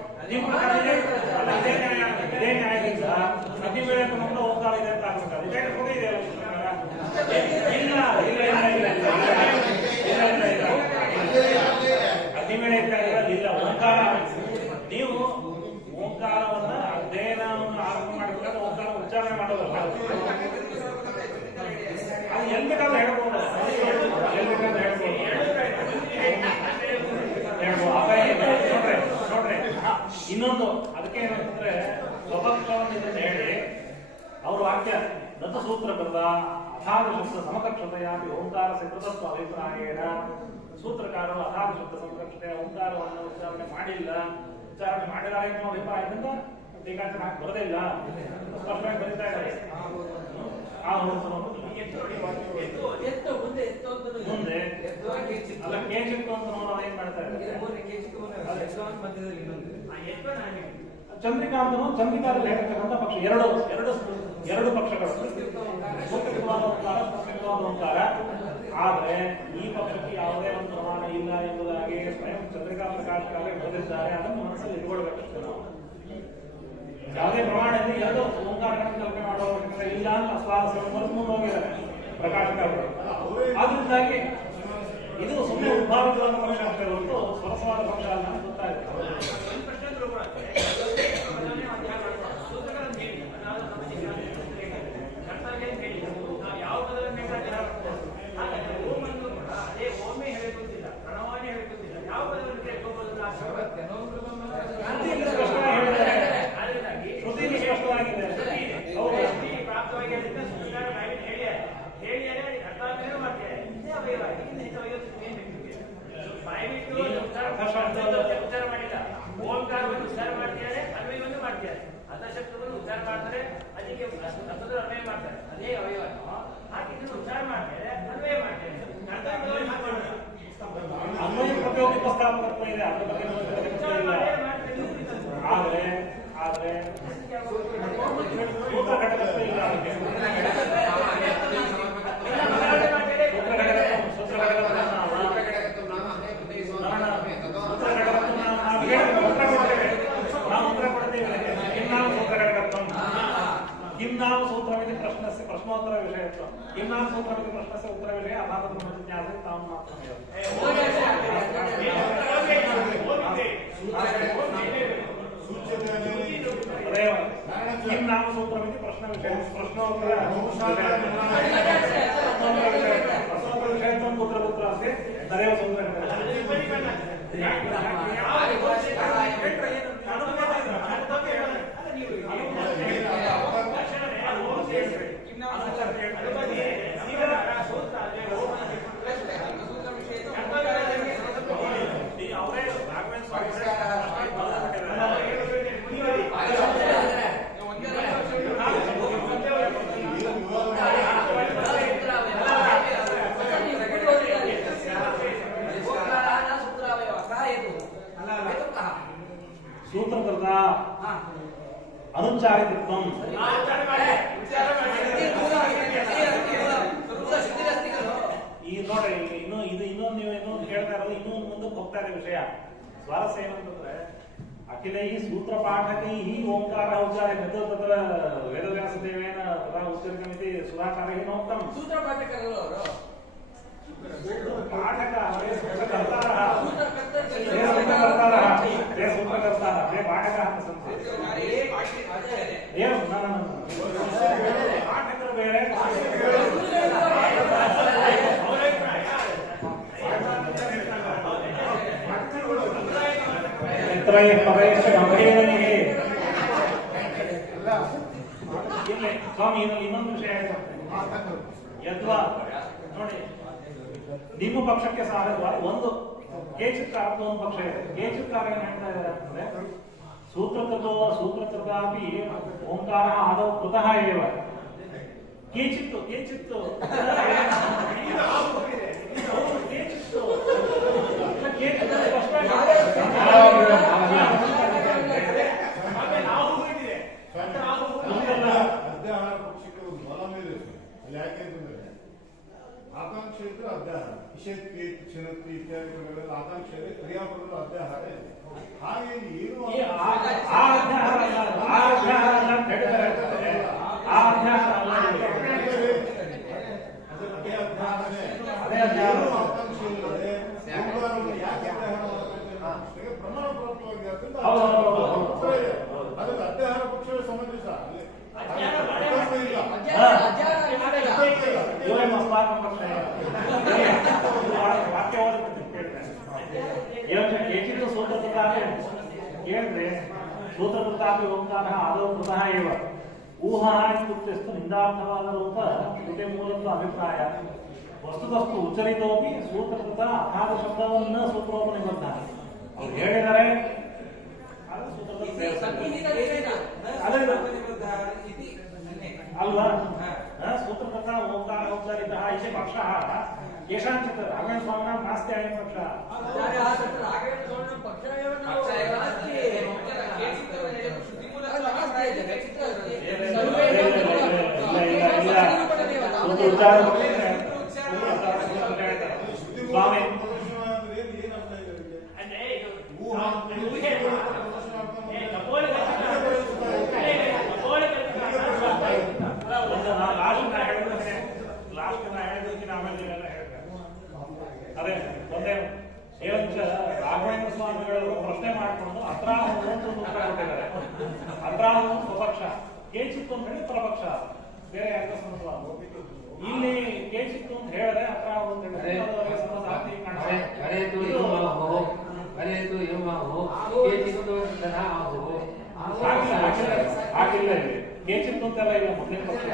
ಇದೇ ನ್ಯಾಯದಿಂದ ನದಿ ವೇಳೆ ತಗೊಂಡು ಓಂಕಾರ ಇದೆ ಅಂತ ಆಗ್ಬೇಕು. ಇದೇ ಕೂಡ ಇದೆ ಇಲ್ಲ ಅತಿ ವೇಳೆ ಇಲ್ಲ ಓಂಕಾರ. ನೀವು ಓಂಕಾರವನ್ನ ಅಧ್ಯಯನವನ್ನು ಆರಂಭ ಮಾಡಬೇಕಾದ್ರೆ ಓಂಕಾರ ಉಚ್ಚಾರಣೆ ಮಾಡೋದಲ್ಲ. ಅದು ಎಲ್ಲಿ ಬೇಕಾದ್ರೆ ಹೇಳ್ಬೋದು, ನೋಡ್ರಿ. ಇನ್ನೊಂದು ಅದಕ್ಕೆ ಏನಂತಂದ್ರೆ ಸ್ವಭಕ್ತವನ್ನು ಇದನ್ನ ಹೇಳಿ ಅವ್ರ ವಾಕ್ಯ ದತ್ತ ಸೂತ್ರ ಕೃತ ಅಥಾದಿ ಶಬ್ದ ಸಮಕಕ್ಷತೆಯಾಗಿ ಓಂಕಾರ ಕೃತತ್ವ ಅಭಿಪ್ರಾಯೇಣ ಸೂತ್ರಕಾರರು ಅಥಾದಿ ಶಬ್ದ ಸಮಕಕ್ಷತೆ ಓಂಕಾರವನ್ನು ಉಚ್ಚಾರಣೆ ಮಾಡಿಲ್ಲ, ಉಚ್ಚಾರಣೆ ಮಾಡಿದ್ದಾರೆ ಅನ್ನೋ ಅಭಿಪ್ರಾಯದಿಂದ ಟೀಕಾಚಾರ ಹಾಕಿ ಬರೋದಿಲ್ಲ, ಸ್ಪಷ್ಟವಾಗಿ ಬರೀತಾ ಇದ್ದಾರೆ. ಮುಂದೆ ಅಲ್ಲ ಹೇಳ್ತಾ ಇದ್ದಾರೆ. ಮಧ್ಯದಲ್ಲಿ ಚಂದ್ರಿಕಾಂತನು ಚಂದ್ರಿಕಾದಲ್ಲಿ ಹೇಳ್ತಕ್ಕಂಥ ಪಕ್ಷ ಎರಡು ಪಕ್ಷಗಳು ಸೂಕ್ತವಾದ ಓಂಕಾರ. ಆದರೆ ಈ ಪಕ್ಷಕ್ಕೆ ಯಾವುದೇ ಒಂದು ಪ್ರಮಾಣ ಇಲ್ಲ ಎಂಬುದಾಗಿ ಸ್ವಯಂ ಚಂದ್ರಿಕಾ ಪ್ರಕಾಶಕಾರೇ ಬರೆದಿದ್ದಾರೆ. ಅದನ್ನು ಮನಸ್ಸಲ್ಲಿ ಇಟ್ಕೊಳ್ಬೇಕಷ್ಟೇ ನಾವು. ಯಾವುದೇ ಪ್ರಮಾಣದಲ್ಲಿ ಎರಡು ಓಂಕಾರಗಳನ್ನು ಕಲ್ಪನೆ ಮಾಡುವ ಇಲ್ಲ ಅಂತ ಸ್ವಾರಸ್ಯವನ್ನು ಮುಂದೆ ಹೋಗಿದ್ದಾರೆ ಪ್ರಕಾಶಕರು. ಆದ್ರಿಂದಾಗಿ ಇದು ಸುಮ್ಮನೆ ಉದ್ಭಾವಿಸುವಂತ ಪಕ್ಷ ಅಂತ ಹೊರತು ಸ್ವರಸವಾದ ಪಕ್ಷ ಅಲ್ಲ ಅಂತ ಗೊತ್ತಾಗುತ್ತೆ. ಯಾವ ಪದವನ್ನು ಅದೇ ಓಮೆ ಹೇಳಿಕೊಟ್ಟಿಲ್ಲ, ಪ್ರಣವಾನೇ ಹೇಳಿಕೊಟ್ಟಿಲ್ಲ. ಯಾವ ಪದವನ್ನು ಕೇಳ್ಕೋಬಹುದು ಪ್ರಾಪ್ತವಾಗಿ ಹೇಳಿಯಾರೆ ಅರ್ಥಾಂತರ ಮಾಡ್ತಾರೆ. ಉಚ್ಚಾರ ಮಾಡಿಲ್ಲ. ಓಂಕಾರವನ್ನು ಉಚ್ಚಾರ ಮಾಡ್ತಿದ್ದಾರೆ, ಅನ್ವಯವನ್ನು ಮಾಡ್ತಿದ್ದಾರೆ. ಅರ್ಥಶಬ್ದವನ್ನು ಉಚ್ಚಾರ ಮಾಡ್ತಾರೆ, ಅದಕ್ಕೆ ಅರ್ಥದ ಅನ್ವಯ ಮಾಡ್ತಾರೆ. ಅದೇ ಅವಯವವನ್ನು ಹಾಗೆ ಉಚ್ಚಾರ ಮಾಡ್ತಾರೆ, ಅನ್ವಯ ಮಾಡ್ತಾರೆ. ಅನ್ವಯ ಪ್ರತಿಯೊಂದು ಪ್ರಸ್ತಾಪಕತ್ವ ಇದೆ, ಅದ್ರ ಬಗ್ಗೆ ಆದ್ರೆ ಸೂತ್ರ ಘಟಕತ್ವ ಇಲ್ಲ. किन्नाम सूत्रमिति प्रश्नस्य प्रश्नोत्तर विषयत्वं किन्नाम सूत्रमिति प्रश्नस्य उत्तर विषये अभावत्वं ज्ञाते तां मात्रमेव तदेव किन्नाम सूत्रमिति प्रश्नविषये प्रश्नोत्तर विषयत्वं कुत्र कुत्र अस्ति तदेव सूत्रं सूत्रकृता अनुच्चारितत्वं ಈ ನೋಡಿ ಇನ್ನೊಂದು ನೀವು ಇನ್ನೊಂದು ಹೇಳ್ತಾ ಇರೋದು ಇನ್ನೊಂದು ಮುಂದಕ್ಕೆ ಹೋಗ್ತಾ ಇದೆ ವಿಷಯ. ಸ್ವಾರಸ್ಯ ಏನಂತಂದ್ರೆ ಅಖಿಲೈ ಸೂತ್ರ ಪಾಠಕೈ ಓಂಕಾರ ಉಚ್ಚಾರ ತತ್ರ ವೇದವ್ಯಾಸದೇವೇನ ತಥಾ ಉಚ್ಚರಿತಮಿತಿ ಸುಧಾಚಾರ್ಯೈ ನೋಕ್ತಂ. ಸೂತ್ರ ಪಾಠಕರು ಅವರು पाठक पाठकರು ಬೇರೆ ಸ್ವಾಮಿ ಇನ್ನೊಂದು ವಿಷಯ ಯದ್ವಾ ನೋಡಿ ನಿಮ್ಮ ಪಕ್ಷಕ್ಕೆ ಸಾಧಕವಾದ ಒಂದು ಕೇಚಿತ್ಕಾರದ ಒಂದು ಪಕ್ಷ ಇದೆ. ಕೇಚಿತ್ಕಾರ ಏನ್ ಹೇಳ್ತಾ ಇದ್ದಾರೆ ಅಂತಂದ್ರೆ ಸೂತ್ರಕೃತಾಪಿ ಓಂಕಾರ ಆದೌ ಕೃತಃ ಏವ ಕೇಚಿತ್ತು ಕೇಚಿತ್ತು ಆಕಾಂಕ್ಷೆ ಇದ್ರೆ ಅಧ್ಯಾಹಾರ, ನಿಷೇಧಕ್ಕೆ ಕ್ಷಣಕ್ಕೆ ಇತ್ಯಾದಿ ಪದಗಳಲ್ಲಿ ಆಕಾಂಕ್ಷೆ ಇದೆ, ಕ್ರಿಯಾಪದಗಳು ಅಧ್ಯಾಹಾರ ಇದೆ. ಹಾಗೆ ಏನು ಆಕಾಂಕ್ಷೆ ಇಲ್ಲದೆ ಯಾಕೆ ಅಧ್ಯಾಹಾರ ಪ್ರಮಾಣ ಪ್ರಾಪ್ತವಾಗಿ ಅದಕ್ಕೆ ಅಧ್ಯಾಹಾರ ಪಕ್ಷವೇ ಸಮಂಜಸ ಸೂತ್ರಕೃತಾಪಿ ಓಂಕಾರ ಆದೌ ಕೃತಃ ಏವ ಊಹಾ ಇತ್ಯುಕ್ತಸ್ತು ನಿಂದಾರ್ಥವಾದ ರೂಪ ಇದೇ ಮೂಲದ ಅಭಿಪ್ರಾಯ. ವಸ್ತುತಸ್ತು ಉಚ್ಚರಿತೋಪಿ ಸೂತ್ರಕೃತ ಅರ್ಥಾದ ಶಬ್ದವನ್ನ ಸೂತ್ರೋಪನೆ ಬರ್ತಾರೆ ಅವ್ರು ಹೇಳಿದ್ದಾರೆ. ಅಲ್ವಾ ಸೂತ್ರಕೃತ ಓಂಕಾರ ಔಪಚಾರಿಕ ಇತಿ ಪಕ್ಷ केषाञ्चित् राघवेन्द्र स्वामिनां नास्ति अयं पक्षः स्वामी ಅದೇ ಒಂದೇ ಏವಂಚ ರಾಘವೇಂದ್ರ ಸ್ವಾಮಿಗಳು ಪ್ರಶ್ನೆ ಮಾಡಿಕೊಂಡು ಅತ್ರಾಹು ಅಂತ ಒಂದು ಉತ್ತರ ಕೊಟ್ಟಿದ್ದಾರೆ. ಅತ್ರಾಹು ಸ್ವಪಕ್ಷ, ಕೇಚಿತ್ತು ಅಂತ ಹೇಳಿ ಪರಪಕ್ಷ, ಬೇರೆ ಯಾಕೆ ಸಂಬಂಧ. ಇಲ್ಲಿ ಕೇಚಿತ್ತು ಅಂತ ಹೇಳಿದ್ರೆ ಅತ್ರಾಹು ಅಂತ ಹೇಳಿದ್ರೆ ಸಂಬಂಧ ಆಗ್ತಿ ಕಾಣ್ತದೆ. ಆಗಿಲ್ಲ ಇಲ್ಲಿ ಕೇಚಿತ್ತು ಅಂತೆಲ್ಲ ಇಲ್ಲ. ಮುಂದಿನ ಪಕ್ಷ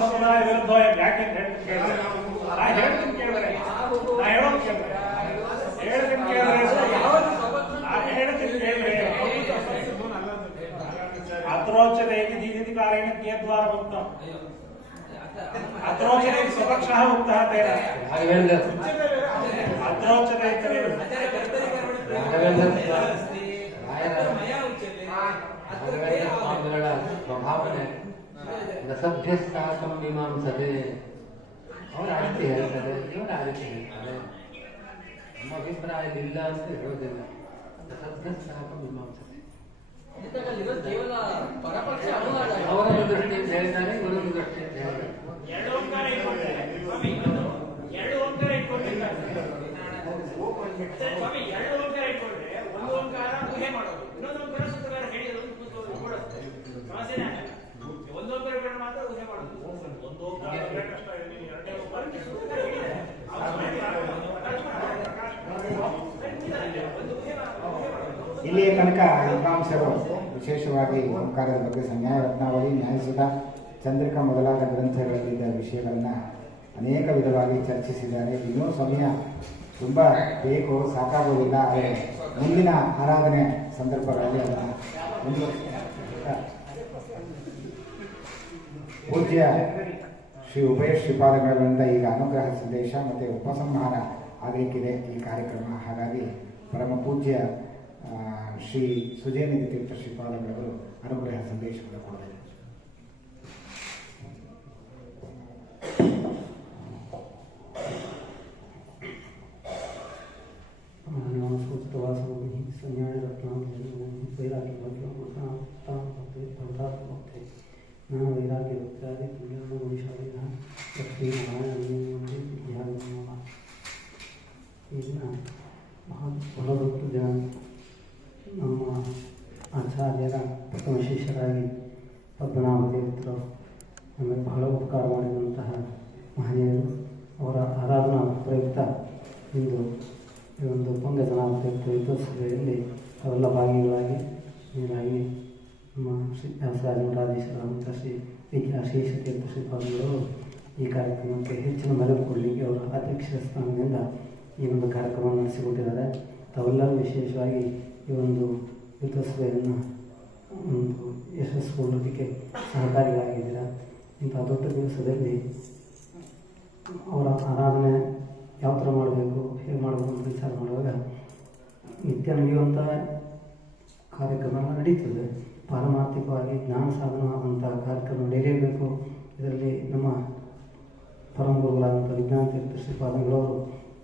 ಸಮುದಾಯ ವಿರುದ್ಧ ಯಾಕೆ ಅಂತ ಕೇಳಿದ್ರೆ ನಾ ಹೇಳ್ತೀನಿ ಕೇಳಿದ್ರೆ ನಾ ಹೇಳೋದು ಕೇಳಿದ್ರೆ ಹೇಳ್ತೀನಿ ಕೇಳಿದ್ರೆ ಅತ್ರೋಚತೆ ದೀಧಿಕಾರೇಣ ಕೇದ್ವಾರ ಉಕ್ತಂ ಅತ್ರೋಚತೆ ಸ್ವಪಕ್ಷಃ ಉಕ್ತಃ ತೇನ ಅತ್ರೋಚತೆ ಸ್ವಾಮಿಗಳ ಸ್ವಭಾವನೆ ರಸಭ್ಯಸ್ಥಾಕಂ ಮೀಮಾಂಸತೆ. ಅವರ ಆ ರೀತಿ ಹೇಳ್ತಾರೆ, ಇವರ ಆ ರೀತಿ ಹೇಳ್ತಾರೆ. ನಮ್ಮ ಅಭಿಪ್ರಾಯವಿಲ್ಲ ಅಂತ ಹೇಳೋದಿಲ್ಲ. ರಸಭ್ಯಸ್ಥಾಕಂ ಮೀಮಾಂಸತೆ ಅವರ ದೃಷ್ಟಿಯಿಂದ ಹೇಳ್ತಾರೆ, ಇವರ ದೃಷ್ಟಿಯಿಂದ ಹೇಳ್ತಾರೆ. ಎರಡು ಓಂಕಾರ ಇಟ್ಕೊಂಡಿದ್ದಾರೆ ಸ್ವಾಮಿ, ಎರಡು ಓಂಕಾರ ಇಟ್ಕೊಂಡಿದ್ದಾರೆ ಸ್ವಾಮಿ. ಎರಡು ಓಂಕಾರ ಇಟ್ಕೊಂಡ್ರೆ ಒಂದು ಓಂಕಾರ ಊಹೆ ಮಾಡೋದು, ಇನ್ನೊಂದು ಓಂಕಾರ ಸೂತ್ರಕಾರ ಹೇಳಿದ್ರು ಕೊಡುತ್ತೆ, ಸಮಸ್ಯೆನೇ ಆಗಲ್ಲ. ಒಂದು ಓಂಕಾರ ಇಟ್ಕೊಂಡು ಮಾತ್ರ ಊಹೆ ಮಾಡೋದು. ಒಂದು ಓಂಕಾರ ಕಷ್ಟ ಇದೆ, ಎರಡನೇ ಓಂಕಾರ ಸೂತ್ರಕಾರ ಹೇಳಿದ್ದಾರೆ. ಇಲ್ಲಿಯ ತನಕ ವಿದ್ವಾಂಸರು ವಿಶೇಷವಾಗಿ ಓಂಕಾರದ ಬಗ್ಗೆ ನ್ಯಾಯ ರತ್ನಾವಳಿ, ನ್ಯಾಯಸುಧ, ಚಂದ್ರಿಕಾ ಮೊದಲಾದ ಗ್ರಂಥಗಳಲ್ಲಿದ್ದ ವಿಷಯಗಳನ್ನು ಅನೇಕ ವಿಧವಾಗಿ ಚರ್ಚಿಸಿದ್ದಾರೆ. ಇನ್ನೂ ಸಮಯ ತುಂಬ ಬೇಕು, ಸಾಕಾಗುವುದಿಲ್ಲ. ಆದರೆ ಮುಂದಿನ ಆರಾಧನೆ ಸಂದರ್ಭಗಳಲ್ಲಿ ಅದನ್ನು ಪೂಜ್ಯ ಶ್ರೀ ಉಭಯ ಶ್ರೀಪಾದಗಳಿಂದ ಈಗ ಅನುಗ್ರಹ ಸಂದೇಶ ಮತ್ತು ಉಪಸಂಹಾರ ಆಗಲಿಕ್ಕಿದೆ ಈ ಕಾರ್ಯಕ್ರಮ. ಹಾಗಾಗಿ ಪರಮ ಪೂಜ್ಯ ಶ್ರೀ ಸುಜಯನಿಧಿ ತೀರ್ಥ ಶ್ರೀಪಾದಗಳವರು ಅನುಗ್ರಹ ಸಂದೇಶವನ್ನು ಕೊಡಬೇಕು. ನಮ್ಮ ಆಚಾರ್ಯರ ಪ್ರಥಮ ಶಿಷ್ಯರಾಗಿ ಪದ್ಮನಾಭ ತೀರ್ಥರು ನಮಗೆ ಬಹಳ ಉಪಕಾರ ಮಾಡಿದಂತಹ ಮಹನೀಯರು. ಅವರ ಆರಾಧನಾ ಪ್ರಯುಕ್ತ ಇಂದು ಈ ಒಂದು ಪಂಗಜನಾಭ ತೀರ್ಥ ಯುದ್ಧೋತ್ಸವದಲ್ಲಿ ಅವೆಲ್ಲ ಭಾಗಿಗಳಾಗಿ ಹೀಗಾಗಿ ನಮ್ಮ ಶ್ರೀ ವ್ಯಾಸರಾಜೇಶ್ವರ ಮತ್ತು ಶ್ರೀ ಶೇಷ ತೀರ್ಥ ಶ್ರೀಪಾದಗಳು ಈ ಕಾರ್ಯಕ್ರಮಕ್ಕೆ ಹೆಚ್ಚಿನ ಮೆಲುಕು ಕೊಡಲಿಕ್ಕೆ ಅವರ ಅಧ್ಯಕ್ಷ ಸ್ಥಾನದಿಂದ ಈ ಒಂದು ಕಾರ್ಯಕ್ರಮ ನಡೆಸಿಕೊಟ್ಟಿದ್ದಾರೆ. ತಾವೆಲ್ಲರೂ ವಿಶೇಷವಾಗಿ ಈ ಒಂದು ಯುದ್ಧೋತ್ಸವವನ್ನು ಒಂದು ಯಶಸ್ಸುಗೊಳ್ಳೋದಕ್ಕೆ ಸಹಕಾರಿಯಾಗಿದ್ದೀರಾ. ಇಂಥ ದೊಡ್ಡ ದಿವಸದಲ್ಲಿ ಅವರ ಆರಾಧನೆ ಯಾವ ಥರ ಮಾಡಬೇಕು, ಹೇಗೆ ಮಾಡಬೇಕು ಅಂತ ವಿಚಾರ ಮಾಡುವಾಗ ನಿತ್ಯ ನಡೆಯುವಂಥ ಕಾರ್ಯಕ್ರಮ ನಡೀತದೆ. ಪಾರಮಾರ್ಥಿಕವಾಗಿ ಜ್ಞಾನ ಸಾಧನ ಆದಂಥ ಕಾರ್ಯಕ್ರಮ ನಡೆಯಲೇಬೇಕು. ಇದರಲ್ಲಿ ನಮ್ಮ ಪರಮ ಗುರುಗಳಾದಂಥ ವಿಜ್ಞಾನ ತೀರ್ಥ ಶ್ರೀಪಾದಗಳವರು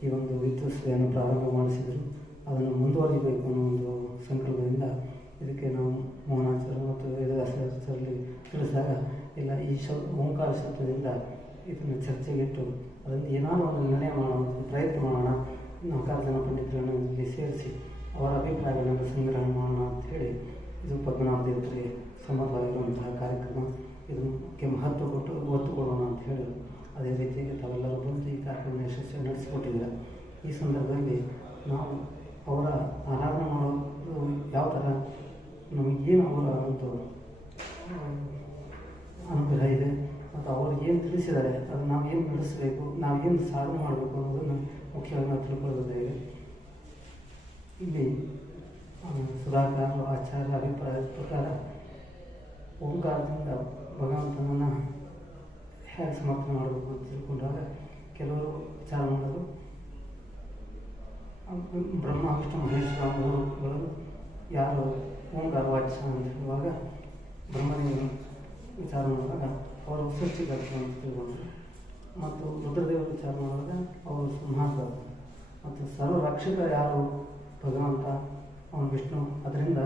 ಈ ಒಂದು ಯುದ್ಧೋತ್ಸವವನ್ನು ಪ್ರಾರಂಭ ಮಾಡಿಸಿದರು. ಅದನ್ನು ಮುಂದುವರಿಸಬೇಕು ಅನ್ನೋ ಒಂದು ಸಂಕಲ್ಪದಿಂದ ಇದಕ್ಕೆ ನಾವು ಮೋಹನಾಚಾರ್ಯ ಮತ್ತು ವೇದವ್ಯಾಸರಲ್ಲಿ ತಿಳಿಸಿದಾಗ ಇಲ್ಲ ಈ ಓಂಕಾರ ಶಬ್ದದಿಂದ ಇದನ್ನು ಚರ್ಚೆಗಿಟ್ಟು ಅದನ್ನು ಏನಾದರೂ ಒಂದು ನಿರ್ಣಯ ಮಾಡೋಣ, ಪ್ರಯತ್ನ ಮಾಡೋಣ, 4 ಜನ ಪಂಡಿತರನ್ನು ಇಲ್ಲಿ ಸೇರಿಸಿ ಅವರ ಅಭಿಪ್ರಾಯಗಳನ್ನು ಸಂಗ್ರಹಣೆ ಮಾಡೋಣ ಅಂತ ಹೇಳಿ ಇದು ಪದ್ಮನಾಭ ದೇವರಿಗೆ ಸಂಬಂಧವಾಗಿರುವಂತಹ ಕಾರ್ಯಕ್ರಮ. ಇದಕ್ಕೆ ಮಹತ್ವ ಕೊಟ್ಟು ಒತ್ತು ಕೊಡೋಣ ಅಂತ ಹೇಳಿ ಅದೇ ರೀತಿಯಾಗಿ ತಾವೆಲ್ಲರೂ ಬಂದು ಈ ಕಾರ್ಯಕ್ರಮ ಯಶಸ್ವಿ ನಡೆಸಿಕೊಟ್ಟಿದ್ದಾರೆ. ಈ ಸಂದರ್ಭದಲ್ಲಿ ನಾವು ಅವರ ಆರಾಧನೆ ಮಾಡೋದು ಯಾವ ಥರ ನಮಗೇನು ಅವರ ಒಂದು ಅನುಗ್ರಹ ಇದೆ ಮತ್ತು ಅವರು ಏನು ತಿಳಿಸಿದ್ದಾರೆ ಅದು ನಾವೇನು ನಡೆಸಬೇಕು, ನಾವೇನು ಸಾಧನೆ ಮಾಡಬೇಕು ಅನ್ನೋದನ್ನು ಮುಖ್ಯವಾಗಿ ನಾವು ತಿಳ್ಕೊಳ್ಳೋದಾಗಿದೆ. ಇಲ್ಲಿ ಸುಧಾಕರ್ ಆಚಾರ್ಯ ಅಭಿಪ್ರಾಯದ ಪ್ರಕಾರ ಓಂಕಾರದಿಂದ ಭಗವಂತನನ್ನು ಹೇಗೆ ಸಮರ್ಥನೆ ಮಾಡಬೇಕು ಅಂತ ತಿಳ್ಕೊಂಡಾಗ ಕೆಲವರು ವಿಚಾರ ಮಾಡೋದು ಬ್ರಹ್ಮ ವಿಷ್ಣು ಮಹೇಶ್ವರ ಮೂರುಗಳು ಯಾರು ಓಂಕಾರ ವಾಚ್ಯ ಅಂತ ಹೇಳುವಾಗ ಬ್ರಹ್ಮದೇವನ ವಿಚಾರ ಮಾಡುವಾಗ ಅವರು ಸೃಷ್ಟಿಕರ್ತರು ಅಂತ ತಿಳ್ಕೊಂಡ್ರು. ಮತ್ತು ರುದ್ರದೇವರ ವಿಚಾರ ಮಾಡುವಾಗ ಅವರು ಸಂಹಾರಕರ್ತರು. ಮತ್ತು ಸರ್ವ ರಕ್ಷಕ ಯಾರು ಭಗವಂತ, ಅವನು ವಿಷ್ಣು. ಅದರಿಂದ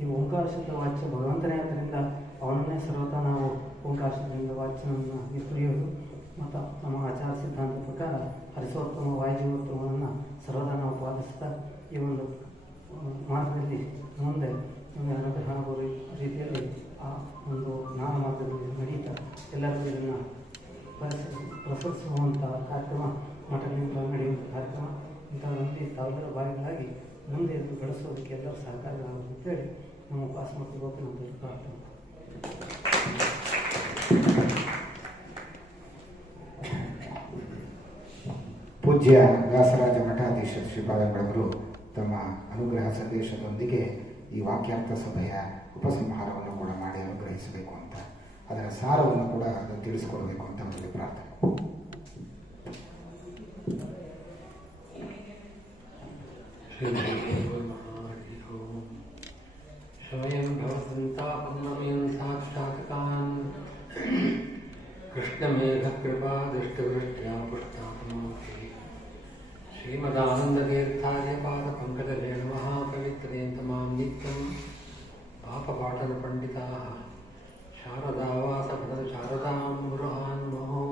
ಈ ಓಂಕಾರ ಶಬ್ದ ವಾಚ್ಯ ಭಗವಂತನೇ ಆದ್ದರಿಂದ ಅವನನ್ನೇ ಸರ್ವತಾ ನಾವು ಓಂಕಾರ ಶಬ್ದದಿಂದ ವಾಚ್ಯನನ್ನು ವಿಸ್ಮರಿಯೋದು. ಮತ್ತು ನಮ್ಮ ಆಚಾರ ಸಿದ್ಧಾಂತ ಪ್ರಕಾರ ಹರಿಸೋತ್ತಮ ವಾಯುಜೀವೋತ್ತಮವನ್ನು ಸರ್ವದಾ ನಾವು ಪಾಲಿಸ್ತಾ ಈ ಒಂದು ಮಾರ್ಗದಲ್ಲಿ ಮುಂದೆ ಅನುಗ್ರಹ ಆಗೋ ರೀತಿಯಲ್ಲಿ ಆ ಒಂದು ನಾಮ ಮಾರ್ಗದಲ್ಲಿ ನಡೀತಾ ಎಲ್ಲರಿಗೂ ಇದನ್ನು ಪ್ರಸರಿಸುವಂಥ ಕಾರ್ಯಕ್ರಮ ಮಠಗಳಿಂದ ನಡೆಯುವಂಥ ಕಾರ್ಯಕ್ರಮ ಇಂಥವರಲ್ಲಿ ತಾವೆಲ್ಲರ ಭಾಗಿಗಳಾಗಿ ಮುಂದೆ ಇದು ಬೆಳೆಸೋದಕ್ಕೆ ಎಲ್ಲರೂ ಸಹಕಾರಿಗಳಾಗಬೇಕು ಅಂತೇಳಿ ನಮ್ಮ ಪಾಸ್ಮತಿ ಗೋಪಿನ ಪ್ರಾರ್ಥನೆ. ಪೂಜ್ಯ ವ್ಯಾಸರಾಜ ಮಠಾಧೀಶ ಶ್ರೀಪಾದಂಗಳವರು ತಮ್ಮ ಅನುಗ್ರಹ ಸಂದೇಶದೊಂದಿಗೆ ಈ ವಾಕ್ಯಾರ್ಥ ಸಭೆಯ ಉಪಸಂಹಾರವನ್ನು ಕೂಡ ಮಾಡಿ ಅನುಗ್ರಹಿಸಬೇಕು ಅಂತ, ಅದರ ಸಾರವನ್ನು ಕೂಡ ಅದನ್ನು ತಿಳಿಸಿಕೊಡಬೇಕು ಅಂತ ಅವರಿಗೆ ಪ್ರಾರ್ಥನೆ. ಸ್ವಯಂ ಭವಸಂತಾಪಮಯಂ ಸಾಕ್ಷಾತ್ಕಾನ್ ಕೃಷ್ಣಮೇಘಕೃಪಾ ದೃಷ್ಟವೃಷ್ಟ್ಯಾ ಪುಷ್ಟಾಪಮೋಕ್ಷಿ ಶ್ರೀಮದಾನಂದತೀರ್ಥಾರ್ಯ ಪಾದಪಂಕಜೇ ನಮಃ ಪವಿತ್ರೇಂತ ಮಾಂ ನಿತ್ಯಂ ಪಾಪಪಾಟನ ಪಂಡಿತಾಃ ಶಾರದಾವಾಸಪದ ಶಾರದಾಂ ಮುರುಹಾನ್ ಮಹೋ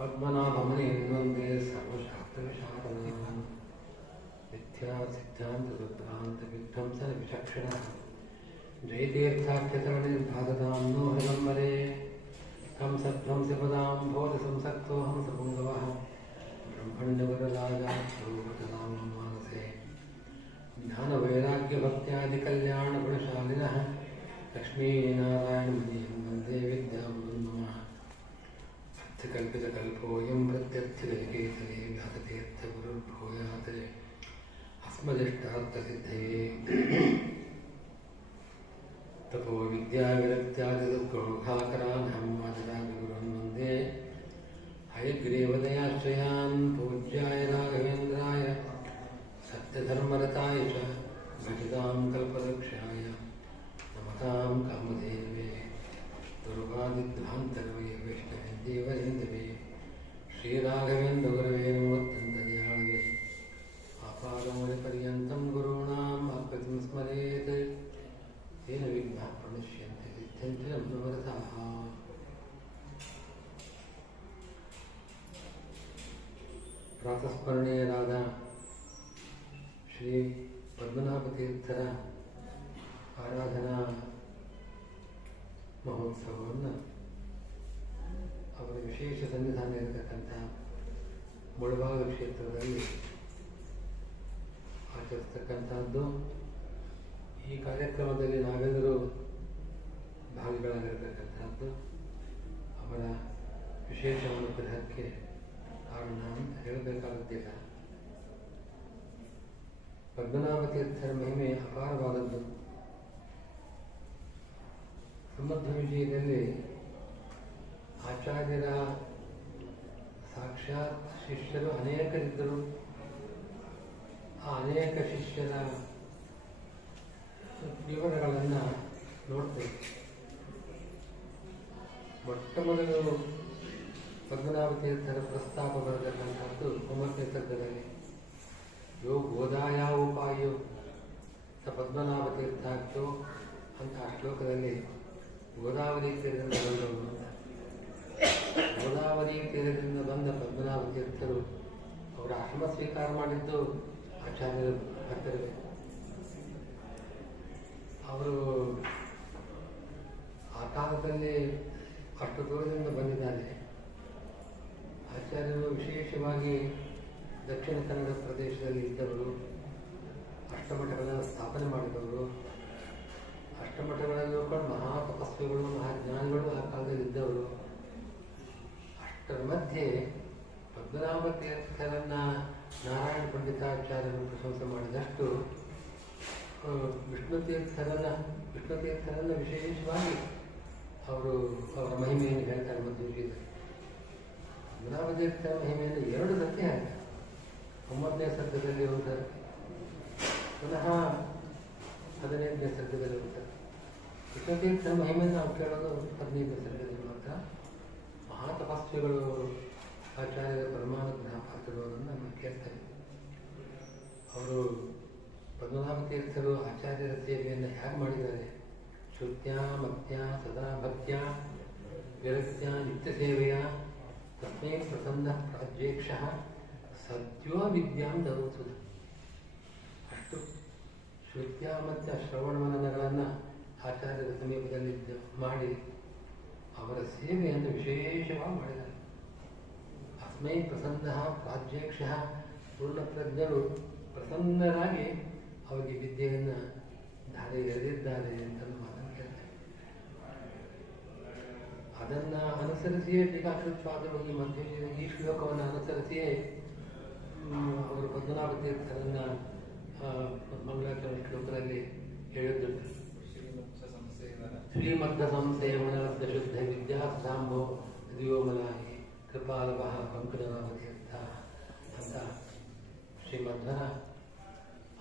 ಪದ್ಮನಾಭಮುನಿಂ ವಂದೇ ಸರ್ವಶಾಸ್ತ್ರವಿಶಾರದಾನ್ मिथ्या सिद्धांत रुद्रांत विध्वंसन विचक्षणः जयतीर्थाख्यतरणिर्भागदां नो हृदम्बरे कं सध्वंसपदां भोजसंसक्तो हंसपुङ्गवः ब्रह्मण्यवरराजात्रोवतनां मानसे ज्ञानवैराग्यभक्त्यादिकल्याणगुणशालिनः लक्ष्मीनारायणमुनिं वन्दे विद्यां अर्थकल्पितकल्पोऽयं प्रत्यर्थकेतने व्यासतीर्थगुरुर्भूयात् अस्मदिष्टार्थसिद्धये तपो विद्याविरक्त्यादिदुःखोघाकरान् वादराजगुरुन् वन्दे हयग्रीवदयाश्रयान् पूज्याय राघवेन्द्राय सत्यधर्मरताय च भजतां कल्पवृक्षाय नमतां कामधेनवे दुर्गादिध्वान्तरवे वैष्णवेन्दीवरेन्दवे श्रीराघवेन्द्रगुरवे नमोऽत्यन्तदयाळवे आपादमूलपर्यन्तं गुरूणाम् आकृतिं स्मरेत् तेन विघ्नाः प्रणश्यन्ति सिद्ध्यन्ति मनोरथाः. ಪ್ರಾತಸ್ಮರಣೀಯರಾದ ಶ್ರೀ ಪದ್ಮನಾಭತೀರ್ಥರ ಆರಾಧನಾ ಮಹೋತ್ಸವವನ್ನು ಅವರ ವಿಶೇಷ ಸನ್ನಿಧಾನ ಇರತಕ್ಕಂಥ ಮುಳಬಾಗ ಕ್ಷೇತ್ರದಲ್ಲಿ ಆಚರಿಸ್ತಕ್ಕಂಥದ್ದು. ಈ ಕಾರ್ಯಕ್ರಮದಲ್ಲಿ ನಾವೆಲ್ಲರೂ ಭಾಗಿಗಳಾಗಿರತಕ್ಕಂಥದ್ದು ಅವರ ವಿಶೇಷ ಅನುಗ್ರಹಕ್ಕೆ ಕಾರಣ ಅಂತ ಹೇಳಬೇಕಾಗುತ್ತಿಲ್ಲ. ಪದ್ಮನಾಭತೀರ್ಥರ ಮಹಿಮೆ ಅಪಾರವಾದದ್ದು. ಸಂಬಂಧ ವಿಷಯದಲ್ಲಿ ಆಚಾರ್ಯರ ಸಾಕ್ಷಾತ್ ಶಿಷ್ಯರು ಅನೇಕರಿದ್ದರು. ಆ ಅನೇಕ ಶಿಷ್ಯರ ವಿವರಗಳನ್ನು ನೋಡ್ತೇವೆ. ಮೊಟ್ಟ ಮೊದಲು ಪದ್ಮನಾಭತೀರ್ಥರ ಪ್ರಸ್ತಾಪ ಬರತಕ್ಕಂಥದ್ದು 9ನೇ ಸರ್ಗದಲ್ಲಿ. ಯೋ ಗೋದಾಯ ಉಪಾಯೋ ಸ ಪದ್ಮನಾಭತೀರ್ಥಾಖ್ಯೋ ಅಂತ ಆ ಶ್ಲೋಕದಲ್ಲಿ ಗೋದಾವರಿ ತೀರದಿಂದ ಬಂದವರು ಅಂತ. ಗೋದಾವರಿ ತೀರದಿಂದ ಬಂದ ಪದ್ಮನಾಭತೀರ್ಥರು ಅವರ ಆಶ್ರಮ ಸ್ವೀಕಾರ ಮಾಡಿದ್ದು ಆಚಾರ್ಯರ ಹತ್ತಿರವೇ. ಅವರು ಆ ಕಾಲದಲ್ಲಿ ಅಷ್ಟು ದೂರದಿಂದ ಬಂದಿದ್ದಾರೆ. ಆಚಾರ್ಯರು ವಿಶೇಷವಾಗಿ ದಕ್ಷಿಣ ಕನ್ನಡ ಪ್ರದೇಶದಲ್ಲಿ ಇದ್ದವರು, ಅಷ್ಟಮಠಗಳನ್ನು ಸ್ಥಾಪನೆ ಮಾಡಿದವರು. ಅಷ್ಟಮಠಗಳಲ್ಲೂ ಕೂಡ ಮಹಾ ತಪಸ್ವಿಗಳು, ಮಹಾಜ್ಞಾನಿಗಳು ಆ ಕಾಲದಲ್ಲಿ ಇದ್ದವರು. ಅಷ್ಟರ ಮಧ್ಯೆ ಪದ್ಮನಾಭ ತೀರ್ಥರನ್ನ ನಾರಾಯಣ ಪಂಡಿತಾಚಾರ್ಯರು ಪ್ರಶಂಸೆ ಮಾಡಿದಷ್ಟು ವಿಷ್ಣು ತೀರ್ಥರನ್ನ ವಿಶೇಷವಾಗಿ ಅವರ ಮಹಿಮೆಯನ್ನು ಹೇಳ್ತಾರೆ ಮತ್ತು ವಿಷಯದಲ್ಲಿ ಪದ್ಮನಾಭತೀರ್ಥರ ಮಹಿಮೆಯನ್ನು 2 ಸರ್ತಿ ಹೇಳ್ತಾರೆ. 9ನೇ ಸರ್ಗದಲ್ಲಿ ಹೋಗ್ತಾರೆ, ಪುನಃ 15ನೇ ಸರ್ಗದಲ್ಲಿ ಹೋಗ್ತಾರೆ. ಕೃಷ್ಣತೀರ್ಥರ ಮಹಿಮೆಯನ್ನು ನಾವು ಕೇಳೋದು 15ನೇ ಸರ್ಗದಲ್ಲಿ ಮಾತ್ರ. ಮಹಾತಪಸ್ವಿಗಳು ಆಚಾರ್ಯರ ಪರಮಾನುಗ್ರಹ ಪಾತ್ರಗಳನ್ನು ನಾವು ಕೇಳ್ತೇವೆ. ಅವರು ಪದ್ಮನಾಭ ತೀರ್ಥರು ಆಚಾರ್ಯರ ಸೇವೆಯನ್ನು ಹೇಗೆ ಮಾಡಿದ್ದಾರೆ? ಶ್ರುತ್ಯ ಮತ್ಯ ಸದಾ ಭಕ್ತ್ಯ ವಿರಕ್ತ್ಯ ನಿತ್ಯ ಸೇವೆಯ ತಸ್ಮೈ ಪ್ರಸನ್ನ ಪ್ರಾಜ್ಯೇಕ್ಷ ಸತ್ಯೋ ವಿದ್ಯಾಂ ದರೋತು. ಅಷ್ಟು ಶ್ರುತ್ಯ ಮತ್ಯ ಶ್ರವಣಮನನಗಳನ್ನು ಆಚಾರ್ಯರ ಸಮೀಪದಲ್ಲಿ ಮಾಡಿ ಅವರ ಸೇವೆಯನ್ನು ವಿಶೇಷವಾಗಿ ಮಾಡಿದ್ದಾರೆ. ಅಸ್ಮೈ ಪ್ರಸನ್ನ ಪ್ರಾಜ್ಯೇಕ್ಷ ಪೂರ್ಣಪ್ರಜ್ಞರು ಪ್ರಸನ್ನರಾಗಿ ಅವರಿಗೆ ವಿದ್ಯೆಯನ್ನು ಧಾರೆ ಎಳೆದಿದ್ದಾರೆ ಅಂತ ಮಾತನ್ನು ಕೇಳ್ತಾರೆ. ಅದನ್ನು ಅನುಸರಿಸಿಯೇ ಟೀಕಾಕೃತ್ಪಾದರು ಈ ಮಧ್ಯ ಈ ಶ್ಲೋಕವನ್ನು ಅನುಸರಿಸಿಯೇ ಅವರು ಪದ್ಮನಾಭ ತೀರ್ಥರನ್ನ ಮಂಗಳಾಚರಣೆ ಶ್ಲೋಕದಲ್ಲಿ ಹೇಳಿದ್ದರು. ಶ್ರೀಮದ್ದ ಸಂಸೇವನ ಶುದ್ಧ ವಿದ್ಯಾಸಾಂಭೋ ದಿವೋಮಲಾಹಿ ಕೃಪಾಲವ ಪಂಕಜನಾಭ ತೀರ್ಥ ಅಂತ ಶ್ರೀಮಧ್ವನ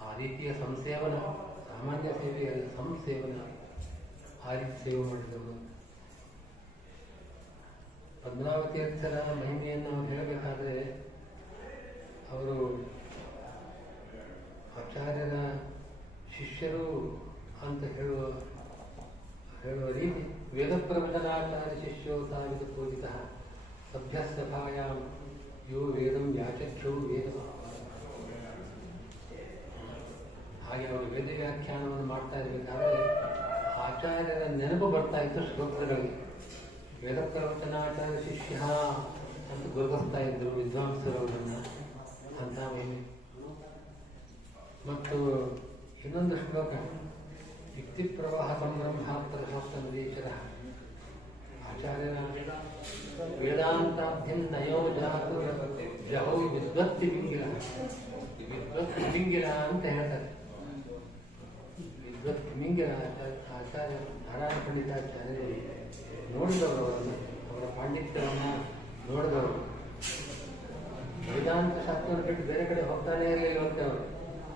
ಆ ರೀತಿಯ ಸಂಸೇವನ, ಸಾಮಾನ್ಯ ಸೇವೆಯಲ್ಲ, ಸಂಸೇವನ, ಆ ರೀತಿ ಸೇವೆ ಮಾಡಿದವರು. ಪದ್ಮನಾಭ ತೀರ್ಥರ ಮಹಿಮೆಯನ್ನು ನಾವು ಹೇಳಬೇಕಾದ್ರೆ ಅವರು ಆಚಾರ್ಯರ ಶಿಷ್ಯರು ಅಂತ ಹೇಳುವ ರೀತಿ ವೇದ ಪ್ರವಚನಾಚಾರ್ಯ ಶಿಷ್ಯೋ ಸಾವಿದ ಪೂಜಿತ ಸಭ್ಯಸಭಾಯಾಂ ಯೋ ವೇದಂ ವ್ಯಾಚಕ್ಷು ವೇದ. ಹಾಗೆ ಅವರು ವೇದ ವ್ಯಾಖ್ಯಾನವನ್ನು ಮಾಡ್ತಾ ಇರಬೇಕಾದ್ರೆ ಆಚಾರ್ಯರ ನೆನಪು ಬರ್ತಾ ಇತ್ತು ಶ್ಲೋಕಗಳಿಗೆ. ವೇದ ಪ್ರವಚನಾಚಾರ್ಯ ಶಿಷ್ಯ ಅಂತ ಗುರುತಿಸ್ತಾ ಇದ್ರು ವಿದ್ವಾಂಸರು ಅವರನ್ನು ಅಂತ ಮಹಿಮೆ. ಮತ್ತು ಇನ್ನೊಂದು ಶ್ಲೋಕ ಯುಕ್ತಿ ಪ್ರವಾಹ ಸಂಬ್ರಹ್ಮಾತ್ತರ ಶಾಸ್ತ್ರ ನದೀಶ್ವರ ಆಚಾರ್ಯರ ವೇದಾಂತಾಭ್ಯಂ ನಯೋ ಜಾತು ಜಹೋ ವಿದ್ವತ್ತಿ ಮಿಂಗಿರ, ವಿದ್ವತ್ತಿ ಮಿಂಗಿರ ಅಂತ ಹೇಳ್ತಾರೆ. ವಿದ್ವತ್ತಿ ಮಿಂಗಿರ ಆಚಾರ್ಯ ನಾರಾಯಣ ಪಂಡಿತಾಚಾರ್ಯ ನೋಡಿದವರು, ಅವರನ್ನು ಅವರ ಪಾಂಡಿತ್ಯವನ್ನು ನೋಡಿದವರು. ವೇದಾಂತ ಶಾಸ್ತ್ರವನ್ನು ಬಿಟ್ಟು ಬೇರೆ ಕಡೆ ಹೋಗ್ತಾನೆ ಇರಲಿಲ್ಲ ಅಂತ ಅವರು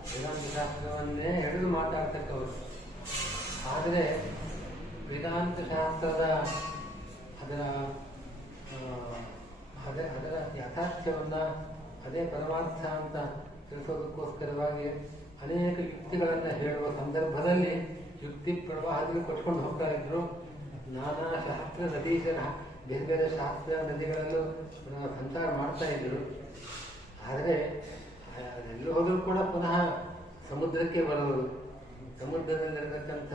ವೇದಾಂತ ಶಾಸ್ತ್ರವನ್ನೇ ಹಿಡಿದು ಮಾತಾಡ್ತಕ್ಕವರು. ಆದರೆ ವೇದಾಂತ ಶಾಸ್ತ್ರದ ಅದರ ಯಥಾರ್ಥವನ್ನು ಅದೇ ಪರಮಾರ್ಥ ಅಂತ ತಿಳಿಸೋದಕ್ಕೋಸ್ಕರವಾಗಿ ಅನೇಕ ಯುಕ್ತಿಗಳನ್ನು ಹೇಳುವ ಸಂದರ್ಭದಲ್ಲಿ ಯುಕ್ತಿ ಪ್ರವಾಹದಲ್ಲಿ ಕೊಟ್ಕೊಂಡು ಹೋಗ್ತಾ ಇದ್ರು. ನಾನಾ ಶಾಸ್ತ್ರ ನದೀಶರ ಬೇರೆ ಬೇರೆ ಶಾಸ್ತ್ರ ನದಿಗಳಲ್ಲೂ ಸಂಚಾರ ಮಾಡ್ತಾ ಇದ್ರು. ಆದರೆ ಎಲ್ಲೂ ಹೋದರೂ ಕೂಡ ಪುನಃ ಸಮುದ್ರಕ್ಕೆ ಬರೋರು. ಸಮುದ್ರದಲ್ಲಿರತಕ್ಕಂಥ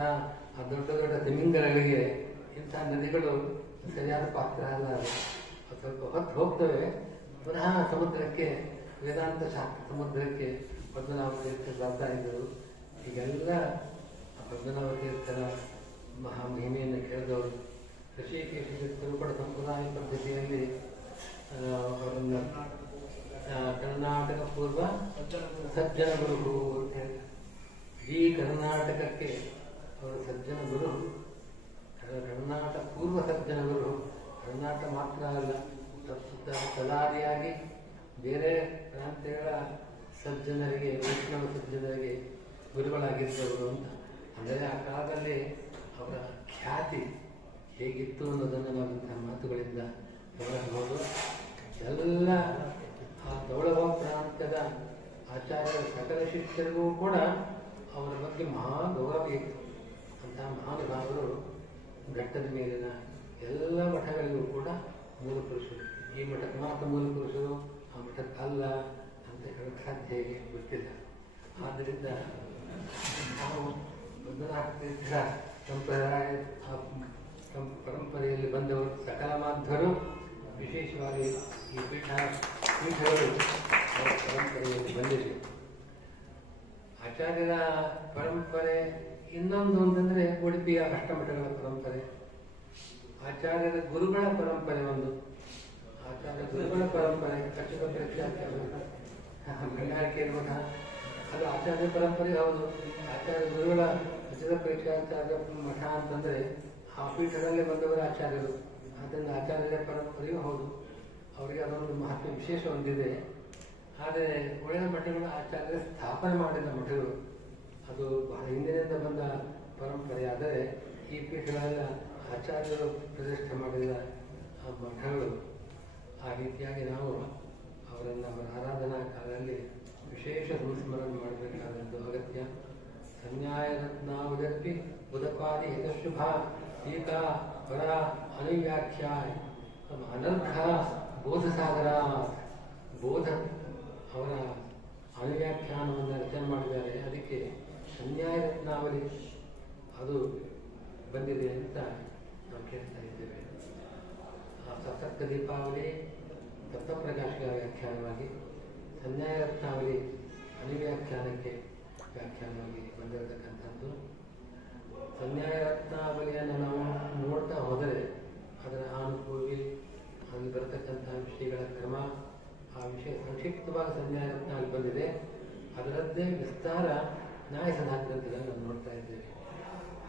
ಆ ದೊಡ್ಡ ದೊಡ್ಡ ತಿಮಿಂಗಲಗಳಿಗೆ ಇಂಥ ನದಿಗಳು ಸರಿಯಾದ ಪಾತ್ರ ಅಲ್ಲ. ಸ್ವಲ್ಪ ಹೊತ್ತು ಹೋಗ್ತವೆ, ಪುನಃ ಸಮುದ್ರಕ್ಕೆ, ವೇದಾಂತ ಶಾಸ್ತ್ರ ಸಮುದ್ರಕ್ಕೆ ಪದ್ಮನಾಭ ತೀರ್ಥ ಬರ್ತಾ ಇದ್ದರು. ಹೀಗೆಲ್ಲ ಪದ್ಮನಾಭ ತೀರ್ಥರ ಮಹಿಮೆಯನ್ನು ಕೇಳಿದವರು. ಋಷಿಕೇಶ ತೀರ್ಥರು ಕೂಡ ಸಂಪ್ರದಾಯ ಪದ್ಧತಿಯಲ್ಲಿ ಅವರನ್ನು ಕರ್ನಾಟಕ ಪೂರ್ವ ಸಜ್ಜನ ಗುರು ಅಂತ ಹೇಳ್ತಾರೆ. ಈ ಕರ್ನಾಟಕಕ್ಕೆ ಅವರು ಸಜ್ಜನ ಗುರು, ಕರ್ನಾಟಕ ಪೂರ್ವ ಸಜ್ಜನ ಗುರು. ಕರ್ನಾಟಕ ಮಾತ್ರ ಅಲ್ಲ, ತಲಾರಿಯಾಗಿ ಬೇರೆ ಪ್ರಾಂತ್ಯಗಳ ಸಜ್ಜನರಿಗೆ, ವೈಷ್ಣವ ಸಜ್ಜನರಿಗೆ ಗುರುಗಳಾಗಿದ್ದವರು ಅಂತ. ಅಂದರೆ ಆ ಕಾಲದಲ್ಲಿ ಅವರ ಖ್ಯಾತಿ ಹೇಗಿತ್ತು ಅನ್ನೋದನ್ನು ನಾವು ಇಂತಹ ಮಾತುಗಳಿಂದ ಗಮನಿಸಬಹುದು. ಎಲ್ಲ ಆ ದೌಳವ ಪ್ರಾಂತ್ಯದ ಆಚಾರ್ಯರ ಸಕಲ ಶಿಷ್ಯರಿಗೂ ಕೂಡ ಅವರ ಬಗ್ಗೆ ಮಹಾ ಗೌರವ ಇತ್ತು. ಅಂತಹ ಮಹಾನುಭಾವರು ಘಟ್ಟದ ಮೇಲಿನ ಎಲ್ಲ ಮಠಗಳಿಗೂ ಕೂಡ ಮೂಲ ಪುರುಷರು. ಈ ಮಠಕ್ಕೆ ಮಾತ್ರ ಮೂಲ ಪುರುಷರು, ಆ ಮಠಕ್ಕೆ ಅಲ್ಲ ಅಂತ ಹೇಳಕ್ಕೆ ಸಾಧ್ಯ ಹೇಗೆ ಗೊತ್ತಿಲ್ಲ. ಆದ್ದರಿಂದ ನಾವು ಪದ್ಮನಾಭ ತೀರ್ಥರ ಸಂಪ್ರದಾಯ ಪರಂಪರೆಯಲ್ಲಿ ಬಂದವರು ಸಕಲ ಮಾಧ್ವರು, ವಿಶೇಷವಾಗಿ ಈ ಪೀಠಗಳು ಅವರ ಪರಂಪರೆಯಲ್ಲಿ ಬಂದಿದೆ. ಆಚಾರ್ಯರ ಪರಂಪರೆ ಇನ್ನೊಂದು ಅಂತಂದರೆ ಉಡುಪಿಯ ಅಷ್ಟಮಠಗಳ ಪರಂಪರೆ, ಆಚಾರ್ಯರ ಗುರುಗಳ ಪರಂಪರೆ ಒಂದು. ಆಚಾರ್ಯ ಗುರುಗಳ ಪರಂಪರೆ ಕಷ್ಟಕ ಪ್ರೇಕ್ಷಾಚಾರ್ಯ ಇರುವಾಗ ಅದು ಆಚಾರ್ಯ ಪರಂಪರೆ ಹೌದು. ಆಚಾರ್ಯ ಗುರುಗಳ ಅಚಲ ಪ್ರೇಕ್ಷಾಚಾರ್ಯ ಮಠ ಅಂತಂದರೆ ಆ ಪೀಠದಲ್ಲೇ ಬಂದವರ ಆಚಾರ್ಯರು, ಅದನ್ನು ಆಚಾರ್ಯರ ಪರಂಪರೆಯೂ ಹೌದು. ಅವರಿಗೆ ಅದೊಂದು ಮಹತ್ವ ವಿಶೇಷ ಹೊಂದಿದೆ. ಆದರೆ ಉಳಿದ ಮಠಗಳು ಆಚಾರ್ಯರ ಸ್ಥಾಪನೆ ಮಾಡಿದ ಮಠಗಳು, ಅದು ಬಹಳ ಹಿಂದಿನಿಂದ ಬಂದ ಪರಂಪರೆ. ಆದರೆ ಈ ಪೀಠಗಳೆಲ್ಲ ಆಚಾರ್ಯರು ಪ್ರತಿಷ್ಠೆ ಮಾಡಿದ ಮಠಗಳು. ಆ ರೀತಿಯಾಗಿ ನಾವು ಅವರನ್ನು ಅವರ ಆರಾಧನಾ ಕಾಲದಲ್ಲಿ ವಿಶೇಷ ಸಂಸ್ಮರಣೆ ಮಾಡಬೇಕಾದದ್ದು ಅಗತ್ಯ. ಸಂನ್ಯಾಯರತ್ನಾವದರ್ಪಿ ಬುಧಪಾದಿ ಹಿತಶುಭ ಟೀಕಾ ಪರ ಅನುವ್ಯಾಖ್ಯಾ ಅನರ್ಘ ಬೋಧಸಾಗರ. ಬೋಧ ಅವರ ಅನುವ್ಯಾಖ್ಯಾನವನ್ನು ರಚನೆ ಮಾಡಿದ್ದಾರೆ. ಅದಕ್ಕೆ ಸಂನ್ಯಾಯರತ್ನಾವಳಿ ಅದು ಬಂದಿದೆ ಅಂತ ನಾವು ಕೇಳ್ತಾ ಇದ್ದೇವೆ. ಸಪ್ತಕ ದೀಪಾವಳಿ ತತ್ವಪ್ರಕಾಶಗಳ ವ್ಯಾಖ್ಯಾನವಾಗಿ, ಸಂನ್ಯಾಯರತ್ನಾವಳಿ ಅನುವ್ಯಾಖ್ಯಾನಕ್ಕೆ ವ್ಯಾಖ್ಯಾನವಾಗಿ ಬಂದಿರತಕ್ಕಂಥದ್ದು. ಸಂನ್ಯಾಯರತ್ನಾವಳಿಯನ್ನು ನಾವು ನೋಡ್ತಾ ಹೋದರೆ ಅದರ ಅನುಕೂಲಿ, ಅಲ್ಲಿ ಬರತಕ್ಕಂಥ ವಿಷಯಗಳ ಕ್ರಮ, ಆ ವಿಷಯ ಸಂಕ್ಷಿಪ್ತವಾಗಿ ಸಂನ್ಯಾಯರತ್ನಾವಳಿ ಬಂದಿದೆ. ಅದರದ್ದೇ ವಿಸ್ತಾರ ನ್ಯಾಯಸಂಧಾ ಗ್ರಂಥದಲ್ಲಿ ನಾವು ನೋಡ್ತಾ ಇದ್ದೇವೆ.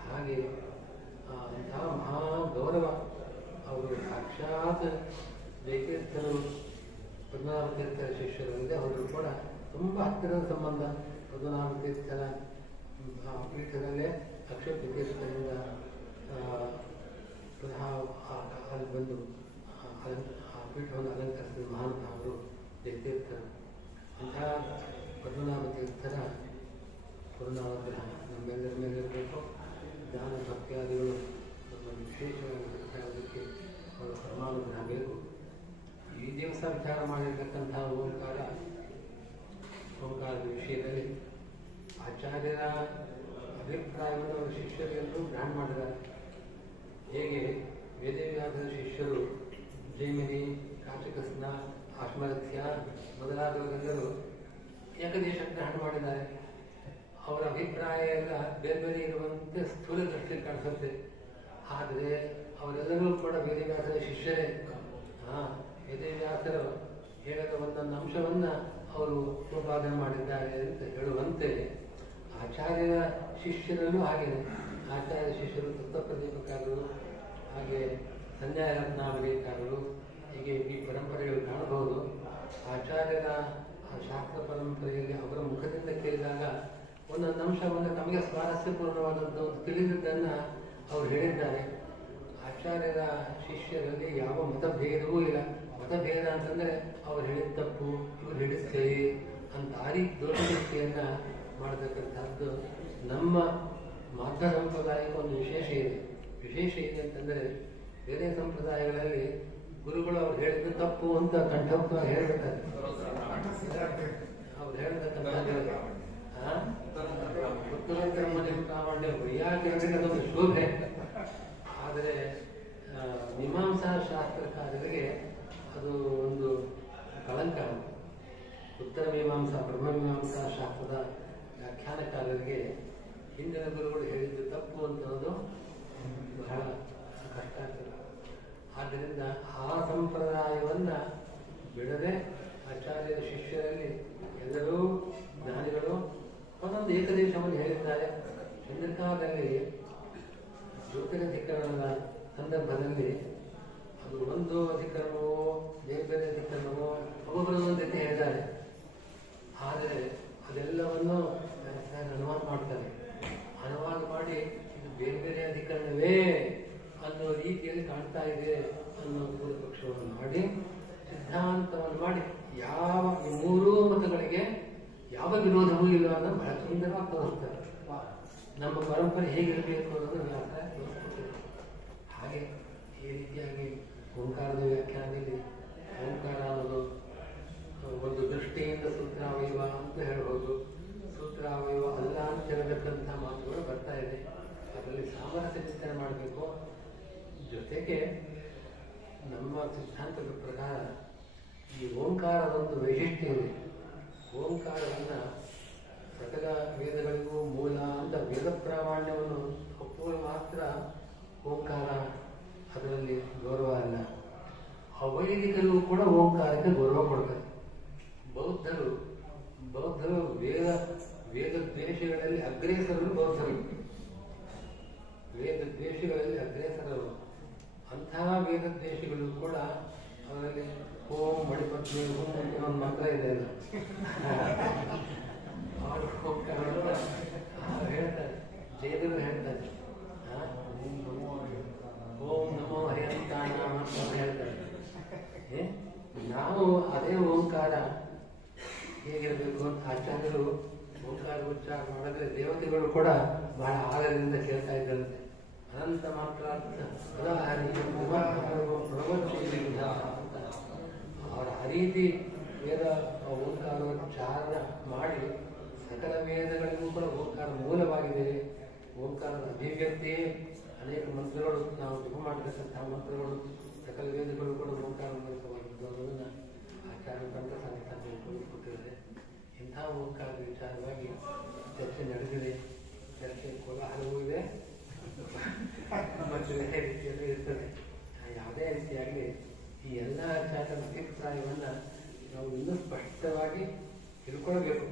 ಹಾಗೆ ಅಂತಹ ಮಹಾ ಗೌರವ ಅವರು ಸಾಕ್ಷಾತ್ ಜಯತೀರ್ಥರು ಪದ್ಮನಾಭ ತೀರ್ಥರ ಶಿಷ್ಯರಲ್ಲಿದೆ. ಅವರು ಕೂಡ ತುಂಬ ಹತ್ತಿರದ ಸಂಬಂಧ. ಪದ್ಮನಾಭ ತೀರ್ಥರ ಪೀಠದಲ್ಲೇ ಅಕ್ಷಯ ತೀರ್ಥರಿಂದ ಪುನಃ ಅಲ್ಲಿ ಬಂದು ಆ ಪೀಠವನ್ನು ಅಲಂಕರಿಸಿದ ಮಹಾನುಭಾವರು ಜಯತೀರ್ಥರು. ಅಂತಹ ಪದ್ಮನಾಭ ತೀರ್ಥರ ಪುನರಾಗ್ರಹ ನಮ್ಮೆಲ್ಲರ ಮೇಲೆ ಇರಬೇಕು. ಜ್ಞಾನ ಭಕ್ತಿಯಾದಿಗಳು ನಮ್ಮನ್ನು ವಿಶೇಷವಾಗಿ ಭಕ್ತಿಯಾಗಲಿಕ್ಕೆ ಅವರ ಪರಮಾನುಗ್ರಹ ಬೇಕು. ಈ ದಿವಸ ವಿಚಾರ ಮಾಡಿರ್ತಕ್ಕಂಥ ಓಂಕಾರದ ವಿಷಯದಲ್ಲಿ ಆಚಾರ್ಯರ ಅಭಿಪ್ರಾಯವನ್ನು ಅವರ ಶಿಷ್ಯರೆಲ್ಲರೂ ಗ್ರಹಣ ಮಾಡಿದ್ದಾರೆ. ಹೇಗೆ ವೇದವ್ಯಾಸರ ಶಿಷ್ಯರು ಜೈಮಿನಿ, ಕಾಚಕಸ್ನ, ಆಶ್ಮರಥ್ಯ ಮೊದಲಾದವರೆಲ್ಲರೂ ಏಕದೇಶ ಗ್ರಹಣ ಮಾಡಿದ್ದಾರೆ. ಅವರ ಅಭಿಪ್ರಾಯ ಎಲ್ಲ ಬೇರೆ ಬೇರೆ ಇರುವಂತೆ ಸ್ಥೂಲ ದೃಷ್ಟಿಯಲ್ಲಿ ಕಾಣಿಸುತ್ತೆ. ಆದರೆ ಅವರೆಲ್ಲರೂ ಕೂಡ ವೇದವ್ಯಾಸರ ಶಿಷ್ಯರೇ. ವೇದವ್ಯಾಸರು ಹೇಳಿದ ಒಂದೊಂದು ಅಂಶವನ್ನು ಅವರು ಉಪಪಾದನೆ ಮಾಡಿದ್ದಾರೆ ಅಂತ ಹೇಳುವಂತೆ ಆಚಾರ್ಯರ ಶಿಷ್ಯರಲ್ಲೂ ಹಾಗೆಯೇ ಆಚಾರ್ಯ ಶಿಷ್ಯರು ತತ್ವಪ್ರದೀಪಕಾರರು, ಹಾಗೆ ಸಂನ್ಯಾಯರತ್ನಾವಳಿಕಾರರು, ಹೀಗೆ ಈ ಪರಂಪರೆಗಳು ಕಾಣಬಹುದು. ಆಚಾರ್ಯರ ಶಾಸ್ತ್ರ ಪರಂಪರೆಯಲ್ಲಿ ಅವರ ಮುಖದಿಂದ ಕೇಳಿದಾಗ ಒಂದೊಂದು ಅಂಶವನ್ನು ತಮಗೆ ಸ್ವಾರಸ್ಯಪೂರ್ಣವಾದಂಥ ಒಂದು ತಿಳಿದಿದ್ದನ್ನು ಅವರು ಹೇಳಿದ್ದಾರೆ. ಆಚಾರ್ಯರ ಶಿಷ್ಯರಲ್ಲಿ ಯಾವ ಮತಭೇದವೂ ಇಲ್ಲ. ಮತಭೇದ ಅಂತಂದರೆ ಅವ್ರು ಹೇಳಿದ ತಪ್ಪು, ಇವ್ರು ಹೇಳಿದ ಸರಿ ಅಂತ ಆ ರೀತಿ ದೋಷದೃಷ್ಟಿಯನ್ನು ಮಾಡತಕ್ಕಂಥದ್ದು ನಮ್ಮ ಮಾಧ್ವ ಸಂಪ್ರದಾಯಕ್ಕೆ ಒಂದು ವಿಶೇಷ ಇದೆ ಅಂತಂದರೆ, ಬೇರೆ ಸಂಪ್ರದಾಯಗಳಲ್ಲಿ ಗುರುಗಳು ಅವ್ರು ಹೇಳಿದ್ದು ತಪ್ಪು ಅಂತ ಕಂಠವಾಗಿ ಹೇಳ್ಬೇಕಾದ್ರೆ ಅವ್ರು ಹೇಳ್ತಕ್ಕಂಥ ಉತ್ತರೋತ್ತರ ಪ್ರಾಮಾಣ್ಯ ಯಾಕೆ ಅದೊಂದು ಶೋಭೆ. ಆದರೆ ಮೀಮಾಂಸಾ ಶಾಸ್ತ್ರಕಾರರಿಗೆ ಅದು ಒಂದು ಕಳಂಕ. ಉತ್ತರ ಮೀಮಾಂಸಾ ಬ್ರಹ್ಮಮೀಮಾಂಸಾ ಶಾಸ್ತ್ರದ ವ್ಯಾಖ್ಯಾನಕಾರರಿಗೆ ಹಿಂದಿನ ಗುರುಗಳು ಹೇಳಿದ್ದು ತಪ್ಪು ಅಂತನ್ನೋದು ಬಹಳ ಕಷ್ಟ ಆಗ್ತದೆ. ಆದ್ದರಿಂದ ಆ ಸಂಪ್ರದಾಯವನ್ನು ಬಿಡದೆ ಆಚಾರ್ಯರ ಶಿಷ್ಯರಲ್ಲಿ ಎಲ್ಲರೂ ಜ್ಞಾನಿಗಳು ಒಂದೊಂದು ಏಕದೇಶವನ್ನು ಹೇಳಿದ್ದಾರೆ. ಚಂದ್ರಿಕಾದಲ್ಲಿ ಜ್ಯೋತಿರಧಿಕರಣದ ಸಂದರ್ಭದಲ್ಲಿ ಅದು ಒಂದು ಅಧಿಕರಣವೋ ಬೇರೆ ಬೇರೆ ಅಧಿಕರಣವೋ ಒಬ್ಬೊಬ್ಬರೊಂದು ರೀತಿ ಹೇಳಿದ್ದಾರೆ. ಆದರೆ ಅದೆಲ್ಲವನ್ನು ಅನುವಾದ ಮಾಡ್ತಾರೆ. ಅನುವಾದ ಮಾಡಿ ಇದು ಬೇರೆ ಬೇರೆ ಅಧಿಕರಣವೇ ಅನ್ನೋ ರೀತಿಯಲ್ಲಿ ಕಾಣ್ತಾ ಇದೆ ಅನ್ನೋ ಪೂರ್ವಪಕ್ಷವನ್ನು ಮಾಡಿ ಸಿದ್ಧಾಂತವನ್ನು ಮಾಡಿ ಯಾವ ಈ ಮೂರೂ ಮತಗಳಿಗೆ ಯಾವ ವಿರೋಧವೂ ಇಲ್ಲ ಅನ್ನೋದು ಬಹಳ ಸುಂದರವಾಗಿ ತೋರಿಸ್ತಾರೆ. ನಮ್ಮ ಪರಂಪರೆ ಹೇಗಿರಬೇಕು ಅನ್ನೋದು ವ್ಯಾಸ ತೋರಿಸ್ಕೊಡ್ತಾರೆ. ಹಾಗೆ ಈ ರೀತಿಯಾಗಿ ಓಂಕಾರದ ವ್ಯಾಖ್ಯಾನದಲ್ಲಿ ಓಂಕಾರ ಅನ್ನೋದು ಒಂದು ದೃಷ್ಟಿಯಿಂದ ಸೂತ್ರಾವಯವ ಅಂತ ಹೇಳ್ಬೋದು. ಸೂತ್ರಾವಯವ ಅಲ್ಲ ಅಂತ ಹೇಳತಕ್ಕಂಥ ಮಾತುಗಳು ಬರ್ತಾ ಇದೆ. ಅದರಲ್ಲಿ ಸಾಮರಸ್ಯ ಚಿಂತನೆ ಮಾಡಬೇಕು. ಜೊತೆಗೆ ನಮ್ಮ ಸಿದ್ಧಾಂತದ ಪ್ರಕಾರ ಈ ಓಂಕಾರದೊಂದು ವೈಶಿಷ್ಟ್ಯ ಇದೆ. ಓಂಕಾರವನ್ನು ಸಕಲ ವೇದಗಳಿಗೂ ಮೂಲ ಅಂತ ವೇದ ಪ್ರಾಮಾಣ್ಯವನ್ನು ಒಪ್ಪುವ ಮಾತ್ರ ಓಂಕಾರ, ಅದರಲ್ಲಿ ಗೌರವ ಅಲ್ಲ. ಅವೈದಿಕರು ಕೂಡ ಓಂಕಾರಕ್ಕೆ ಗೌರವ ಕೊಡ್ತಾರೆ. ಬೌದ್ಧರು ವೇದ ದ್ವೇಷಗಳಲ್ಲಿ ಅಗ್ರೇಸರರು ಬೌದ್ಧರು. ವೇದ ದ್ವೇಷಗಳಲ್ಲಿ ಅಗ್ರೇಸರ ಓಂಕಾರದಲ್ಲಿ ಓಂ ಮಣಿಪತ್ನಿ ಓಂ ಅಂತ ಒಂದು ಮಂತ್ರ ಇದೆ ಅಲ್ಲ, ಅವರು ಓಂಕಾರವನ್ನು ಹೇಳ್ತಾರೆ, ಜಯದೇವರು ಹೇಳ್ತಾರೆ, ಓಂ ನಮೋ ಹರಿಹಂತಾಣ ಅಂತ ಹೇಳ್ತಾರೆ. ನಾವು ಅದೇ ಓಂಕಾರ ಹೇಗಿರಬೇಕು ಅಂತ ಆಚಾರ್ಯರು ಓಂಕಾರ ಉಚ್ಚಾರ ಮಾಡಿದ್ರೆ ದೇವತೆಗಳು ಕೂಡ ಬಹಳ ಆದರದಿಂದ ಕೇಳ್ತಾ ಇದ್ದಂತೆ. ಅನಂತ ಮಾತ್ರ ಅವರ ಆ ರೀತಿ ವೇದ ಓಂಕಾರೋಚ್ಚಾರ ಮಾಡಿ ಸಕಲ ವೇದಗಳಿಗೂ ಕೂಡ ಓಂಕಾರ ಮೂಲವಾಗಿದೆ. ಓಂಕಾರದ ಅಭಿವ್ಯಕ್ತಿಯೇ ಅನೇಕ ಮಂತ್ರಗಳು, ನಾವು ಜಪ ಮಾಡತಕ್ಕಂತಹ ಮಂತ್ರಗಳು ಸಕಲ ವೇದಗಳು ಕೂಡ ಓಂಕಾರ ಮೂಲಕವಾಗಿದ್ದು ಅನ್ನೋದನ್ನು ಆಚಾರ್ಯ ಕಂಠ ಸಂಹಿತೆಯಲ್ಲಿ ಕೊಟ್ಟಿದ್ದಾರೆ. ಇಂಥ ಓಂಕಾರ ವಿಚಾರವಾಗಿ ಚರ್ಚೆ ನಡೆದಿದೆ. ಚರ್ಚೆ ಕೋಲಾಹಲವೂ ಇದೆ ಮತ್ತು ಬೇರೆ ರೀತಿಯಲ್ಲಿ ಇರ್ತದೆ. ಯಾವುದೇ ರೀತಿಯಾಗಲಿ ಈ ಎಲ್ಲ ಆಚಾರ್ಯರ ಅಭಿಪ್ರಾಯವನ್ನು ನಾವು ಇನ್ನೂ ಸ್ಪಷ್ಟವಾಗಿ ತಿಳ್ಕೊಳ್ಬೇಕು.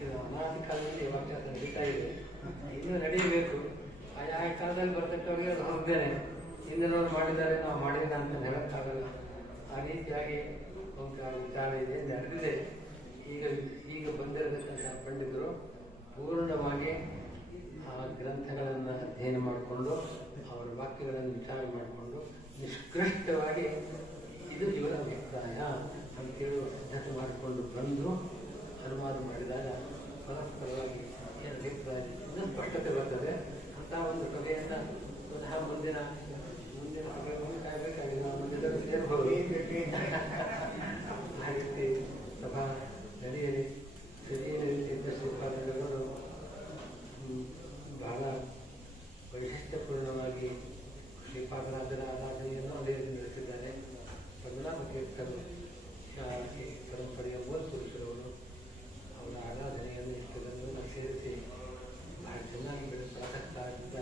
ಇದು ಅನಾದಿ ಕಾಲದಲ್ಲಿ ಯಾವಾಗ ನಡೀತಾ ಇದೆ, ಇನ್ನೂ ನಡೆಯಬೇಕು. ಆಯಾ ಕಾಲದಲ್ಲಿ ಬರ್ತಕ್ಕವರಿಗೆ ಅದು ಹೋಗ್ದೇನೆ ಹಿಂದಿನವ್ರು ಮಾಡಿದ್ದಾರೆ ನಾವು ಮಾಡಿಲ್ಲ ಅಂತ ಹೇಳಕ್ಕಾಗಲ್ಲ. ಆ ರೀತಿಯಾಗಿ ಓಂಕಾರ ವಿಚಾರ ಇದೆ, ನಡೆದಿದೆ. ಈಗ ಬಂದಿರತಕ್ಕಂಥ ಪಂಡಿತರು ಪೂರ್ಣವಾಗಿ ಆ ಗ್ರಂಥಗಳನ್ನು ಅಧ್ಯಯನ ಮಾಡಿಕೊಂಡು ಅವರ ವಾಕ್ಯಗಳನ್ನು ವಿಚಾರ ಮಾಡಿಕೊಂಡು ನಿಷ್ಕೃಷ್ಟವಾಗಿ ಇದು ಇವರ ಅಭಿಪ್ರಾಯ ಅಂತೇಳಿ ಸಿದ್ಧತೆ ಮಾಡಿಕೊಂಡು ಬಂದು ಅನುವಾದ ಮಾಡಿದಾಗ ಪರಸ್ಪರವಾಗಿ ಏನು ಅಭಿಪ್ರಾಯ ಇನ್ನೂ ಸ್ಪಷ್ಟತೆ ಬರ್ತದೆ. ಅಂತ ಒಂದು ಸಭೆಯನ್ನು ಪುನಃ ಮುಂದಿನ ಕಾಯಬೇಕಾಗಿದೆ. ಮುಂದಿನ ಸೇರ್ಬೋದು. ಆ ರೀತಿ ಸಭಾ ನಡೆಯಲಿ. ರೀತಿಯಿಂದ ಶ್ರೀಪಾದಂಗಳವರು ಬಹಳ ವೈಶಿಷ್ಟ್ಯಪೂರ್ಣವಾಗಿ ಶ್ರೀಪಾದರಾಜರ ಆರಾಧನೆಯನ್ನು ಅದೇ ನಡೆಸಿದ್ದಾರೆ. ಪದ್ಮನಾಭ ತೀರ್ಥರು ಪರಂಪರೆಯ ಮೂಲ ಪುರುಷರವರು ಅವರ ಆರಾಧನೆಯನ್ನು ಇಷ್ಟನ್ನು ಸೇರಿಸಿ ಬಹಳ ಚೆನ್ನಾಗಿ ಪ್ರಾಸಕ್ತದಿಂದ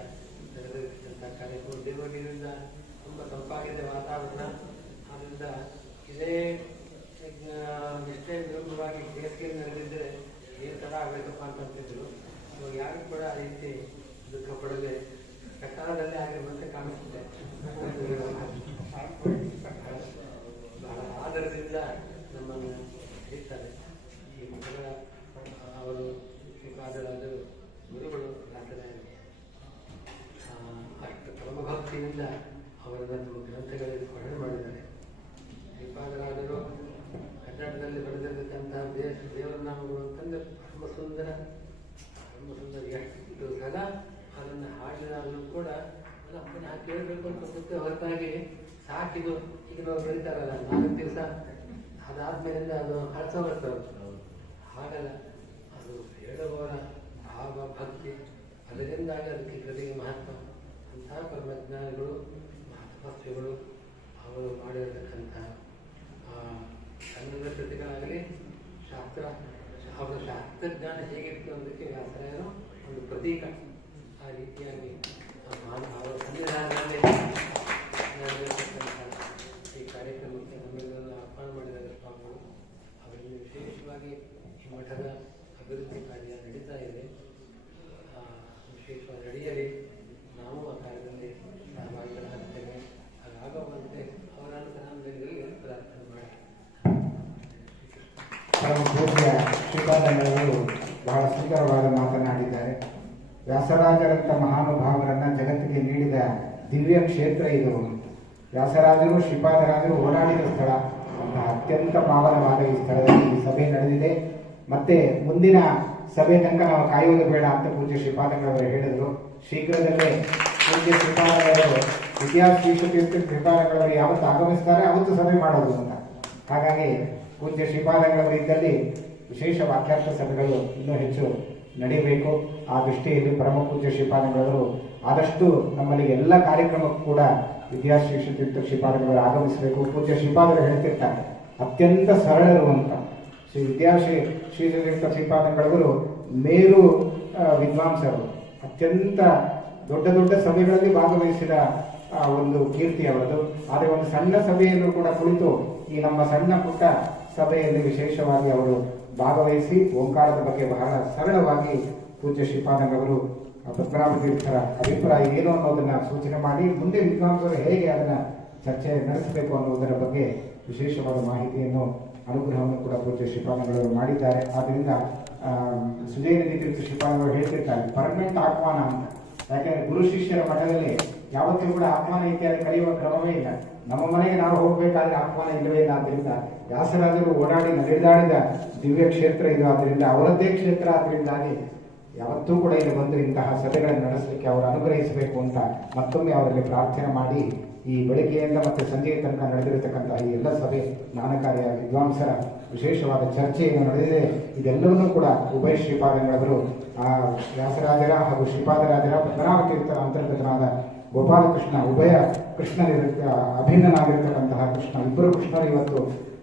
ನಡೆದಿರ್ತಕ್ಕಂಥ ಕಾರ್ಯಕ್ರಮ. ದೇವಗಿರಿಯಿಂದ ತುಂಬ ತಂಪಾಗಿದೆ ವಾತಾವರಣ. ಆದ್ದರಿಂದ ಇದೇ ಎಷ್ಟೇ ವಿರುದ್ಧವಾಗಿ ಬೇಸಿಗೆಯಲ್ಲಿ ನಡೆದಿದ್ದರೆ ಏನು ಥರ ಆಗಬೇಕಪ್ಪ ಅಂತಂತಿದ್ರು. ಇವಾಗ ಯಾರು ಕೂಡ ಆ ರೀತಿ ದುಃಖ ಪಡದೆ ಕಟ್ಟಡದಲ್ಲೇ ಆಗಿರುವಂತೆ ಕಾಣಿಸುತ್ತೆ. ಬಹಳ ಆದರದಿಂದ ನಮ್ಮನ್ನು ಹೇಳ್ತಾರೆ. ಈ ಮಕ್ಕಳ ಅವರು ಶ್ರೀಪಾದರಾಜರು ಗುರುಗಳು ರಾಜರಾಜರು ಅಷ್ಟು ಪರಮಭಕ್ತಿಯಿಂದ ಅವರನ್ನು ನಮ್ಮ ಗ್ರಂಥಗಳಲ್ಲಿ ವರ್ಣನೆ ಮಾಡಿದ್ದಾರೆ. ಶ್ರೀಪಾದರಾಜರು ಕನ್ನಡದಲ್ಲಿ ಬರೆದಿರತಕ್ಕಂತಹ ದೇವರ ನಾಮಗಳು ಅಂತಂದ್ರೆ ಧರ್ಮಸುಂದರ ಎಷ್ಟು ಸಲ ಅದನ್ನು ಹಾಡಿದಾಗಲೂ ಕೂಡ ಪುನಃ ಕೇಳಬೇಕು ಅಂತ ಹೊರತಾಗಿ ಸಾಕಿದು ಈಗ ನಾವು ಬರೀತಾರಲ್ಲ 4 ದಿವಸ ಅದಾದ್ಮೇಲಿಂದ ಅದು ಹಳಸೋಗ್ತವೆ. ಹಾಗಲ್ಲ, ಅದು ಹೇಳುವವರ ಭಾವ ಭಕ್ತಿ ಅದರಿಂದಾಗಿ ಅದಕ್ಕೆ ಕೃತಿಗೆ ಮಹತ್ವ. ಅಂತಹ ಪರಮಜ್ಞಾನಿಗಳು ಮಹತ್ವಗಳು ಅವರು ಮಾಡಿರತಕ್ಕಂಥ ಕನ್ನಡ ಕೃತಿಗಳಾಗಲಿ ಅವರ ಶಾಸ್ತ್ರಜ್ಞಾನ ಹೇಗಿತ್ತು ಅನ್ನೋದಕ್ಕೆ ವ್ಯಾಸರಾಯರು ಒಂದು ಪ್ರತೀಕ. ಆ ರೀತಿಯಾಗಿ ಅವರ ಸಂವಿಧಾನದಲ್ಲಿ ಈ ಕಾರ್ಯಕ್ರಮಕ್ಕೆ ನಮ್ಮೆಲ್ಲರನ್ನು ಆಹ್ವಾನ ಮಾಡಿದಾಗ ಸ್ವಾಮಿಗಳು ಅವರಿಂದ ವಿಶೇಷವಾಗಿ ಈ ಮಠದ ಅಭಿವೃದ್ಧಿ ಕಾರ್ಯ ನಡೀತಾ ಇದೆ. ವಿಶೇಷವಾಗಿ ನಡೆಯಲಿ. ನಾವು ಆ ಕಾರ್ಯದಲ್ಲಿ ಸಹಭಾಗಿಗಳಾಗ್ತೇವೆ. ಹಾಗಾಗುವಂತೆ ಅವರ ಅನುಗ್ರಹದಲ್ಲಿ ಪ್ರಾರ್ಥನೆ ಮಾಡಿ. ಪರಮ ಪೂಜ್ಯ ಶ್ರೀಪಾದಂಗಳವರು ಬಹಳ ಸುಂದರವಾದ ಮಾತನಾಡಿದ್ದಾರೆ. ವ್ಯಾಸರಾಜರಂಥ ಮಹಾನುಭಾವರನ್ನ ಜಗತ್ತಿಗೆ ನೀಡಿದ ದಿವ್ಯ ಕ್ಷೇತ್ರ ಇದು. ವ್ಯಾಸರಾಜರು ಶ್ರೀಪಾದರಾಜರು ಓಡಾಡಿದ ಸ್ಥಳ ಅಂತ ಅತ್ಯಂತ ಪಾವನವಾದ ಈ ಸ್ಥಳದಲ್ಲಿ ಈ ಸಭೆ ನಡೆದಿದೆ. ಮತ್ತೆ ಮುಂದಿನ ಸಭೆ ತನಕ ನಾವು ಕಾಯುವುದು ಬೇಡ ಅಂತ ಪೂಜ್ಯ ಶ್ರೀಪಾದಂಗಳವರು ಹೇಳಿದರು. ಶೀಘ್ರದಲ್ಲೇ ಪೂಜ್ಯ ಶ್ರೀಪಾದಂಗಳವರು ವಿದ್ಯಾಶ್ರೀಷತೀರ್ಥ ಶ್ರೀಪಾದಂಗಳವರು ಯಾವತ್ತು ಆಗಮಿಸ್ತಾರೆ ಅವತ್ತು ಸಭೆ ಮಾಡೋದು ಅಂತ. ಹಾಗಾಗಿ ಪೂಜ್ಯ ಶ್ರೀಪಾದಂಗಳವರು ಇದ್ದಲ್ಲಿ ವಿಶೇಷ ವಾಕ್ಯಾರ್ಥ ಸಭೆಗಳು ಇನ್ನೂ ಹೆಚ್ಚು ನಡೆಯಬೇಕು. ಆ ದೃಷ್ಟಿಯಲ್ಲಿ ಪರಮ ಪೂಜ್ಯ ಶ್ರೀಪಾದಂಗಳವರು ಆದಷ್ಟು ನಮ್ಮಲ್ಲಿ ಎಲ್ಲ ಕಾರ್ಯಕ್ರಮಕ್ಕೂ ಕೂಡ ವಿದ್ಯಾಶ್ರೀಷತೀರ್ಥ ಶ್ರೀಪಾದಂಗಳವರು ಆಗಮಿಸಬೇಕು. ಪೂಜ್ಯ ಶ್ರೀಪಾದರು ಹೇಳ್ತಿರ್ತಾರೆ ಅತ್ಯಂತ ಸರಳರು ಅಂತ. ಶ್ರೀತೀರ್ಥ ಶ್ರೀಪಾದಂಗಳವರು ಮೇರು ವಿದ್ವಾಂಸರು. ಅತ್ಯಂತ ದೊಡ್ಡ ದೊಡ್ಡ ಸಭೆಗಳಲ್ಲಿ ಭಾಗವಹಿಸಿದ ಒಂದು ಕೀರ್ತಿ ಅವರದು. ಆದರೆ ಒಂದು ಸಣ್ಣ ಸಭೆಯನ್ನು ಕೂಡ ಕುಳಿತು ಈ ನಮ್ಮ ಸಣ್ಣ ಪುಟ್ಟ ಸಭೆಯಲ್ಲಿ ವಿಶೇಷವಾಗಿ ಅವರು ಭಾಗವಹಿಸಿ ಓಂಕಾರದ ಬಗ್ಗೆ ಬಹಳ ಸರಳವಾಗಿ ಪೂಜ್ಯ ಶ್ರೀಪಾದಂಗಳವರು ಪದ್ಮನಾಭ ತೀರ್ಥರ ಅಭಿಪ್ರಾಯ ಏನು ಅನ್ನೋದನ್ನ ಸೂಚನೆ ಮಾಡಿ ಮುಂದೆ ವಿದ್ವಾಂಸರು ಹೇಗೆ ಅದನ್ನ ಚರ್ಚೆ ನಡೆಸಬೇಕು ಅನ್ನುವುದರ ಬಗ್ಗೆ ವಿಶೇಷವಾದ ಮಾಹಿತಿಯನ್ನು ಅನುಗ್ರಹವನ್ನು ಕೂಡ ಪೂಜ್ಯ ಶ್ರೀಪಾದಂಗಳವರು ಮಾಡಿದ್ದಾರೆ. ಆದ್ದರಿಂದ ಸುಜಯನಿಧಿ ತೀರ್ಥ ಶ್ರೀಪಾದಂಗಳು ಹೇಳ್ತಿರ್ತಾರೆ ಪರ್ಮನೆಂಟ್ ಆಹ್ವಾನ ಅಂತ. ಯಾಕೆಂದ್ರೆ ಗುರು ಶಿಷ್ಯರ ಮಠದಲ್ಲಿ ಯಾವತ್ತೂ ಕೂಡ ಆಹ್ವಾನ ಇತ್ಯಾದಿ ಕರೆಯುವ ಕ್ರಮವೇ ಇಲ್ಲ. ನಮ್ಮ ಮನೆಗೆ ನಾವು ಹೋಗಬೇಕಾದ್ರೆ ಆಹ್ವಾನ ಇಲ್ಲವೇ ಇಲ್ಲ. ಆದ್ದರಿಂದ ವ್ಯಾಸರಾಜರು ಓಡಾಡಿ ನಡೆದಾಡಿದ ದಿವ್ಯ ಕ್ಷೇತ್ರ ಇದು. ಆದ್ದರಿಂದ ಅವರದ್ದೇ ಕ್ಷೇತ್ರ. ಆದ್ದರಿಂದಾಗಿ ಯಾವತ್ತೂ ಕೂಡ ಇಲ್ಲಿ ಬಂದು ಇಂತಹ ಸಭೆಗಳನ್ನು ನಡೆಸಲಿಕ್ಕೆ ಅವರು ಅನುಗ್ರಹಿಸಬೇಕು ಅಂತ ಮತ್ತೊಮ್ಮೆ ಅವರಲ್ಲಿ ಪ್ರಾರ್ಥನೆ ಮಾಡಿ ಈ ಬೆಳಗ್ಗೆಯಿಂದ ಮತ್ತೆ ಸಂಜೆಯ ತನಕ ನಡೆದಿರತಕ್ಕಂತಹ ಈ ಎಲ್ಲ ಸಭೆ ಜ್ಞಾನಕಾರ್ಯ ವಿದ್ವಾಂಸರ ವಿಶೇಷವಾದ ಚರ್ಚೆಯನ್ನು ನಡೆದಿದೆ. ಇದೆಲ್ಲವನ್ನೂ ಕೂಡ ಉಭಯ ಶ್ರೀಪಾದಂಗಳವರು ವ್ಯಾಸರಾಜರ ಹಾಗೂ ಶ್ರೀಪಾದರಾಜರ ಪದ್ಮನಾಭತೀರ್ಥರ ಅಂತರ್ಗತನಾದ ಗೋಪಾಲಕೃಷ್ಣ ಉಭಯ ಕೃಷ್ಣನಿರ ಅಭಿನ್ನನಾಗಿರ್ತಕ್ಕಂತಹ ಕೃಷ್ಣ ಇಬ್ಬರು ಕೃಷ್ಣರು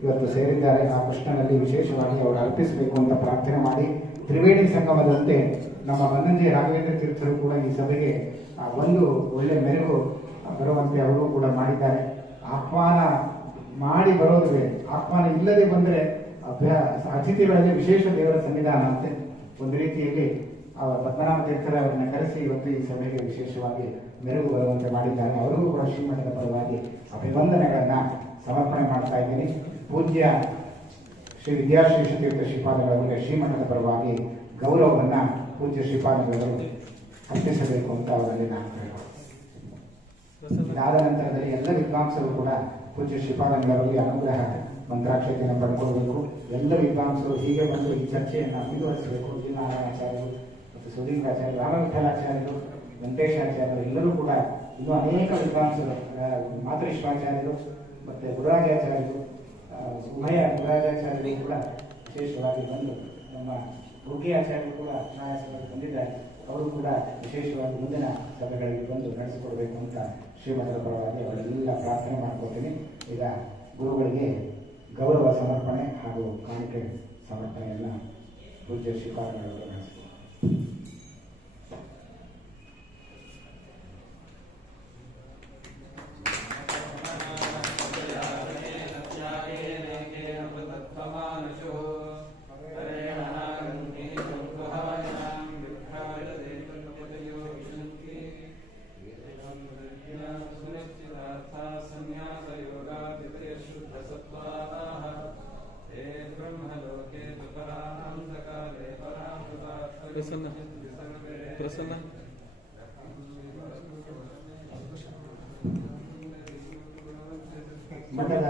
ಇವತ್ತು ಸೇರಿದ್ದಾರೆ. ಆ ಕೃಷ್ಣನಲ್ಲಿ ವಿಶೇಷವಾಗಿ ಅವರು ಅರ್ಪಿಸಬೇಕು ಅಂತ ಪ್ರಾರ್ಥನೆ ಮಾಡಿ ತ್ರಿವೇಣಿ ಸಂಗಮದಂತೆ ನಮ್ಮ ಬನ್ನಂಜಿ ರಾಘವೇಂದ್ರ ತೀರ್ಥರು ಕೂಡ ಈ ಸಭೆಗೆ ಒಂದು ಒಳ್ಳೆ ಮೆರುಗು ಬರುವಂತೆ ಅವರು ಕೂಡ ಮಾಡಿದ್ದಾರೆ. ಆಹ್ವಾನ ಮಾಡಿ ಬರೋದುವೆ, ಆಹ್ವಾನ ಇಲ್ಲದೆ ಬಂದರೆ ಅತಿಥಿಗಳಲ್ಲಿ ವಿಶೇಷ ದೇವರ ಸನ್ನಿಧಾನ ಅಂತೆ. ಒಂದು ರೀತಿಯಲ್ಲಿ ಪದ್ಮನಾಭ ತೀರ್ಥರ ಅವರನ್ನ ಕರೆಸಿ ಇವತ್ತು ಈ ಸಭೆಗೆ ವಿಶೇಷವಾಗಿ ಮೆರುಗು ಬರುವಂತೆ ಮಾಡಿದ್ದಾರೆ. ಅವರಿಗೂ ಕೂಡ ಶ್ರೀಮಠದ ಪರವಾಗಿ ಅಭಿವಂದನೆಗಳನ್ನ ಸಮರ್ಪಣೆ ಮಾಡ್ತಾ ಇದ್ದೀನಿ. ಪೂಜ್ಯ ಶ್ರೀ ವಿದ್ಯಾಶ್ರೀ ತೀರ್ಥ ಶ್ರೀಪಾದಗಳವರಿಗೆ ಶ್ರೀಮಠದ ಪರವಾಗಿ ಗೌರವವನ್ನ ಪೂಜ್ಯ ಶ್ರೀಪಾದಗಳವರು ಅರ್ಪಿಸಬೇಕು ಅಂತ ಅವರಲ್ಲಿ ನಾನು ಇದಾದ ನಂತರದಲ್ಲಿ ಎಲ್ಲ ವಿದ್ವಾಂಸರು ಕೂಡ ಪೂಜ್ಯ ಶ್ರೀಪಾದಂಗಳವರಿಗೆ ಅನುಗ್ರಹ ಮಂತ್ರಾಕ್ಷತೆಯನ್ನು ಪಡ್ಕೊಳ್ಬೇಕು. ಎಲ್ಲ ವಿದ್ವಾಂಸರು ಹೀಗೆ ಬಂದು ಈ ಚರ್ಚೆಯನ್ನು ಮುಂದುವರಿಸಬೇಕು. ಜಿನಾರಾಯಣಾಚಾರ್ಯರು ಮತ್ತು ಸುಧೀಂದ್ರಾಚಾರ್ಯರು, ರಾಮವಿಠಲಾಚಾರ್ಯರು, ವೆಂಕಟೇಶಾಚಾರ್ಯರು ಎಲ್ಲರೂ ಕೂಡ ಇನ್ನೂ ಅನೇಕ ವಿದ್ವಾಂಸರು, ಮಾತೃಶ್ವಾಚಾರ್ಯರು ಮತ್ತು ಗುರುರಾಜಾಚಾರ್ಯರು, ಉಭಯ ಗುರುರಾಜಾಚಾರ್ಯರು ಕೂಡ ವಿಶೇಷವಾಗಿ ಬಂದು ನಮ್ಮ ಆಚಾರ್ಯರು ಕೂಡ ಸಭೆಗೆ ಬಂದಿದ್ದಾರೆ. ಅವರು ಕೂಡ ವಿಶೇಷವಾಗಿ ಮುಂದಿನ ಸಭೆಗಳಿಗೆ ಬಂದು ನಡೆಸಿಕೊಡ್ಬೇಕು ಅಂತ ಶ್ರೀಮಠದ ಪರವಾಗಿ ಅವರೆಲ್ಲ ಪ್ರಾರ್ಥನೆ ಮಾಡ್ಕೊಳ್ತೀನಿ. ಈಗ ಗುರುಗಳಿಗೆ ಗೌರವ ಸಮರ್ಪಣೆ ಹಾಗೂ ಕಾಣಿಕೆ ಸಮರ್ಪಣೆಯನ್ನು ಪೂಜ್ಯ ಶ್ರೀಪಾದಂಗಳವರು ನಡೆಸಿಕೊಡ್ತಾರೆ. ಪ್ರಸನ್ನ ಮಠದ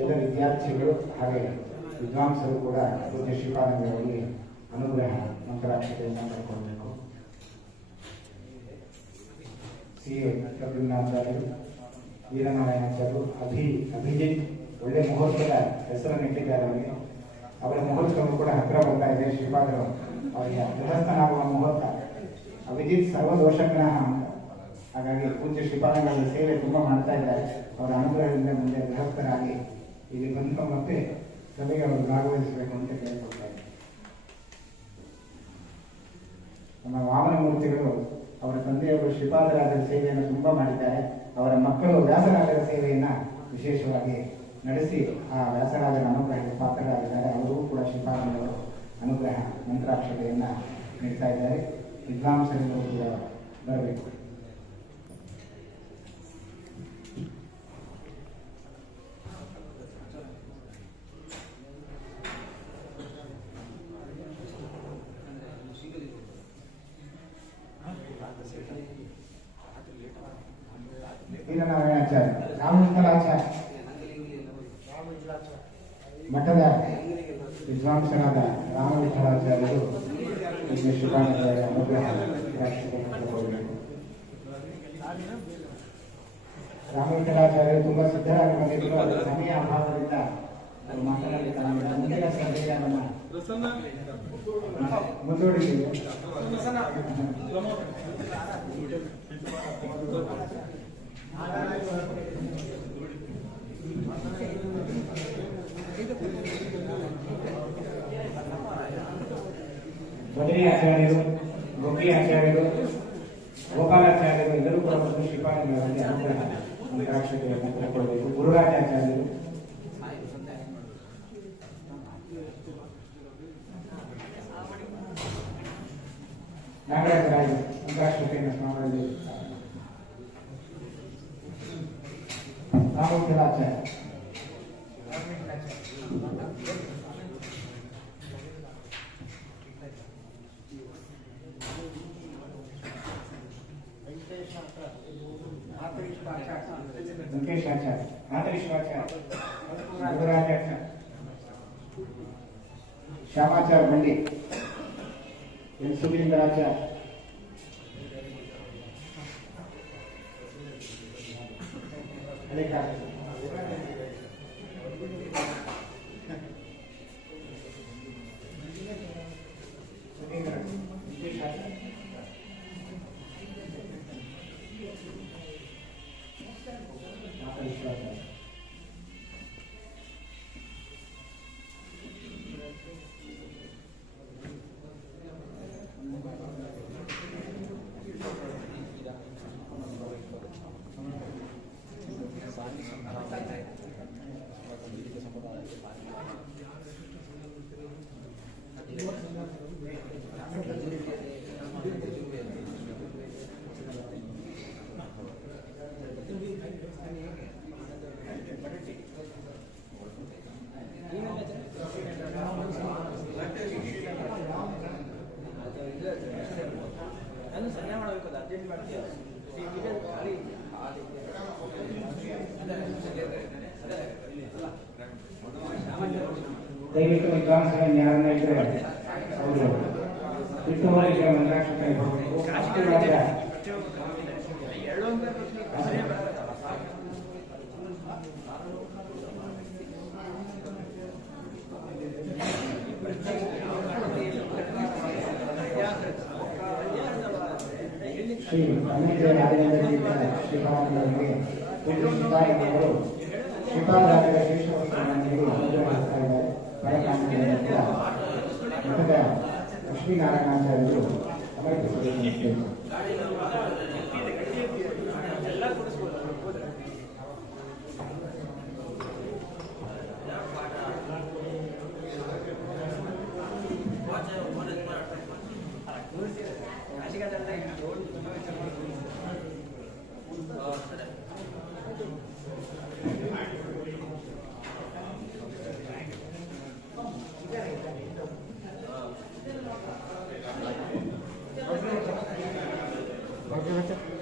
ಎಲ್ಲ ವಿದ್ಯಾರ್ಥಿಗಳು ಹಾಗೆ ವಿದ್ವಾಂಸರು ಕೂಡ ಪೂಜ್ಯ ಶ್ರೀಪಾದಂಗಳವರಿಗೆ ಅನುಗ್ರಹ ಮಂತ್ರಾಕ್ಷತೆಯನ್ನು ಪಡ್ಕೊಳ್ಬೇಕು. ಸಿ.ಎ. ಪ್ರದ್ಯುಮ್ನಾಚಾರ್ಯರು, ವೀರನಾರಾಯಣಾಚಾರ್ಯರು, ಅಭಿಜಿತ್ ಒಳ್ಳೆ ಮುಹೂರ್ತದ ಹೆಸರನ್ನು ಇಟ್ಟಿದ್ದಾರೆ ಅವರಿಗೆ. ಅವರ ಮುಹೂರ್ತವನ್ನು ಕೂಡ ಹತ್ತಿರ ಬರ್ತಾ ಇದೆ. ಶ್ರೀಪಾದರು ಅವರಿಗೆ ಗೃಹಸ್ಥನಾಗುವ ಮುಹೂರ್ತ. ಅಭಿಜಿತ್ ಸರ್ವದೋಷಜ್ಞ ಅಂತ. ಹಾಗಾಗಿ ಪೂಜ್ಯ ಶ್ರೀಪಾದಂಗಳ ಸೇವೆ ತುಂಬ ಮಾಡ್ತಾ ಇದ್ದಾರೆ. ಅವರ ಅನುಗ್ರಹದಿಂದ ಮುಂದೆ ಗೃಹಸ್ಥರಾಗಿ ಇಲ್ಲಿ ಬಂದು ಮತ್ತೆ ಸಭೆಗೆ ಅವರು ಭಾಗವಹಿಸಬೇಕು ಅಂತ ಕೇಳಿಕೊಳ್ತಾ ಇದ್ದಾರೆ. ನಮ್ಮ ವಾಮನ ಮೂರ್ತಿಗಳು ಅವರ ತಂದೆಯವರು ಶ್ರೀಪಾದರಾಜರ ಸೇವೆಯನ್ನು ತುಂಬ ಮಾಡಿದ್ದಾರೆ. ಅವರ ಮಕ್ಕಳು ವ್ಯಾಸರಾಜರ ಸೇವೆಯನ್ನು ವಿಶೇಷವಾಗಿ ನಡೆಸಿ ಆ ವ್ಯಾಸರಾಜರ ಅನುಗ್ರಹಕ್ಕೆ ಪಾತ್ರರಾಗಿದ್ದಾರೆ. ಅವರೂ ಕೂಡ ಶ್ರೀಪಾದಂಗಳವರು ಅನುಗ್ರಹ ಮಂತ್ರಾಕ್ಷತೆಯನ್ನು ನೀಡ್ತಾ ಇದ್ದಾರೆ. ವಿದ್ವಾಂಸರು ಕೂಡ ಬರಬೇಕು. ವೀರನಾರಾಯಣಾಚಾರ್ಯ, ರಾಮವಿಠಲಾಚಾರ್ಯ, ಮಠದ ವಿದ್ವಾಂಸರಾದ ರಾಮವಿಠಲಾಚಾರ್ಯರು ಶ್ರೀಪಾದಂಗಳವರ ಅನುಗ್ರಹ ರಾಷ್ಟ್ರಪತಿ. ರಾಮವಿಠಲಾಚಾರ್ಯರು ತುಂಬಾ ಸಿದ್ಧರಾಗಿ ಬಂದಿದ್ದರು. ಅದರ ಸಮಯ ಅಭಾವದಿಂದ ಮಾತನಾಡಿದ್ದಾರೆ. ಮುಂದಿನ ಸಭೆಯನ್ನು ಮುಂದೂಡಿದ್ದೀವಿ. ಬದರಿ ಆಚಾರ್ಯರು, ಗೋಪಿ ಆಚಾರ್ಯರು, ಗೋಪಾಲಾಚಾರ್ಯರು ಎಲ್ಲರೂ ಕೂಡ ಬಂದು ಶ್ರೀಪಾದಂಗಳವರಿಗೆ ಅನುಗ್ರಹ ಮಂತ್ರಾಕ್ಷತೆಯನ್ನು ಪಡ್ಕೊಳ್ಬೇಕು. ಗುರುರಾಜಾಚಾರ್ಯರು, ನಾಗರಾಜರಾಜರು ಮಂತ್ರಾಕ್ಷತೆಯನ್ನು ಮಾಡಲು ರಾಮೋತ್ತರಾಚಾರ್ಯ ವೆಂಕಟೇಶಾಚಾರ್ಯ ಆದರ್ಶಾಚಾರ್ಯ ಗುರುರಾಜಾಚಾರ್ಯ ಶ್ಯಾಮಾಚಾರ್ಯ ಬಂಡಿ ಎನ್ ಸುಧೀಂದ್ರಾಚಾರ್ಯ ದಯವಿಟ್ಟು ವಿದ್ವಾಂಸಗಳನ್ನು ಯಾರನ್ನ ಇದ್ರೆ ಅವರು ಬಿಟ್ಟುವರಿಗೆ ಮಂತ್ರಾಕ್ಷತೆ ಶ್ರೀ ಅನೇಕ ರಾಜೇಂದ್ರ ಶ್ರೀಪಾದರಿಗೆ ಶ್ರೀಪಾದವರು ಶ್ರೀಪಾದರಾಜರ ಶ್ರೇಷ್ಠವನ್ನು ನೀಡಿ ಅನುಗ್ರಹಿಸ್ತಾ ಇದ್ದಾರೆ. ಮಠದ ಲಕ್ಷ್ಮೀನಾರಾಯಣಾಚಾರ್ಯರು ಸಮರ್ಪಿಸಬೇಕು. Okay.